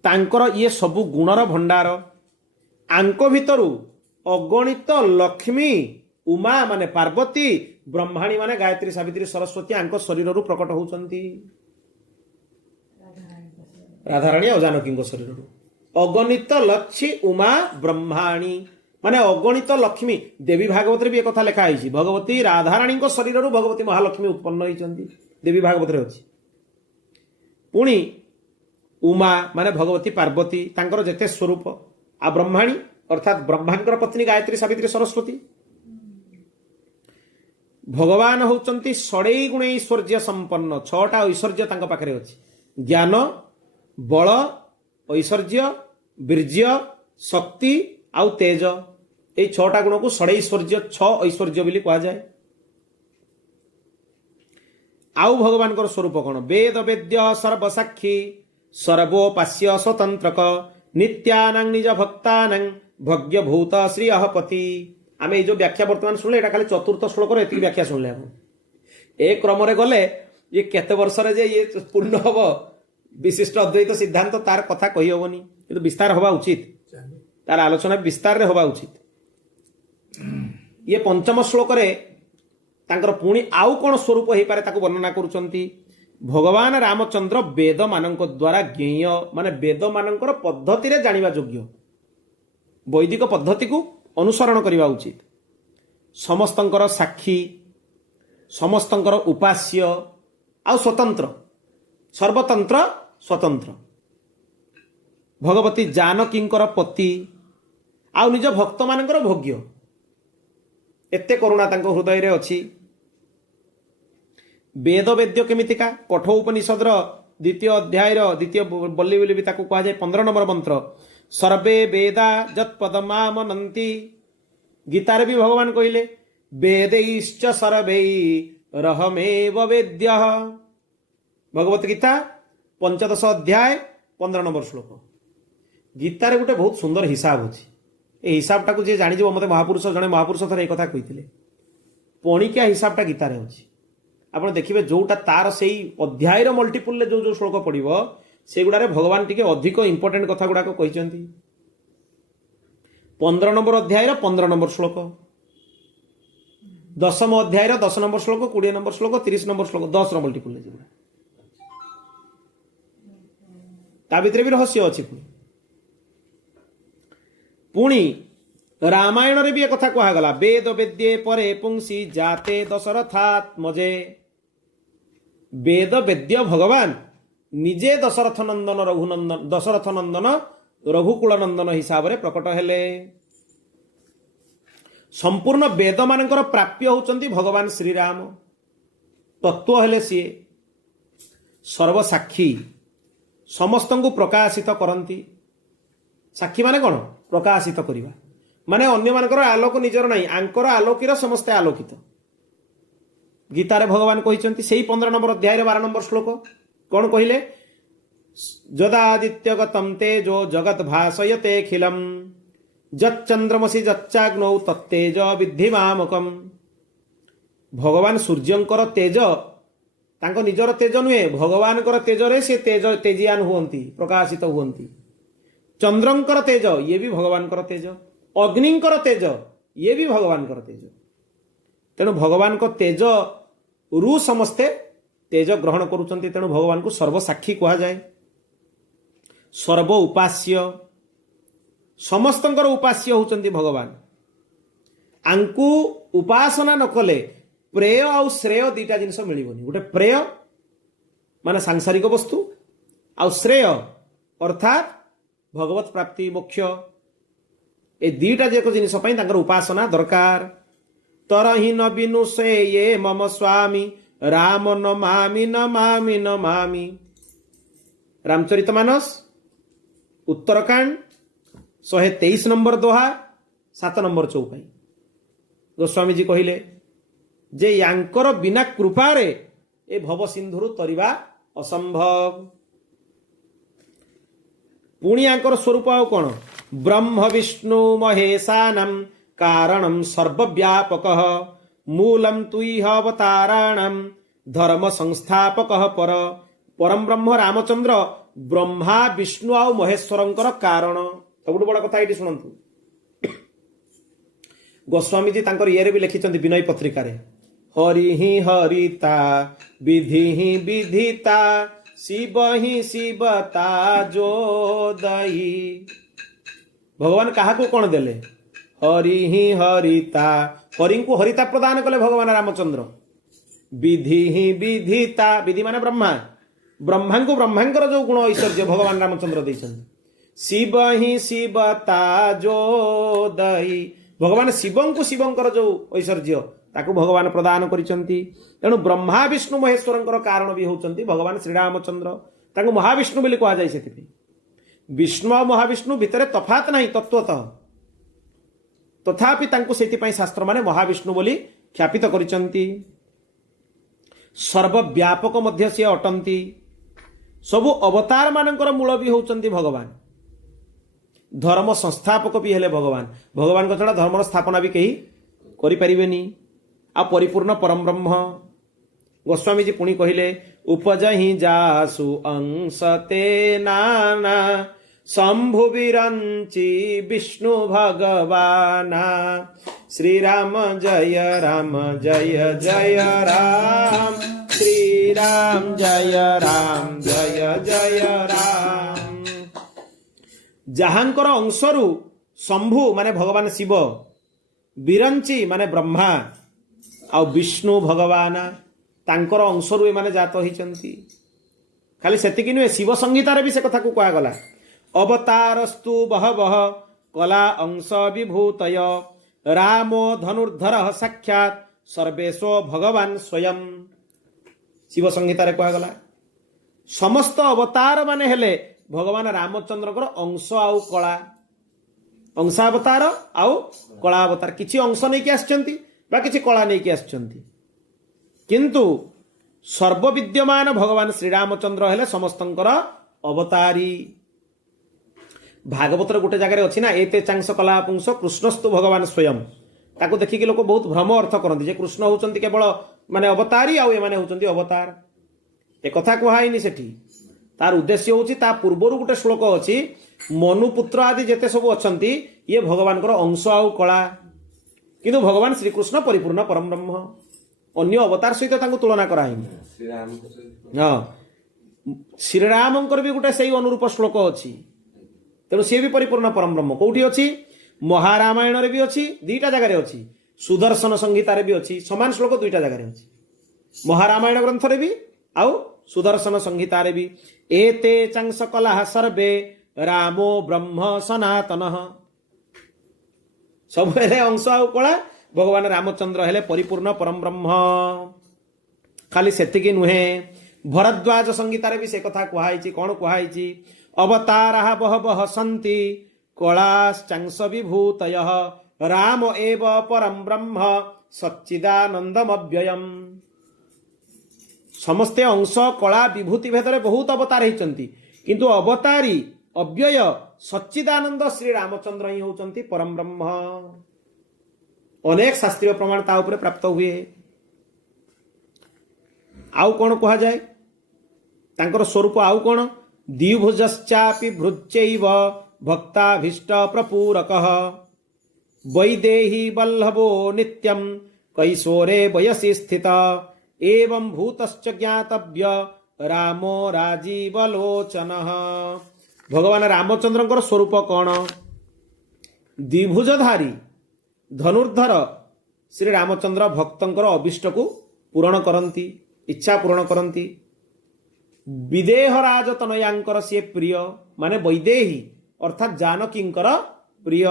ତାଙ୍କର ଇଏ ସବୁ ଗୁଣର ଭଣ୍ଡାର। ଆଙ୍କ ଭିତରୁ ଅଗଣିତ ଲକ୍ଷ୍ମୀ ଉମା ମାନେ ପାର୍ବତୀ, ବ୍ରହ୍ମାଣୀ ମାନେ ଗାୟତ୍ରୀ ସାବିତ୍ରୀ ସରସ୍ୱତୀ ଆଙ୍କ ଶରୀରରୁ ପ୍ରକଟ ହଉଛନ୍ତି। ରାଧାରାଣୀ ଆଉ ଜାନକୀଙ୍କ ଶରୀରରୁ ଅଗଣିତ ଲକ୍ଷ୍ମୀ ଉମା ବ୍ରହ୍ମାଣୀ ମାନେ ଅଗଣିତ ଲକ୍ଷ୍ମୀ। ଦେବୀ ଭାଗବତରେ ବି ଏକଥା ଲେଖା ହେଇଛି, ଭଗବତୀ ରାଧାରାଣୀଙ୍କ ଶରୀରରୁ ଭଗବତୀ ମହାଲକ୍ଷ୍ମୀ ଉତ୍ପନ୍ନ ହେଇଛନ୍ତି, ଦେବୀ ଭାଗବତରେ ଅଛି। ପୁଣି ଉମା ମାନେ ଭଗବତୀ ପାର୍ବତୀ, ତାଙ୍କର ଯେତେ ସ୍ୱରୂପ, ଆଉ ବ୍ରହ୍ମାଣୀ ଅର୍ଥାତ୍ ବ୍ରହ୍ମାଙ୍କର ପତ୍ନୀ ଗାୟତ୍ରୀ ସାବିତ୍ରୀ ସରସ୍ୱତୀ। ଭଗବାନ ହଉଛନ୍ତି ଷଡ଼େଇ ଗୁଣେ ଐଶ୍ୱର୍ଯ୍ୟ ସମ୍ପନ୍ନ। 6ଟା ଐଶ୍ୱର୍ଯ୍ୟ ତାଙ୍କ ପାଖରେ ଅଛି, ଜ୍ଞାନ, ବଳ, ଐଶ୍ୱର୍ଯ୍ୟ, ବୀର୍ଯ୍ୟ, ଶକ୍ତି ଆଉ ତେଜ। এই 6ଟା ଗୁଣକୁ ଷଡ଼ୈଶ୍ୱର୍ଯ୍ୟ, 6 ଐଶ୍ୱର୍ଯ୍ୟ ବୋଲି କୁହାଯାଏ। ଆଉ ଭଗବାନଙ୍କର ସ୍ୱରୂପ କଣ? ବେଦ ବେଦ୍ୟ ସର୍ବସାକ୍ଷୀ ସର୍ବୋପାସ୍ୟ ସ୍ୱତନ୍ତ୍ରକ ନିତ୍ୟାନାଂ ନିଜ ଭକ୍ତାନାଂ ଭଗ୍ୟ ଭୂତ ଶ୍ରୀ ଅହପତି। ଆମେ এই ଯୋଉ ବ୍ୟାଖ୍ୟା ବର୍ତ୍ତମାନ ଶୁଣିଲେ ଏଇଟା ଖାଲି 4ର୍ଥ ଶ୍ଲୋକର ଏତିକି ବ୍ୟାଖ୍ୟା ଶୁଣିଲେ। ଆପଣ ଏ କ୍ରମରେ ଗଲେ ଇଏ କେତେ ବର୍ଷରେ ଯେ ଇଏ ପୂର୍ଣ୍ଣ ହବ ବିଶିଷ୍ଟ ଅଦ୍ୱୈତ ସିଦ୍ଧାନ୍ତ ତାର କଥା କହିହବନି, କିନ୍ତୁ ବିସ୍ତାର ହବା ଉଚିତ, ତାର ଆଲୋଚନା ବିସ୍ତାରରେ ହବା ଉଚିତ। ଇଏ 5ମ ଶ୍ଲୋକରେ ତାଙ୍କର ପୁଣି ଆଉ କଣ ସ୍ୱରୂପ ହେଇପାରେ ତାକୁ ବର୍ଣ୍ଣନା କରୁଛନ୍ତି। ଭଗବାନ ରାମଚନ୍ଦ୍ର ବେଦ ମାନଙ୍କ ଦ୍ୱାରା ଜ୍ଞେୟ, ମାନେ ବେଦ ମାନଙ୍କର ପଦ୍ଧତିରେ ଜାଣିବା ଯୋଗ୍ୟ, ବୈଦିକ ପଦ୍ଧତିକୁ ଅନୁସରଣ କରିବା ଉଚିତ। ସମସ୍ତଙ୍କର ସାକ୍ଷୀ, ସମସ୍ତଙ୍କର ଉପାସ୍ୟ ଆଉ ସ୍ୱତନ୍ତ୍ର, ସର୍ବତନ୍ତ୍ର ସ୍ୱତନ୍ତ୍ର। ଭଗବତୀ ଜାନକୀଙ୍କର ପତି ଆଉ ନିଜ ଭକ୍ତମାନଙ୍କର ଭୋଗ୍ୟ। ଏତେ କରୁଣା ତାଙ୍କ ହୃଦୟରେ ଅଛି। ବେଦ ବେଦ୍ୟ କେମିତିକା? କଠୋ ଉପନିଷଦର 2ୟ ଅଧ୍ୟାୟର 2ୟ ବଲ୍ଲୀ ବୋଲି ବି ତାକୁ କୁହାଯାଏ। 15 ନମ୍ବର ମନ୍ତ୍ର, ସର୍ବେ ବେଦା ଯତ୍ପଦମାମନନ୍ତି। ଗୀତାରେ ବି ଭଗବାନ କହିଲେ ବେदैश्च ସର୍ବେ ରହମେବ ବେଦ୍ୟଃ। ଭଗବତ ଗୀତା 15 ଅଧ୍ୟାୟ 15 ନମ୍ବର ଶ୍ଲୋକ। ଗୀତାରେ ଗୋଟେ ବହୁତ ସୁନ୍ଦର ହିସାବ ଅଛି। এই ହିସାବଟାକୁ ଯିଏ ଜାଣିଯିବ, ମୋତେ ମହାପୁରୁଷ ଜଣେ ମହାପୁରୁଷ ଥରେ এই କଥା କହିଥିଲେ, ପଣିକିଆ ହିସାବଟା ଗୀତାରେ ଅଛି। ଆପଣ ଦେଖିବେ ଯୋଉଟା ତାର ସେଇ ଅଧ୍ୟାୟର ମଲ୍ଟିପୁଲରେ ଯୋଉ ଯୋଉ ଶ୍ଲୋକ ପଡିବ ସେଗୁଡାରେ ଭଗବାନ ଟିକେ ଅଧିକ ଇମ୍ପୋର୍ଟାଣ୍ଟ କଥା ଗୁଡାକ କହିଛନ୍ତି। 15 ନମ୍ବର ଅଧ୍ୟାୟର 15 ନମ୍ବର ଶ୍ଲୋକ, 10ମ ଅଧ୍ୟାୟର 10 ନମ୍ବର ଶ୍ଲୋକ, 20 ନମ୍ବର ଶ୍ଲୋକ, 30 ନମ୍ବର ଶ୍ଲୋକ, 10ର ମଲ୍ଟିପୁଲରେ ଯିବ। ତା ଭିତରେ ବି ରହସ୍ୟ ଅଛି। ପୁଣି ପୁଣି ରାମାୟଣରେ ବି ଏ କଥା କୁହାଗଲା, ବେଦ ବେଦ୍ये ପରେ ପୁଂସି ଜାତେ ଦଶରଥାତ୍ମଜେ। ବେଦ ବେଦ୍ୟ ଭଗବାନ ନିଜେ ଦଶରଥ ନନ୍ଦନ ରଘୁକୁଳ ନନ୍ଦନ ହିସାବରେ ପ୍ରକଟ ହେଲେ। ସମ୍ପୂର୍ଣ୍ଣ ବେଦ ମାନଙ୍କର ପ୍ରାପ୍ୟ ହେଉଛନ୍ତି ଭଗବାନ ଶ୍ରୀରାମ। ତତ୍ଵ ହେଲେ ସିଏ ସର୍ବସାକ୍ଷୀ, ସମସ୍ତଙ୍କୁ ପ୍ରକାଶିତ କରନ୍ତି। ସାକ୍ଷୀ ମାନେ କ'ଣ? ପ୍ରକାଶିତ କରିବା ମାନେ ଅନ୍ୟମାନଙ୍କର ଆଲୋକ ନିଜର ନାହିଁ, ଆଙ୍କର ଆଲୋକୀର ସମସ୍ତେ ଆଲୋକିତ। ଗୀତାରେ ଭଗବାନ କହିଛନ୍ତି ସେଇ 15 নম্বର ଅଧ୍ୟାୟରେ 12 নম্বର ଶ୍ଲୋକ କ'ଣ କହିଲେ? ଯଦାଦିତ୍ୟ ଗତମ୍ ତେଜୋ ଜଗତ୍ ଭାସୟତେ ଖିଲମ୍ ଯଚ୍ଚନ୍ଦ୍ରମସି ଯଚ୍ଚାଗ୍ନୌ ତତ୍ତେଜ ବିଦ୍ଧି ମାମକମ୍। ଭଗବାନ ସୂର୍ଯ୍ୟଙ୍କର ତେଜ ତାଙ୍କ ନିଜର ତେଜ ନୁହେଁ, ଭଗବାନଙ୍କର ତେଜରେ ସେ ତେଜିଆନ ହୁଅନ୍ତି, ପ୍ରକାଶିତ ହୁଅନ୍ତି। ଚନ୍ଦ୍ରଙ୍କର ତେଜ ଇଏ ବି ଭଗବାନଙ୍କର ତେଜ, ଅଗ୍ନିଙ୍କର ତେଜ ଇଏ ବି ଭଗବାନଙ୍କର ତେଜ। ତେଣୁ ଭଗବାନଙ୍କ ତେଜରୁ ସମସ୍ତେ ତେଜ ଗ୍ରହଣ କରୁଛନ୍ତି। ତେଣୁ ଭଗବାନଙ୍କୁ ସର୍ବସାକ୍ଷୀ କୁହାଯାଏ। ସର୍ବ ଉପାସ୍ୟ, ସମସ୍ତଙ୍କର ଉପାସ୍ୟ ହେଉଛନ୍ତି ଭଗବାନ। ଆଙ୍କୁ ଉପାସନା ନ କଲେ ପ୍ରେୟ ଆଉ ଶ୍ରେୟ ଦିଟା ଜିନିଷ ମିଳିବନି। ଗୋଟେ ପ୍ରେୟ ମାନେ ସାଂସାରିକ ବସ୍ତୁ, ଆଉ ଶ୍ରେୟ ଅର୍ଥାତ୍ ଭଗବତ ପ୍ରାପ୍ତି ମୋକ୍ଷ, ଏ ଦିଟା ଯାକ ଜିନିଷ ପାଇଁ ତାଙ୍କର ଉପାସନା ଦରକାର। ତରହି ନ ବିନୁ ସେ ୟେ ମମ ସ୍ୱାମୀ ରାମ ନମାମି ନମାମି ନମାମି। ରାମଚରିତ ମାନସ ଉତ୍ତରକାଣ୍ଡ 123 নম্বর ଦୋହା 7 নম্বর ଚୌପାଇ। ଗୋସ୍ୱାମୀଜୀ କହିଲେ ଯେ ୟାଙ୍କର ବିନା କୃପାରେ ଏ ଭବ ସିନ୍ଧୁରୁ ତରିବା ଅସମ୍ଭବ। ପୁଣି ୟାଙ୍କର ସ୍ୱରୂପ ଆଉ କ'ଣ? ବ୍ରହ୍ମ ବିଷ୍ଣୁ ମହେଶାନମ୍ କାରଣମ୍ ସର୍ବବ୍ୟାପକଃ ମୂଲମ୍ ତୁଇହ ଅବତାରାଣାମ୍ ଧର୍ମ ସଂସ୍ଥାପକଃ ପର। ପରମ ବ୍ରହ୍ମ ରାମଚନ୍ଦ୍ର ବ୍ରହ୍ମା ବିଷ୍ଣୁ ଆଉ ମହେଶ୍ୱରଙ୍କର କାରଣ। ସବୁଠୁ ବଡ଼ କଥା ଏଇଠି ଶୁଣନ୍ତୁ। ଗୋସ୍ୱାମୀଜୀ ତାଙ୍କର ଇଏରେ ବି ଲେଖିଛନ୍ତି ବିନୟ ପତ୍ରିକାରେ, ହରି ହିଁ ହରିତା ବିଧି ହିଁ ବିଧିତା ଶିବ ହିଁ ଶିବତା ଯୋଦୟୀ। ଭଗବାନ କାହାକୁ କ'ଣ ଦେଲେ? ହରି ହିଁ ହରିତା, ହରିଙ୍କୁ ହରିତା ପ୍ରଦାନ କଲେ ଭଗବାନ ରାମଚନ୍ଦ୍ର। ବିଧି ହିଁ ବିଧିତା, ବିଧି ମାନେ ବ୍ରହ୍ମା, ବ୍ରହ୍ମାଙ୍କୁ ବ୍ରହ୍ମାଙ୍କର ଯୋଉ ଗୁଣ ଐଶ୍ୱର୍ଯ୍ୟ ଭଗବାନ ରାମଚନ୍ଦ୍ର ଦେଇଛନ୍ତି। ଶିବ ହିଁ ଶିବତା ଯୋଦୟୀ, ଭଗବାନ ଶିବଙ୍କୁ ଶିବଙ୍କର ଯୋଉ ଐଶ୍ୱର୍ଯ୍ୟ ତାକୁ ଭଗବାନ ପ୍ରଦାନ କରିଛନ୍ତି। ତେଣୁ ବ୍ରହ୍ମା ବିଷ୍ଣୁ ମହେଶ୍ୱରଙ୍କର କାରଣ ବି ହେଉଛନ୍ତି ଭଗବାନ ଶ୍ରୀରାମଚନ୍ଦ୍ର। ତାଙ୍କୁ ମହାବିଷ୍ଣୁ ବୋଲି କୁହାଯାଏ। ସେଥିପାଇଁ ବିଷ୍ଣୁ ଆଉ ମହାବିଷ୍ଣୁ ଭିତରେ ତଫାତ ନାହିଁ ତତ୍ତ୍ୱତଃ, ତଥାପି ତାଙ୍କୁ ସେଥିପାଇଁ ଶାସ୍ତ୍ରମାନେ ମହାବିଷ୍ଣୁ ବୋଲି ଖ୍ୟାପିତ କରିଛନ୍ତି। ସର୍ବବ୍ୟାପକ ମଧ୍ୟ ସିଏ ଅଟନ୍ତି। ସବୁ ଅବତାର ମାନଙ୍କର ମୂଳ ବି ହେଉଛନ୍ତି ଭଗବାନ। ଧର୍ମ ସଂସ୍ଥାପକ ବି ହେଲେ ଭଗବାନ। ଭଗବାନଙ୍କ ଛଡ଼ା ଧର୍ମର ସ୍ଥାପନା ବି କେହି କରିପାରିବେନି। ଆଉ ପରିପୂର୍ଣ୍ଣ ପରମ ବ୍ରହ୍ମ। ଗୋସ୍ୱାମୀଜୀ ପୁଣି କହିଲେ ଉପଜହିଁ ଯାସୁ ଅଂଶତେ ନାନା ଶମ୍ଭୁ ବିରଞ୍ଚି ବିଷ୍ଣୁ ଭଗବାନ। ଶ୍ରୀରାମ ଜୟ ରାମ ଜୟ ଜୟ ରାମ, ଶ୍ରୀରାମ ଜୟ ରାମ ଜୟ ଜୟ ରାମ। ଯାହାଙ୍କର ଅଂଶରୁ ଶମ୍ଭୁ ମାନେ ଭଗବାନ ଶିବ, ବିରଞ୍ଚି ମାନେ ବ୍ରହ୍ମା, ଆଉ ବିଷ୍ଣୁ ଭଗବାନ ତାଙ୍କର ଅଂଶରୁ ଏମାନେ ଜାତ ହୋଇଛନ୍ତି। ଖାଲି ସେତିକି ନୁହେଁ, ଶିବ ସଂହିତାରେ ବି ସେ କଥାକୁ କୁହାଗଲା। ଅବତାରସ୍ତୁ ବହବହ କଲା ଅଂଶ ବିଭୂତୟ ରାମୋ ଧନୁର୍ଧର ସାକ୍ଷାତ ସର୍ବେଶ ଭଗବାନ ସ୍ୱୟଂ। ଶିବ ସଂହିତାରେ କୁହାଗଲା ସମସ୍ତ ଅବତାର ମାନେ ହେଲେ ଭଗବାନ ରାମଚନ୍ଦ୍ରଙ୍କର ଅଂଶ ଆଉ କଳା। ଅଂଶାବତାର ଆଉ କଳା ଅବତାର, କିଛି ଅଂଶ ନେଇକି ଆସିଛନ୍ତି ବା କିଛି କଳା ନେଇକି ଆସିଛନ୍ତି, କିନ୍ତୁ ସର୍ବବିଦ୍ୟମାନ ଭଗବାନ ଶ୍ରୀରାମଚନ୍ଦ୍ର ହେଲେ ସମସ୍ତଙ୍କର ଅବତାରୀ। ଭାଗବତର ଗୋଟେ ଜାଗାରେ ଅଛି ନା, ଏତେ ଚାଂଶ କଲା ପୁଂସ କୃଷ୍ଣସ୍ତୁ ଭଗବାନ ସ୍ୱୟଂ। ତାକୁ ଦେଖିକି ଲୋକ ବହୁତ ଭ୍ରମ ଅର୍ଥ କରନ୍ତି ଯେ କୃଷ୍ଣ ହଉଛନ୍ତି କେବଳ ମାନେ ଅବତାରୀ ଆଉ ଏମାନେ ହଉଛନ୍ତି ଅବତାର। ଏ କଥା କୁହାହେଇନି ସେଠି। ତାର ଉଦ୍ଦେଶ୍ୟ ହେଉଛି ତା ପୂର୍ବରୁ ଗୋଟେ ଶ୍ଲୋକ ଅଛି, ମନୁପୁତ୍ର ଆଦି ଯେତେ ସବୁ ଅଛନ୍ତି ଇଏ ଭଗବାନଙ୍କର ଅଂଶ ଆଉ କଳା, କିନ୍ତୁ ଭଗବାନ ଶ୍ରୀକୃଷ୍ଣ ପରିପୂର୍ଣ୍ଣ ପରମ ବ୍ରହ୍ମ। ଅନ୍ୟ ଅବତାର ସହିତ ତାଙ୍କୁ ତୁଳନା କରାହେଇନି। ହଁ, ଶ୍ରୀରାମଙ୍କର ବି ଗୋଟେ ସେଇ ଅନୁରୂପ ଶ୍ଲୋକ ଅଛି। ତେଣୁ ସିଏ ବି ପରିପୂର୍ଣ୍ଣ ପରମ ବ୍ରହ୍ମ। କୋଉଠି ଅଛି? महारामायण रे भी अच्छी दुईटा जगार अच्छी सुदर्शन संहितार भी अच्छी समान श्लोक दुईटा जगार अच्छी महारामायण ग्रंथ रे भी आउ सुदर्शन संहितार भी एते चांस कला सर्वे रामो ब्रह्म सनातन सब अंश आउ कला भगवान रामचंद्र हेले परिपूर्ण परम ब्रह्म खाली सेतिकी नुहे भरद्वाज संगीतारे भी से कथा कुहाइछि कोन कुहाइछि अवतारः बहवः सन्ति कलाश्चांस विभूतयः राम एव परम ब्रह्म सच्चिदानंदमव्ययम् समस्ते अंश कला विभूति भेदरे बहुत अवतार होइचंती किंतु अवतारी अव्यय सच्चिदानंद श्री रामचंद्र ही होचंती परम ब्रह्म अनेक शास्त्रीय प्रमाण ता उपरे प्राप्त हुए आउ कोन कहा जाए तांकर स्वरूप आउ कोन द्विभुजश्चापि भृच्चैव भक्ताभीष्ट प्रपूरकः वैदेही वल्लभो नित्यं कैशोरे वयसि स्थित एवं भूतश्च ज्ञातव्य रामो राजीवलोचनः भगवान रामचंद्रंकर स्वरूप कौन द्विभुजधारी धनुर्धर श्री रामचंद्र भक्तंकर अभिष्ट को पूरण करती इच्छा पूरण करती विदेहराज तनयांकर सी प्रिय माने वैदेही अर्थात जानकींकर प्रिय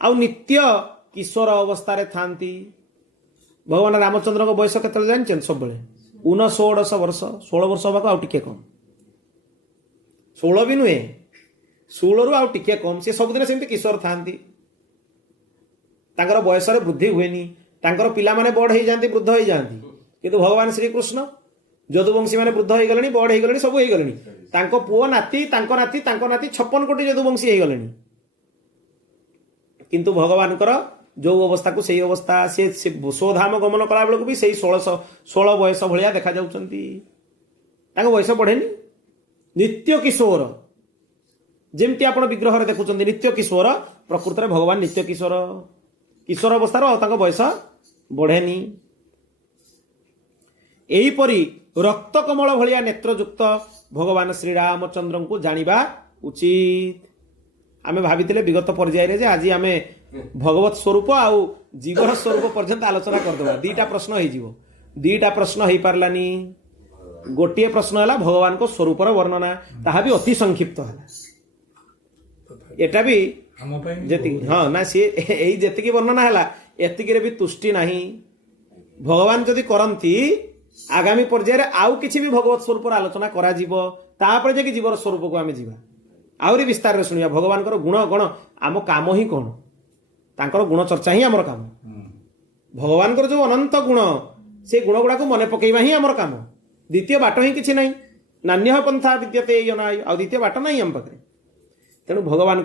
आउ नित्य किशोर अवस्था थांती भगवान रामचंद्र को बयस केते जानछन सब बेले 19 वर्ष 16 वर्ष होगा आउ टिके कम 16 भी नुहे 16 रु आउ टिके कम से सबदिन सेमती किशोर थांती तांकर बयस रे वृद्धि हुएनी तांकर पिला माने बड़ हो जाती वृद्ध हो जाती किंतु भगवान श्री कृष्ण यदुवंशी माने वृद्ध हो गले बड़ हो गले सब हो गले तांको पुओ नाती तांको नाती 56 कोटी यदुवंशी हो गले किंतु भगवान जो अवस्था को सही अवस्था से स्वधाम गमन कला बेलू भी सही 16 बयस भाया देखा जाउछंती तांको बयस बढ़ेनी नित्य किशोर जेमती आपण विग्रह रे देखुछंती नित्य किशोर प्रकृत रे भगवान नित्य किशोर किशोर अवस्थार तांको बयस बढ़ेनी एहीपरि रक्त कमल भलिया नेत्रयुक्त भगवान श्री रामचंद्र को जानिबा उचित आमे भावितिले विगत पर्याय रे जे आज आमे भगवत स्वरूप आउ जीवन स्वरूप पर्यंत आलोचना करदेबा दीटा प्रश्न हो जीवो दीटा प्रश्न हो पारलानी गोटे प्रश्न है भगवान को स्वरूपर वर्णना ताहा भी अति संक्षिप्त है एटा भी जेति हाँ ना सी एई जेतिकी वर्णना है एतिकी रे भी तुष्टि नहीं भगवान जदि करंती आगामी पर्याय रे आउ किछि भी भगवत स्वरूपर आलोचना करा जीवो तापर जे कि जीवर स्वरूप को आमे जीवा आउरी विस्तार रे सुनिया भगवान गुण गण आम काम ही कौन तांकर गुण चर्चा ही आमर काम भगवान जो अनंत गुण से गुण गुड़ा को मन पकेवा ही आमर काम द्वितीय बाट ही किछि नहीं नान्य पंथा विद्यते यनाय आ द्वितीय बाट नहीं आम पाखे तेणु भगवान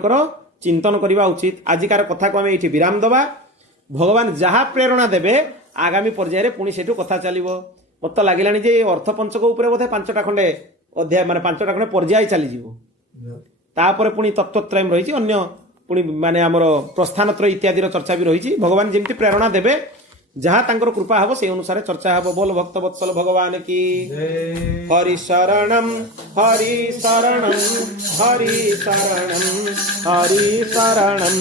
चिंतन करवा उचित आजिकार कथा को आम ये विराम दबा भगवान जहाँ प्रेरणा देवे आगामी पर्याय रे पुणी सेठू कथा चलिबो मत लागिलानी जे अर्थ पंचक उपरे बोधे 5टा खंडे अध्याय माने 5टा खंडे पर्याय चली जीवो तापर पुणी तत्वत्रयम रही अन्य पुणी माने आमर प्रस्थानत्रय इत्यादि चर्चा भी रही भगवान जमी प्रेरणा देवे जहाँ तांकर कृपा हबो से अनुसार चर्चा हबो बोल भक्त वत्सल भगवान की हरि शरणम हरि शरणम हरि शरणम हरि शरणम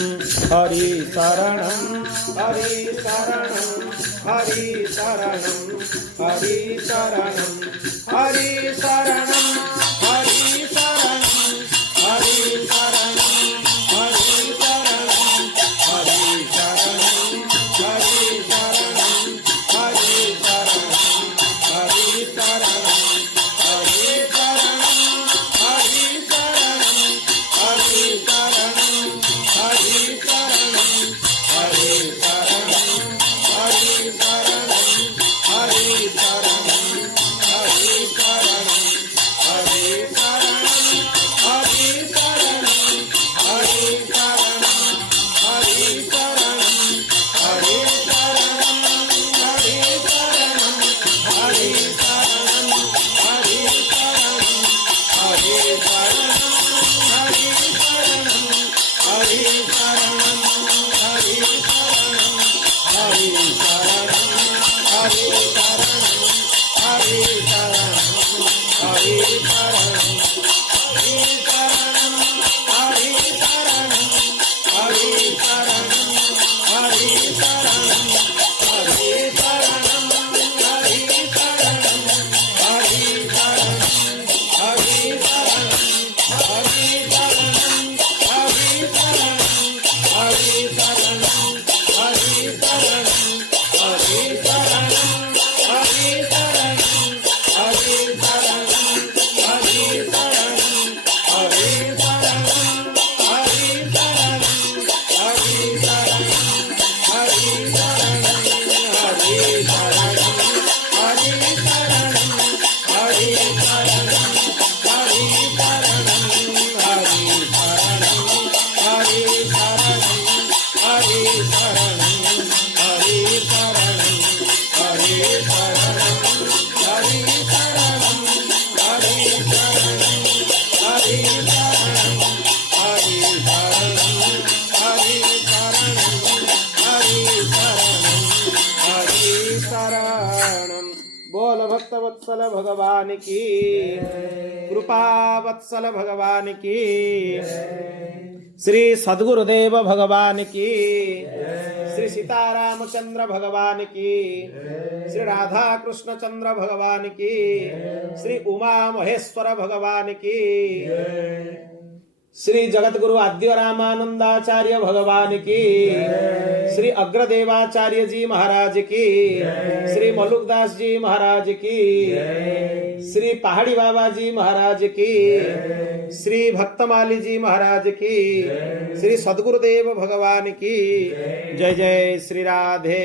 हरि शरणम हरि शरणम हरि शरणम हरि शरणम हरि शरणम हरि शरणम हरि शरणम वत्सल भगवान की, कृपा वत्सल भगवान की, श्री सद्गुरुदेव भगवान की, श्री सीतारामचंद्र भगवान की, श्री राधा कृष्ण चंद्र भगवान की, श्री उमा महेश्वर भगवान की, श्री जगतगुरु आद्य रामानंदाचार्य भगवान की, श्री अग्रदेवाचार्य जी महाराज की, श्री मलुकदास जी महाराज की, श्री पहाड़ी बाबा जी महाराज की, श्री भक्तमाली जी महाराज की, श्री सद्गुरुदेव भगवान की। जय जय श्री राधे,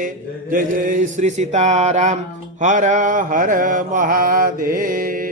जय जय श्री सीताराम। हर हर महादेव।